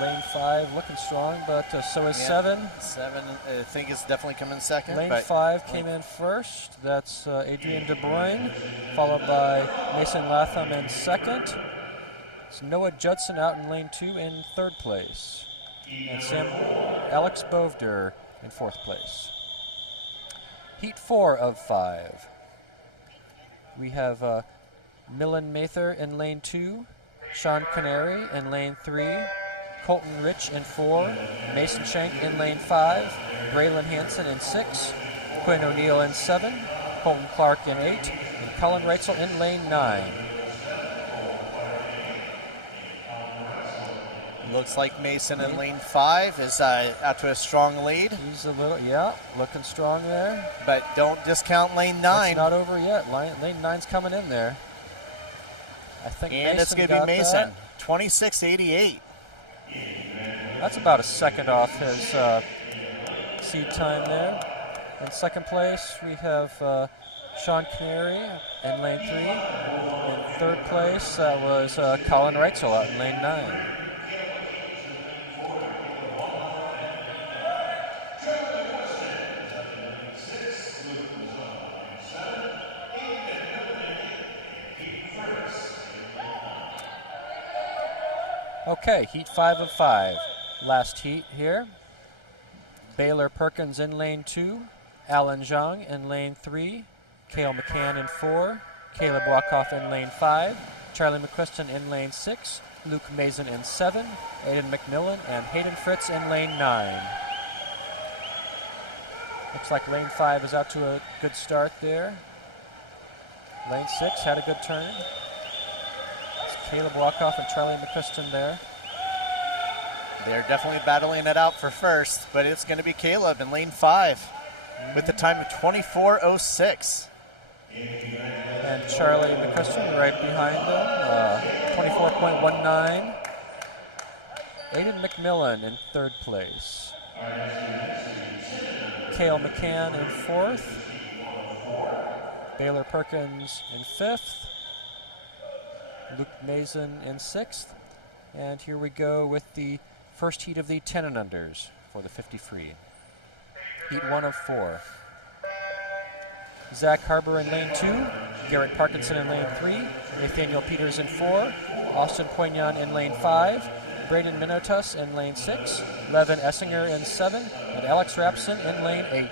Lane 5 looking strong, but so is 7. 7, I think, is definitely coming second. Lane 5 came in first. That's Adrian De Bruyne, followed by Mason Latham in second. It's Noah Judson out in lane 2 in third place. And Alex Bovder in fourth place. Heat 4 of 5. We have Millen Mather in lane 2, Sean Canary in lane 3, Colton Rich in 4, Mason Shank in lane 5, Braylon Hansen in 6, Quinn O'Neill in 7, Colton Clark in 8, and Colin Reitzel in lane 9. Looks like Mason in lane 5 is out to a strong lead. He's looking strong there. But don't discount lane 9. It's not over yet. Lane 9's coming in there. I think and Mason it's going to be Mason, 26.88. That's about a second off his seed time there. In second place, we have Sean Canary in lane 3. In third place, that was Colin Reitzel out in lane 9. Okay, Heat 5 of 5. Last heat here. Baylor Perkins in lane 2, Alan Zhang in lane 3, Cale McCann in 4, Caleb Wakoff in lane 5, Charlie McQuiston in lane 6, Luke Mason in 7, Aiden McMillan and Hayden Fritz in lane 9. Looks like lane 5 is out to a good start there. Lane 6 had a good turn. It's Caleb Walkoff and Charlie McCuston there. They're definitely battling it out for first, but it's going to be Caleb in lane 5 with the time of 24:06. And Charlie McCuston right behind them, 24.19. Aiden McMillan in 3rd place. Cale McCann in 4th. Baylor Perkins in 5th. Luke Mason in 6th. And here we go with the first heat of the 10 and unders for the 50 free. Heat 1 of 4. Zach Harbour in lane 2. Garrett Parkinson in lane 3. Nathaniel Peters in 4. Austin Poignon in lane 5. Braden Minotus in lane 6. Levin Essinger in 7. And Alex Rapson in lane 8.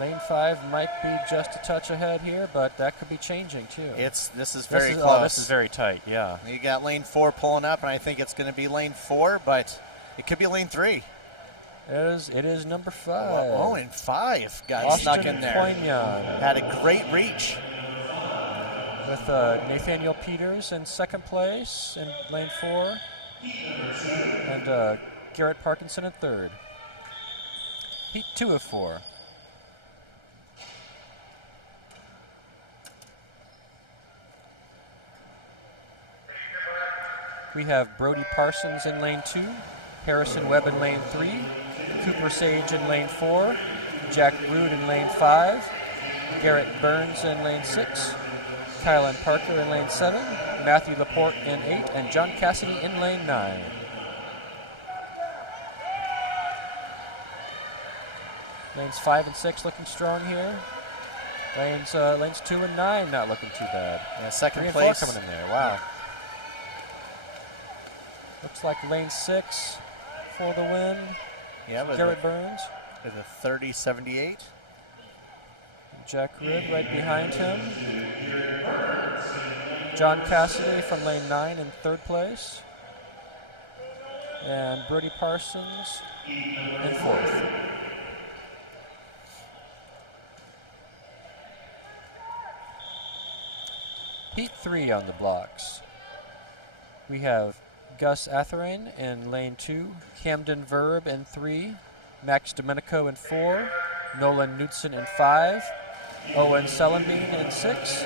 Lane 5 might be just a touch ahead here, but that could be changing too. This is very close. Oh, this is very tight, yeah. You got lane 4 pulling up, and I think it's going to be lane 4, but it could be lane 3. It is number 5. Oh, and 5 got Austin snuck in there. Poignon. Had a great reach. With Nathaniel Peters in 2nd place in lane 4. And Garrett Parkinson in 3rd. Heat 2 of 4. We have Brody Parsons in lane 2, Harrison Webb in lane 3, Cooper Sage in lane 4, Jack Rood in lane 5, Garrett Burns in lane 6, Kylan Parker in lane 7, Matthew Laporte in 8, and John Cassidy in lane 9. Lanes 5 and 6 looking strong here. Lanes 2 and 9 not looking too bad. And second 3 and place 4 coming in there. Wow. Looks like lane 6 for the win. Yeah, with Garrett Burns. With a 30.78. Jack Rood right behind him. John Cassidy from lane 9 in 3rd place. And Brody Parsons in 4th. Heat 3 on the blocks. We have Gus Atherin in lane 2, Camden Verb in 3, Max Domenico in 4, Nolan Knudsen in 5, Owen Selenbein in 6,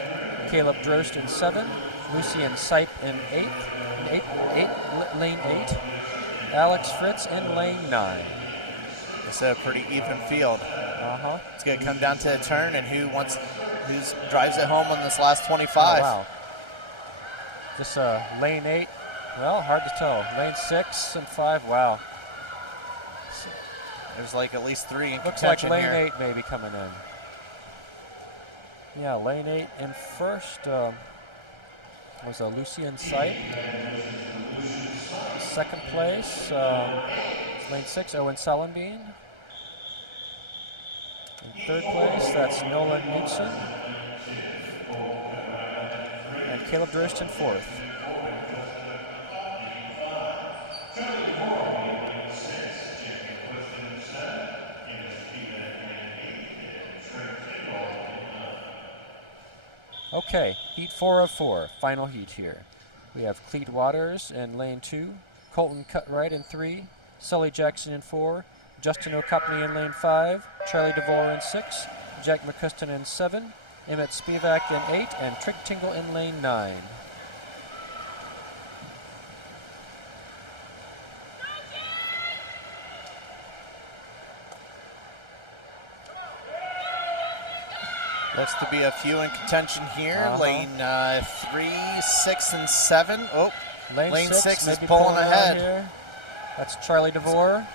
Caleb Drost in 7, Lucian Sipe in 8th, lane 8, Alex Fritz in lane 9. It's a pretty even field. It's going to come down to a turn and who drives it home on this last 25. Oh, wow. This lane 8. Well, hard to tell. Lane 6 and 5, wow. There's like at least 3 in Looks like contention lane here. 8 may be coming in. Yeah, lane 8 in first was Lucian Sipe. 2nd place, lane 6, Owen Selenbein. In 3rd place, that's Nolan Knudsen. And Caleb Drost in 4th. Okay, heat 4 of 4, final heat here. We have Cleet Waters in lane 2, Colton Cutright in 3, Sully Jackson in 4, Justin O'Copney in lane 5, Charlie DeVore in 6, Jack McCuston in 7, Emmett Spivak in 8, and Trig Tingle in lane 9. Looks to be a few in contention here. Lane 3, 6, and 7. Oh, lane 6 is pulling ahead. Here. That's Charlie DeVore.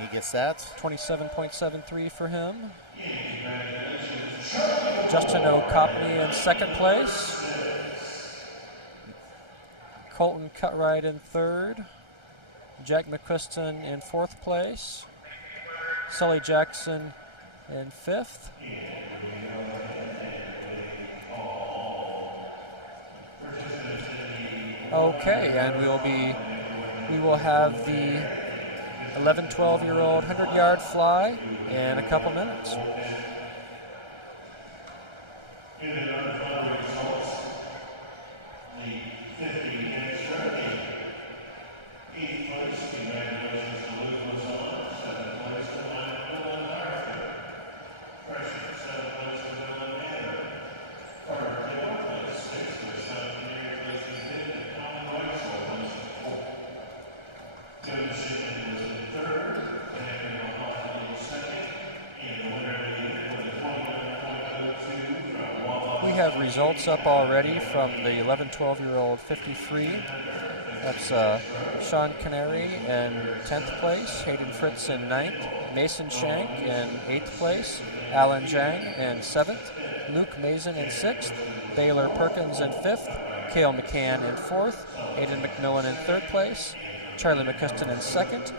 He gets that. 27.73 for him. Justin O'Copney in 2nd place. Colton Cutright in 3rd. Jack McCuston in 4th place. Sully Jackson in 5th. Okay, and we'll be we will have the 11, 12-year-old 100-yard fly in a couple minutes. Have results up already from the 11, 12-year-old 53. That's Sean Canary in 10th place, Hayden Fritz in 9th, Mason Shank in 8th place, Alan Zhang in 7th, Luke Mason in 6th, Baylor Perkins in 5th, Cale McCann in 4th, Aiden McMillan in 3rd place, Charlie McCuston in 2nd,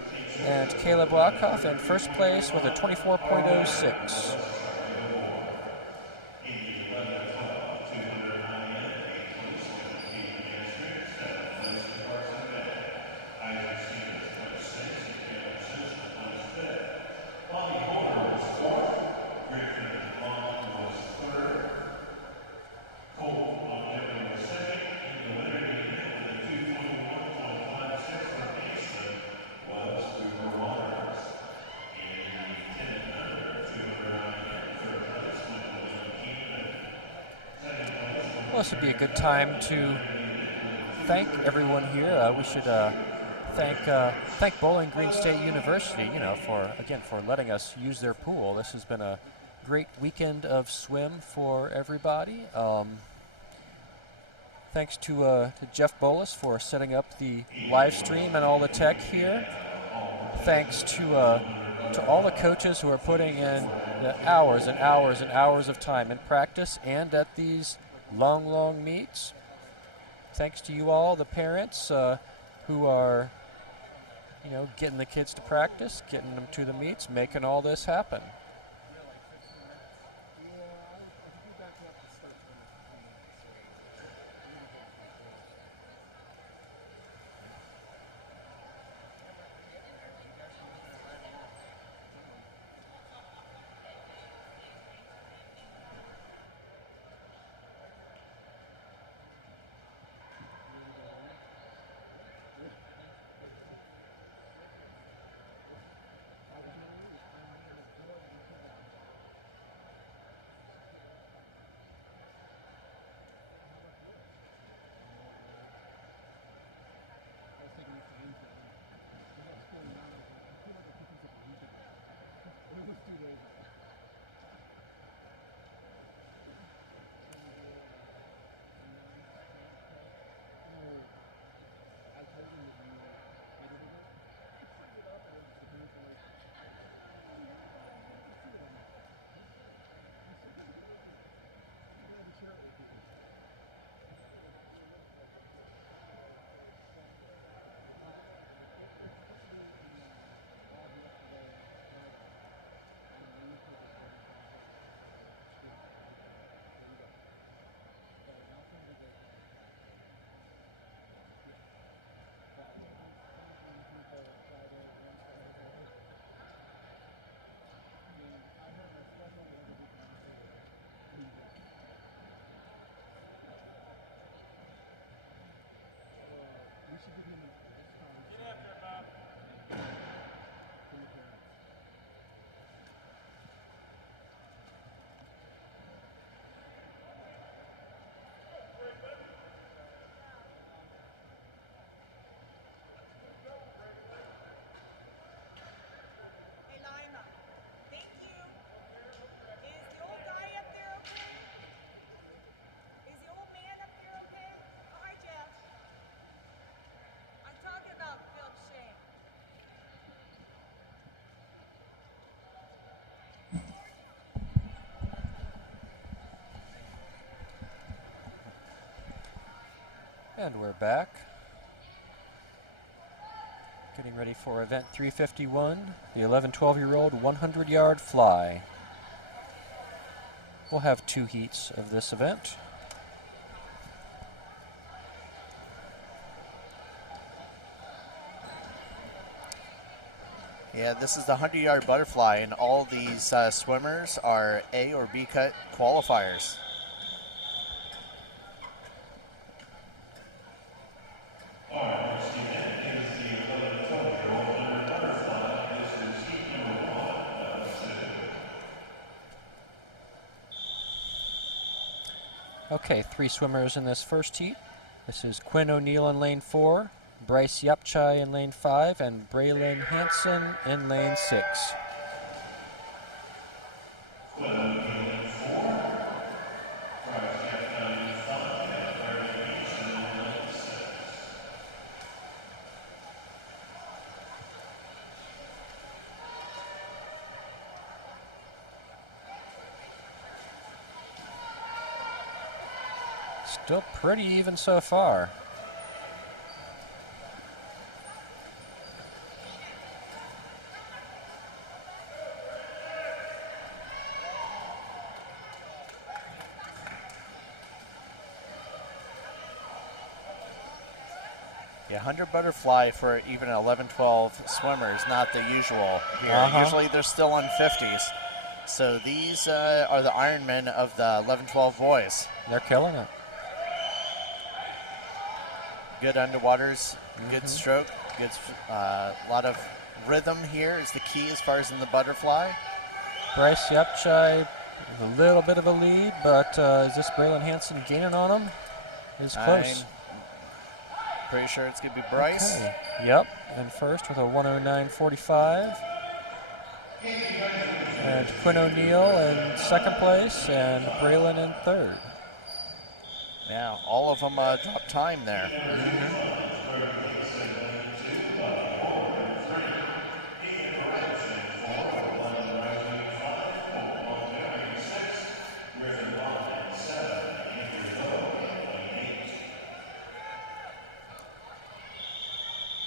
and Caleb Rockhoff in 1st place with a 24.06. This would be a good time to thank everyone here. We should thank Bowling Green State University, for letting us use their pool. This has been a great weekend of swim for everybody. Thanks to Jeff Bolus for setting up the live stream and all the tech here. Thanks to all the coaches who are putting in the hours and hours and hours of time in practice and at these long meets. Thanks to you all, the parents who are, getting the kids to practice, getting them to the meets, making all this happen. And we're back. Getting ready for event 351, the 11, 12-year-old 100-yard fly. We'll have 2 heats of this event. Yeah, this is the 100-yard butterfly, and all these swimmers are A or B cut qualifiers. Okay, 3 swimmers in this first heat. This is Quinn O'Neill in lane 4, Bryce Yapchai in lane 5, and Braylon Hansen in lane 6. Still pretty even so far. Yeah, 100 butterfly for even 11-12 swimmer is not the usual here. Usually they're still on 50s. So these are the Ironmen of the 11-12 boys. They're killing it. Good underwaters, good stroke, good lot of rhythm here is the key as far as in the butterfly. Bryce Yapchai with a little bit of a lead, but is this Braylon Hansen gaining on him? It's close. I'm pretty sure it's going to be Bryce. Okay. Yep, in first with a 109.45. And Quinn O'Neill in second place, and Braylon in third. Yeah, all of them dropped time there.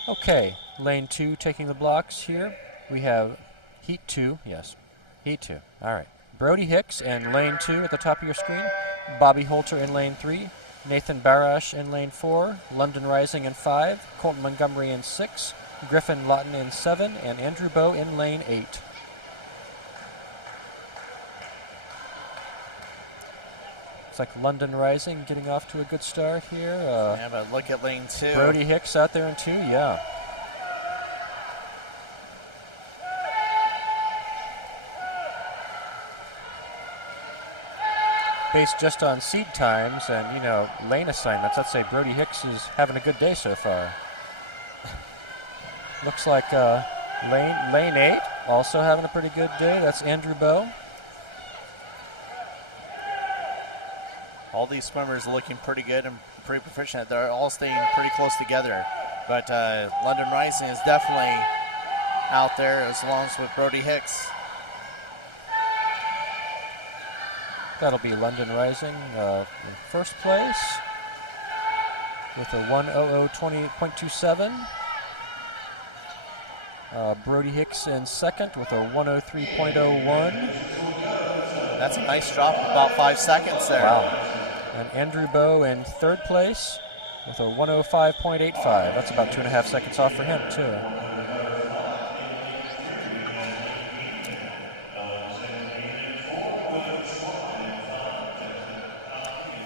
Okay, lane 2 taking the blocks here. We have heat 2, yes, heat 2. All right, Brody Hicks in lane 2 at the top of your screen. Bobby Holter in lane 3, Nathan Barash in lane 4, London Rising in 5, Colton Montgomery in 6, Griffin Lawton in 7, and Andrew Bowe in lane 8. Looks like London Rising getting off to a good start here. Yeah, but look at lane 2. Brody Hicks out there in 2, yeah. Based just on seed times and, you know, lane assignments, I'd say Brody Hicks is having a good day so far. Looks like lane 8 also having a pretty good day. That's Andrew Bowe. All these swimmers are looking pretty good and pretty proficient. They're all staying pretty close together. But London Rising is definitely out there as long as with Brody Hicks. That'll be London Rising in first place with a 1:00:20.27. Brody Hicks in second with a 1:03.01. That's a nice drop, about 5 seconds there. Wow. And Andrew Bowe in third place with a 1:05.85. That's about 2.5 seconds off for him, too.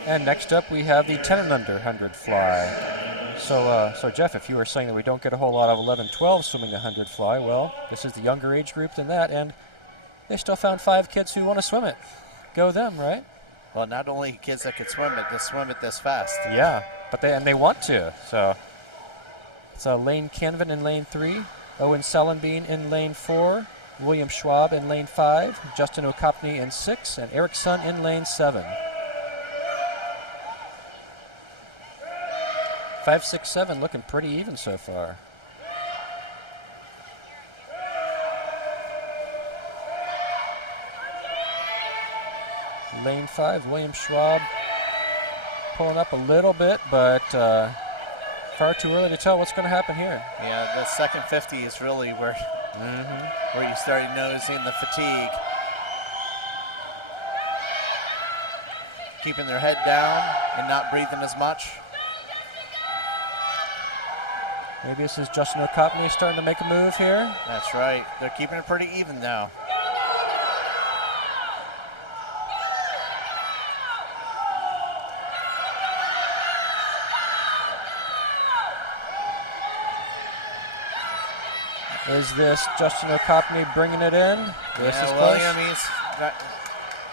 And next up, we have the 10 and under 100 fly. So Jeff, if you were saying that we don't get a whole lot of 11-12 swimming 100 fly, well, this is the younger age group than that, and they still found 5 kids who want to swim it. Go them, right? Well, not only kids that could swim it this fast. Yeah, but they want to. So it's Lane Canvin in lane 3, Owen Sellenbean in lane 4, William Schwab in lane 5, Justin O'Copney in 6, and Eric Sun in lane 7. 5, 6, 7 looking pretty even so far. Lane 5, William Schwab pulling up a little bit, but far too early to tell what's going to happen here. Yeah, the second 50 is really where you start noticing the fatigue. Keeping their head down and not breathing as much. Maybe this is Justin O'Copney starting to make a move here. That's right. They're keeping it pretty even now. Is this Justin O'Copney bringing it in? This is close. William,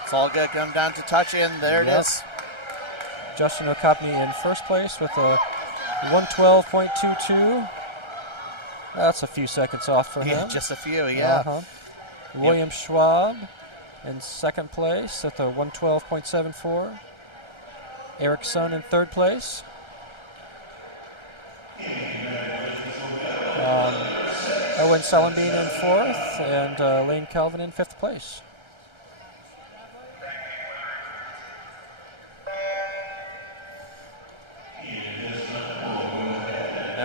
it's all good. Come down to touch in. There it is. Justin O'Copney in first place with a 112.22. That's a few seconds off for him. Just a few, yeah. William Schwab in second place at the 112.74. Eric Sun in third place. Owen Selenbean in fourth, and Lane Calvin in fifth place.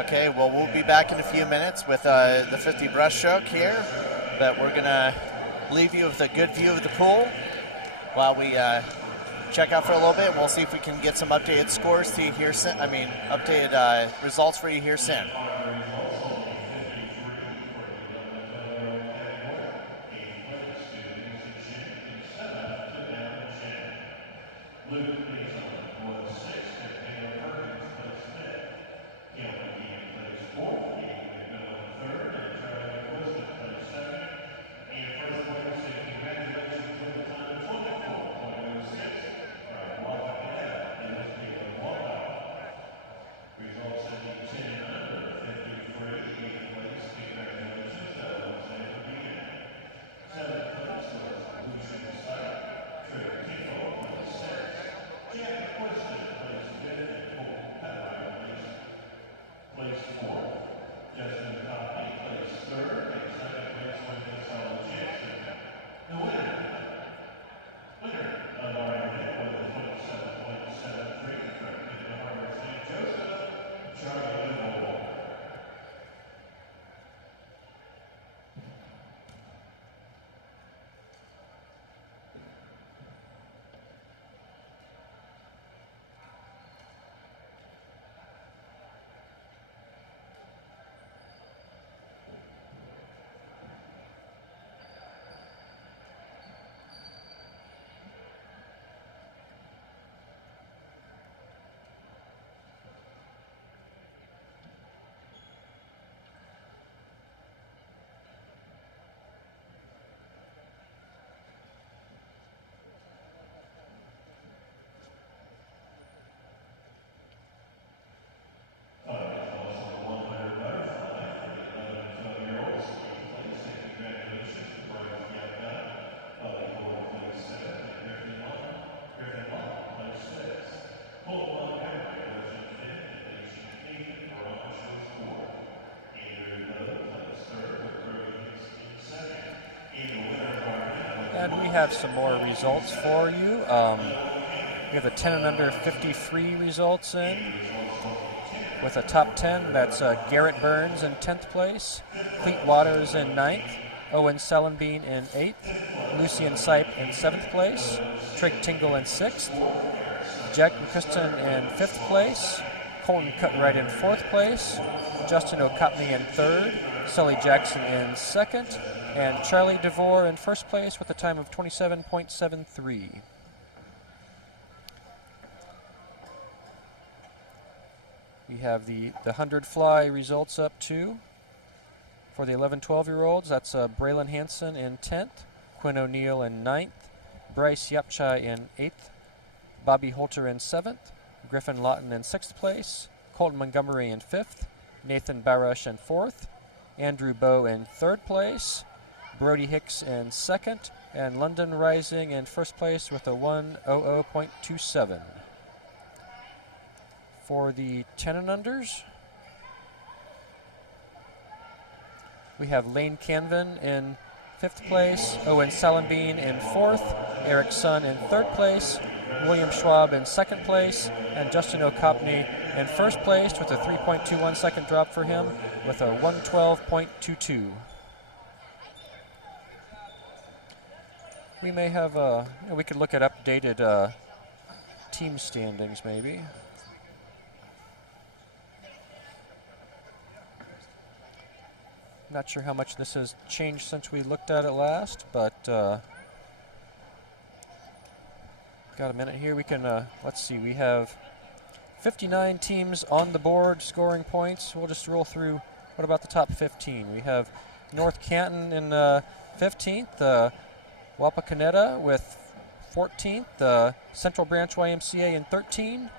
Okay, well, we'll be back in a few minutes with the 50 breaststroke here, but we're going to leave you with a good view of the pool while we check out for a little bit. We'll see if we can get some updated scores to you here soon. Updated results for you here soon. And we have some more results for you. We have the 10 and under 53 results in. With a top 10, that's Garrett Burns in 10th place, Cleet Waters in 9th, Owen Selenbean in 8th, Lucian Sipe in 7th place, Trig Tingle in 6th, Jack McCuston in 5th place, Colton Cutright in 4th place, Justin O'Copney in 3rd, Sully Jackson in 2nd, and Charlie DeVore in 1st place with a time of 27.73. We have the 100 fly results up too. For the 11-12-year-olds, that's Braylon Hansen in 10th, Quinn O'Neill in 9th, Bryce Yapchai in 8th, Bobby Holter in 7th, Griffin Lawton in 6th place, Colton Montgomery in 5th, Nathan Barash in 4th, Andrew Bowe in 3rd place, Brody Hicks in 2nd, and London Rising in 1st place with a 1:00.27. For the 10 and unders, we have Lane Canvin in 5th place, Owen Selenbean in 4th, Eric Sun in 3rd place, William Schwab in 2nd place, and Justin O'Copney in 1st place with a 3.21 second drop for him with a 1:12.22. We may have we could look at updated team standings maybe. Not sure how much this has changed since we looked at it last, but got a minute here. We can, let's see, we have 59 teams on the board scoring points. We'll just roll through. What about the top 15? We have North Canton in 15th, Wapakoneta with 14th, Central Branch YMCA in 13,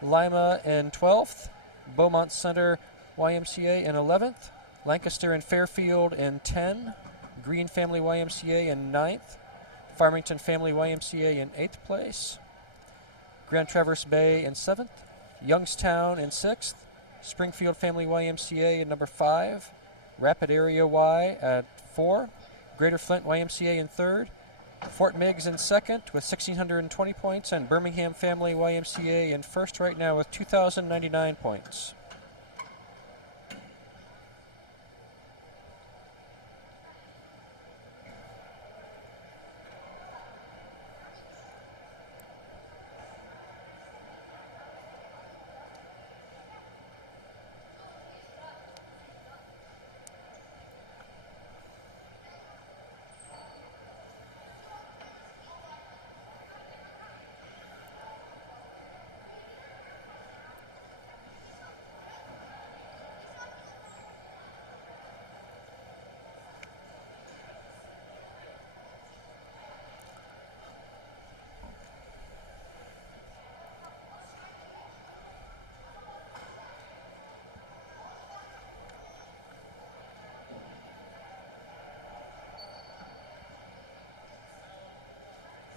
Lima in 12th, Beaumont Center YMCA in 11th, Lancaster and Fairfield in 10, Green Family YMCA in 9th, Farmington Family YMCA in 8th place, Grand Traverse Bay in 7th, Youngstown in 6th, Springfield Family YMCA in number 5, Rapid Area Y at 4, Greater Flint YMCA in 3rd, Fort Meigs in 2nd with 1,620 points, and Birmingham Family YMCA in 1st right now with 2,099 points.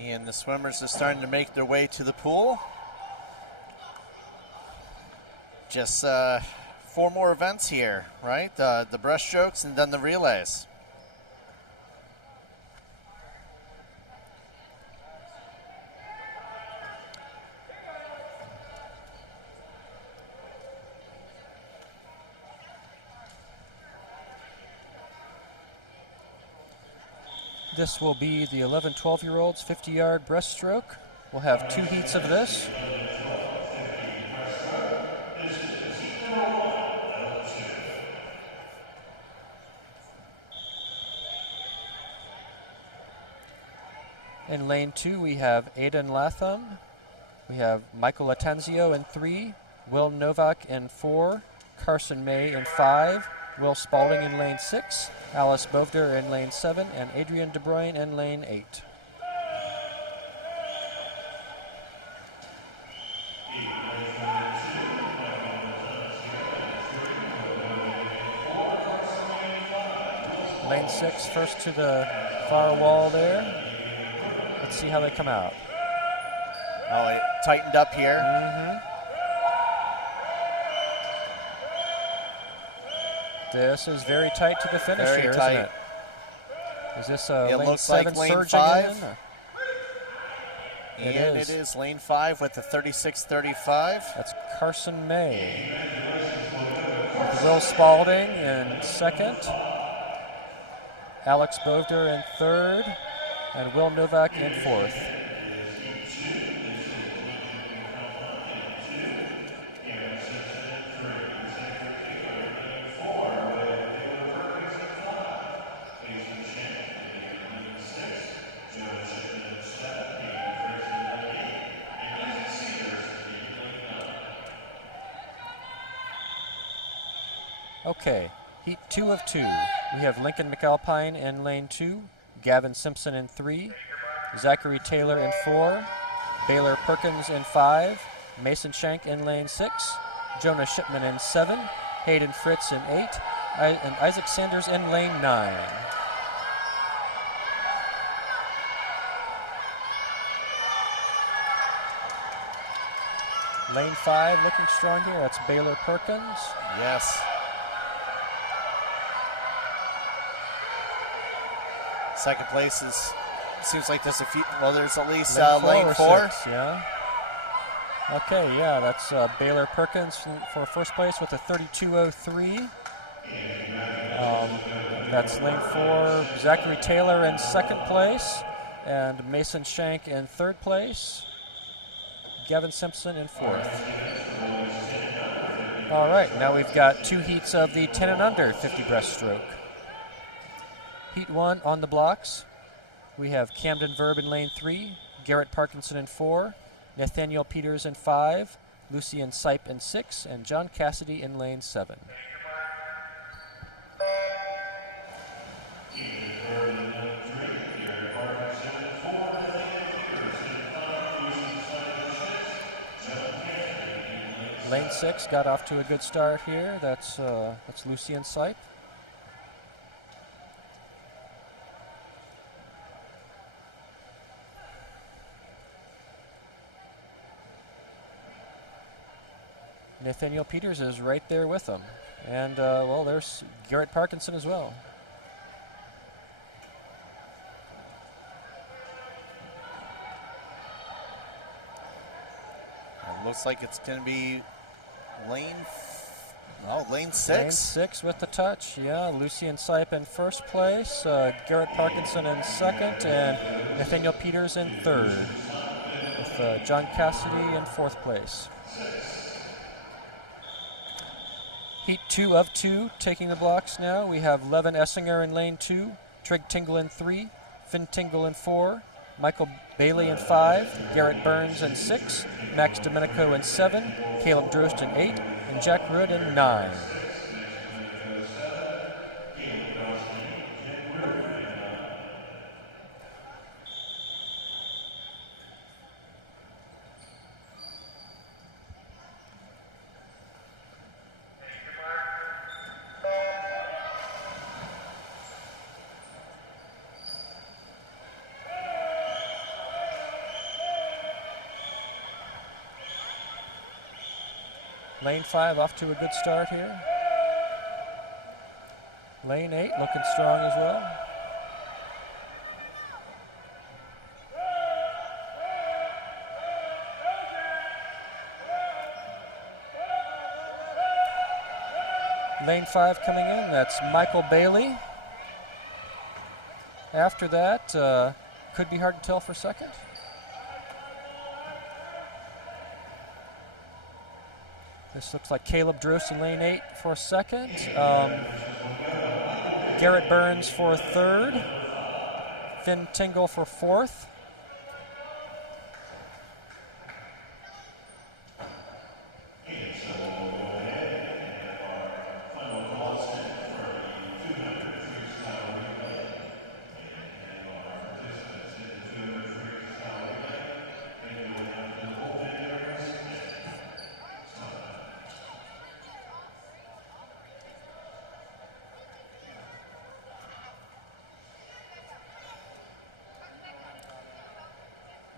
And the swimmers are starting to make their way to the pool. Just 4 more events here, right? The breaststrokes and then the relays. This will be the 11, 12-year-olds 50-yard breaststroke. We'll have 2 heats of this. In lane 2, we have Aidan Latham. We have Michael Latanzio in 3, Will Novak in 4, Carson May in 5, Will Spalding in lane 6, Alice Bovder in lane 7, and Adrian De Bruyne in lane 8. Lane 6 first to the far wall there. Let's see how they come out. Oh, it tightened up here. This is very tight to the finish Very here, tight. isn't it? Is this a It lane looks 7 like lane surging 5. in? Or? And it is lane 5 with the 36-35. That's Carson May. Will Spalding in 2nd. Alex Bovder in 3rd. And Will Novak in 4th. Okay, heat 2 of 2. We have Lincoln McAlpine in lane 2, Gavin Simpson in 3, Zachary Taylor in 4, Baylor Perkins in 5, Mason Shank in lane 6, Jonah Shipman in 7, Hayden Fritz in 8, and Isaac Sanders in lane 9. Lane 5 looking strong here. That's Baylor Perkins. Yes. Second place seems like there's a few, well, there's at least lane 4. 6, yeah. Okay, yeah, that's Baylor Perkins for first place with a 32.03. That's lane 4. Zachary Taylor in second place, and Mason Shank in third place. Gavin Simpson in 4th. All right, now we've got 2 heats of the 10 and under 50 breaststroke. Heat 1 on the blocks. We have Camden Verb in lane 3, Garrett Parkinson in 4, Nathaniel Peters in 5, Lucian Sipe in 6, and John Cassidy in lane 7. Lane 6 got off to a good start here. That's Lucian Sipe. Nathaniel Peters is right there with them. And, well, there's Garrett Parkinson as well. It looks like it's going to be lane 6. Lane 6 with the touch, yeah. Lucian Sipe in first place, Garrett Parkinson in second, and Nathaniel Peters in third, with John Cassidy in fourth place. Heat 2 of 2 taking the blocks now. We have Levin Essinger in lane 2, Trig Tingle in 3, Finn Tingle in 4, Michael Bailey in 5, Garrett Burns in 6, Max Domenico in 7, Caleb Drost in 8, and Jack Rood in 9. Lane 5 off to a good start here. Lane 8 looking strong as well. Lane 5 coming in, that's Michael Bailey. After that, could be hard to tell for second. This looks like Caleb Drost in lane 8 for second. Garrett Burns for third. Finn Tingle for fourth.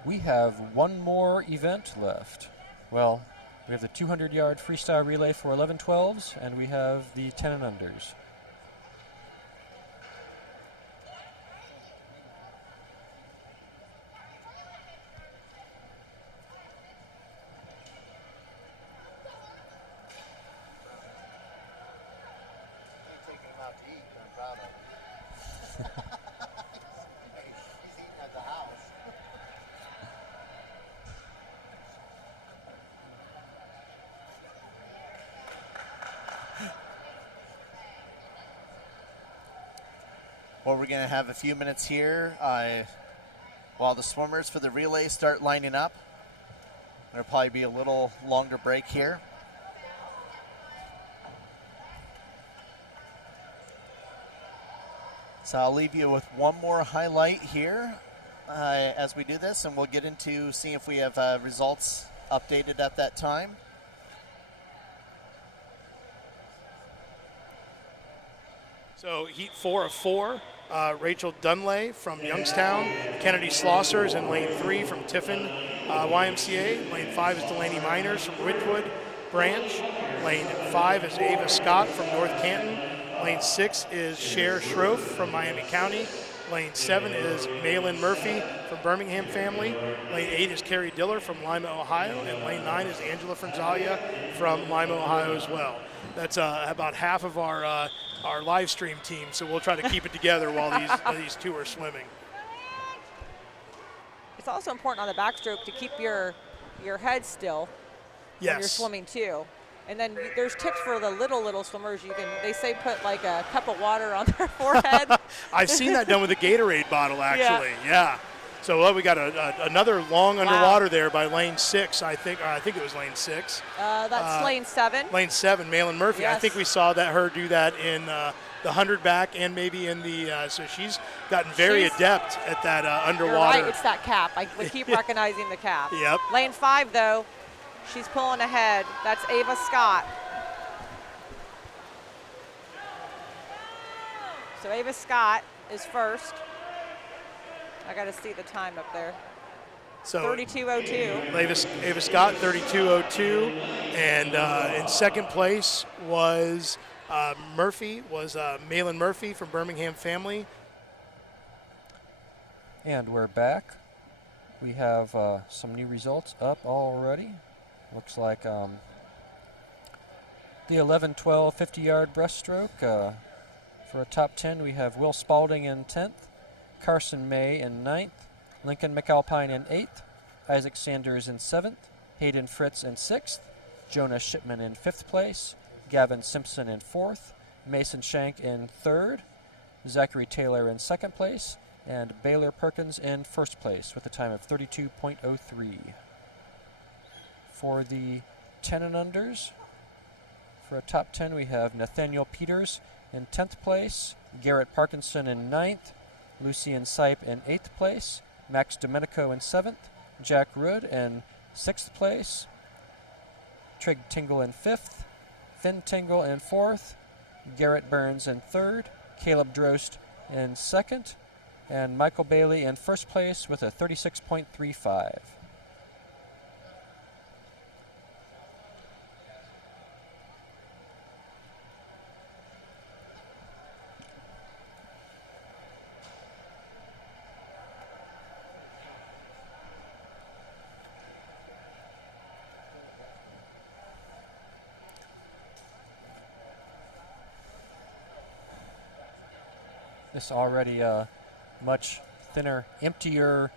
We have one more event left. Well, we have the 200-yard freestyle relay for 11-12s, and we have the 10 and unders. Well, we're going to have a few minutes here while the swimmers for the relay start lining up. There'll probably be a little longer break here. So I'll leave you with one more highlight here as we do this, and we'll get into seeing if we have results updated at that time. So Heat 4 of 4, Rachel Dunlay from Youngstown, Kennedy Slossers in lane 3 from Tiffin YMCA. Lane 5 is Delaney Miners from Ridgewood Branch. Lane 5 is Ava Scott from North Canton. Lane 6 is Cher Schroff from Miami County. Lane 7 is Malin Murphy from Birmingham Family. Lane 8 is Carrie Diller from Lima, Ohio. And lane 9 is Angela Franzalia from Lima, Ohio as well. That's about half of our live stream team, so we'll try to keep it together while these two are swimming. It's also important on the backstroke to keep your head still when you're swimming too. And then there's tips for the little swimmers. They say put like a cup of water on their forehead. I've seen that done with a Gatorade bottle, actually. Yeah. So we got another long underwater there by lane 6. I think it was lane 6. That's lane 7. Lane 7, Malin Murphy. Yes. I think we saw her do that in the 100 back and maybe in the. So she's gotten very adept at that underwater. You're right. It's that cap. We keep recognizing the cap. Yep. Lane 5 though, she's pulling ahead. That's Ava Scott. So Ava Scott is first. I got to see the time up there. So 32:02. Ava Scott, 32:02, and in second place was Malin Murphy from Birmingham Family. And we're back. We have some new results up already. Looks like the 11-12 50-yard breaststroke. For a top 10, we have Will Spalding in 10th. Carson May in 9th, Lincoln McAlpine in 8th, Isaac Sanders in 7th, Hayden Fritz in 6th, Jonah Shipman in 5th place, Gavin Simpson in 4th, Mason Shank in 3rd, Zachary Taylor in 2nd place, and Baylor Perkins in 1st place with a time of 32.03. For the 10 and unders, for a top 10, we have Nathaniel Peters in 10th place, Garrett Parkinson in 9th, Lucian Sipe in 8th place, Max Domenico in 7th, Jack Rood in 6th place, Trig Tingle in 5th, Finn Tingle in 4th, Garrett Burns in 3rd, Caleb Drost in 2nd, and Michael Bailey in 1st place with a 36.35. This already much thinner, emptier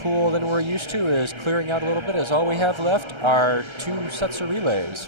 pool than we're used to is clearing out a little bit, as all we have left are 2 sets of relays.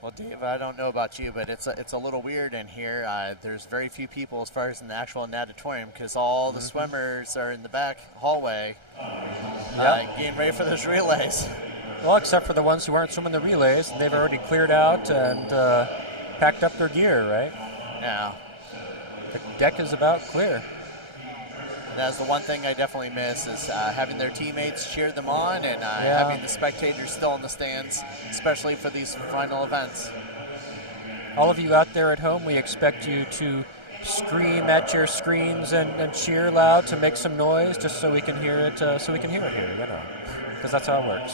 Well, Dave, I don't know about you, but it's a little weird in here. There's very few people as far as in the actual natatorium because all the swimmers are in the back hallway getting ready for those relays. Well, except for the ones who aren't swimming the relays. They've already cleared out and packed up their gear, right? Yeah. The deck is about clear. That's the one thing I definitely miss is having their teammates cheer them on and having the spectators still in the stands, especially for these final events. All of you out there at home, we expect you to scream at your screens and cheer loud to make some noise, just so we can hear it. Here, because that's how it works.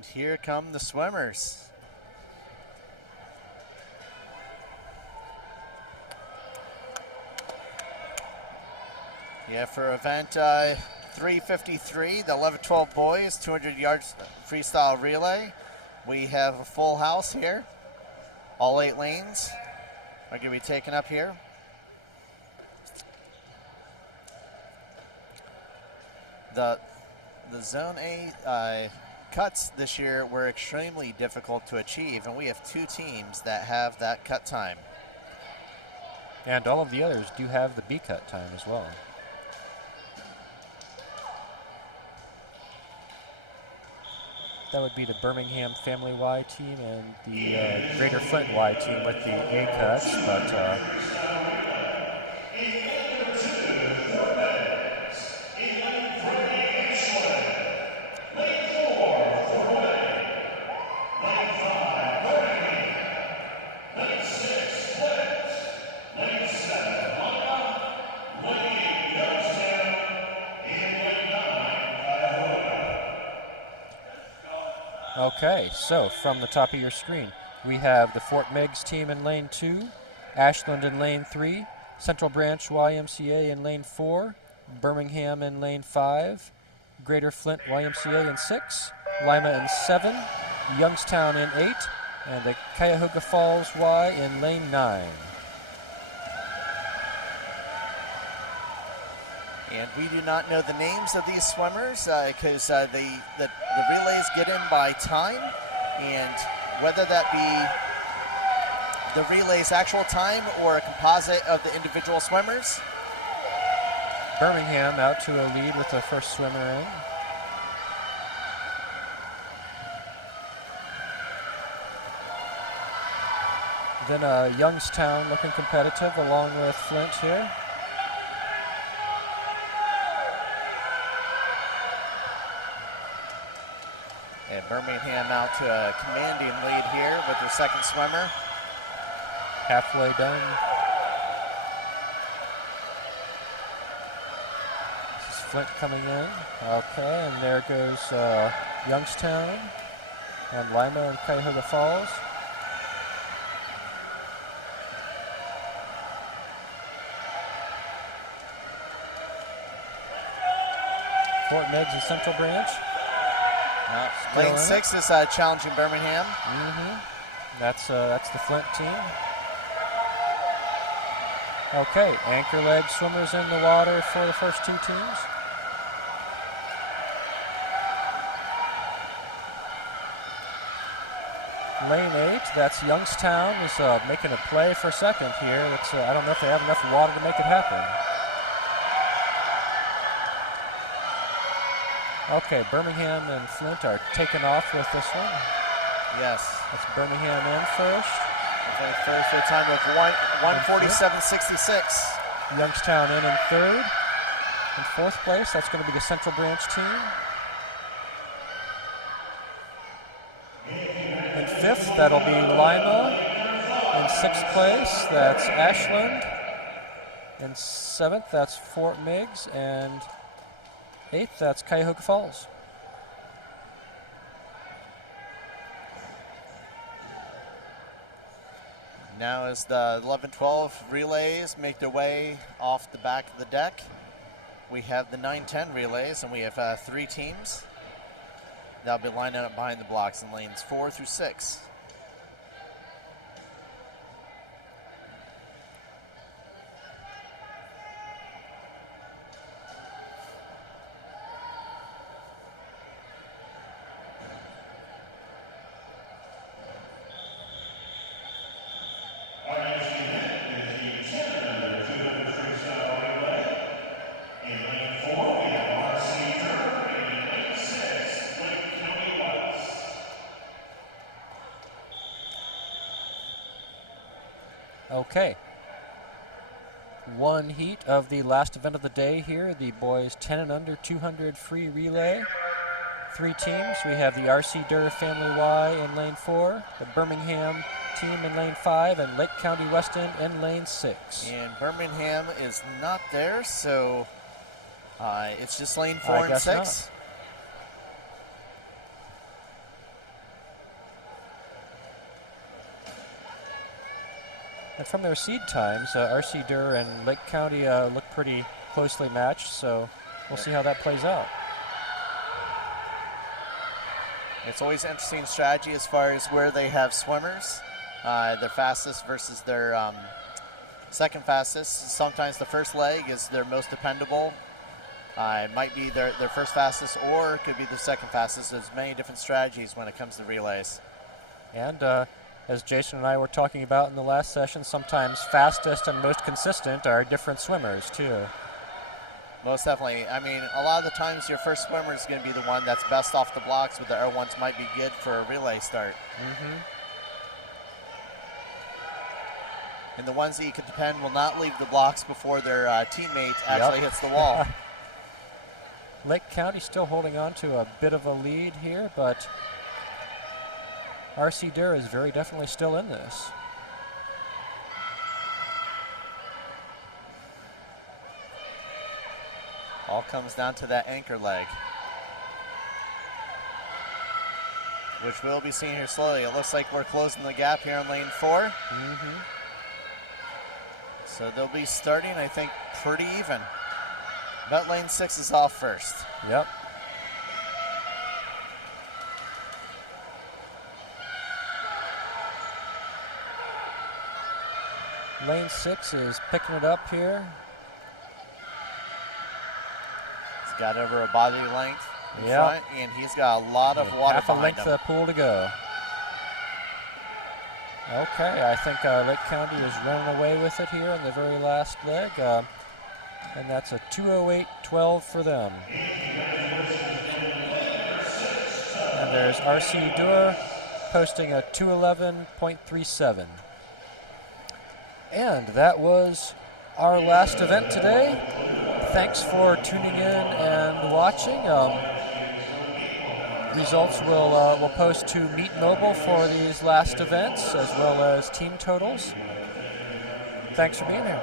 And here come the swimmers. Yeah, for event 353, the 11-12 boys, 200 yards freestyle relay. We have a full house here. All 8 lanes are going to be taken up here. The Zone A cuts this year were extremely difficult to achieve, and we have 2 teams that have that cut time. And all of the others do have the B cut time as well. That would be the Birmingham Family Y team and the Greater Flint Y team with the A cuts, but okay, so from the top of your screen, we have the Fort Meigs team in lane 2, Ashland in lane 3, Central Branch YMCA in lane 4, Birmingham in lane 5, Greater Flint YMCA in 6, Lima in 7, Youngstown in 8, and the Cuyahoga Falls Y in lane 9. And we do not know the names of these swimmers because the relays get in by time, and whether that be the relay's actual time or a composite of the individual swimmers. Birmingham out to a lead with the first swimmer in. Then Youngstown looking competitive along with Flint here. And Birmingham out to a commanding lead here with their second swimmer. Halfway done. This is Flint coming in. Okay, and there goes Youngstown and Lima and Cuyahoga Falls. Fort Meigs is Central Branch. Lane 6 is challenging Birmingham. That's the Flint team. Okay, anchor leg swimmers in the water for the first 2 teams. Lane 8, that's Youngstown, is making a play for second here. It's, I don't know if they have enough water to make it happen. Okay, Birmingham and Flint are taking off with this one. Yes. That's Birmingham in first. First for a time of 1:47.66. Youngstown in third. In fourth place, that's going to be the Central Branch team. In fifth, that'll be Lima. In sixth place, that's Ashland. In seventh, that's Fort Meigs. And eighth, that's Cuyahoga Falls. Now as the 11-12 relays make their way off the back of the deck, we have the 9-10 relays, and we have 3 teams. They'll be lining up behind the blocks in lanes 4 through 6. Okay. One heat of the last event of the day here, the boys 10 and under 200 free relay. 3 teams. We have the RC Durr Family Y in lane 4, the Birmingham team in lane 5, and Lake County West End in lane 6. And Birmingham is not there, so it's just lane 4 and 6. And from their seed times, R.C. Durr and Lake County look pretty closely matched, so we'll see how that plays out. It's always an interesting strategy as far as where they have swimmers, their fastest versus their second fastest. Sometimes the first leg is their most dependable. It might be their first fastest, or it could be the second fastest. There's many different strategies when it comes to relays. And as Jason and I were talking about in the last session, sometimes fastest and most consistent are different swimmers too. Most definitely. I mean, a lot of the times your first swimmer is going to be the one that's best off the blocks, but the other ones might be good for a relay start. Mm-hmm. And the ones that you can depend will not leave the blocks before their teammate actually hits the wall. Lake County still holding on to a bit of a lead here, but R.C. Durr is very definitely still in this. All comes down to that anchor leg, which we'll be seeing here slowly. It looks like we're closing the gap here in lane 4. Mm-hmm. So they'll be starting, I think, pretty even. But lane 6 is off first. Yep. Lane 6 is picking it up here. He's got over a body length in front, and he's got a lot of water half a behind length him. of pool to go. Okay, I think Lake County is running away with it here in the very last leg, and that's a 2:08.12 for them. And there's R.C. Durr posting a 2:11.37. And that was our last event today. Thanks for tuning in and watching. Results we'll post to Meet Mobile for these last events, as well as team totals. Thanks for being here.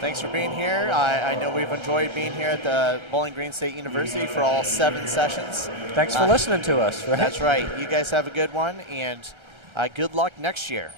Thanks for being here. I know we've enjoyed being here at the Bowling Green State University for all 7 sessions. Thanks for listening to us. Right? That's right. You guys have a good one, and good luck next year.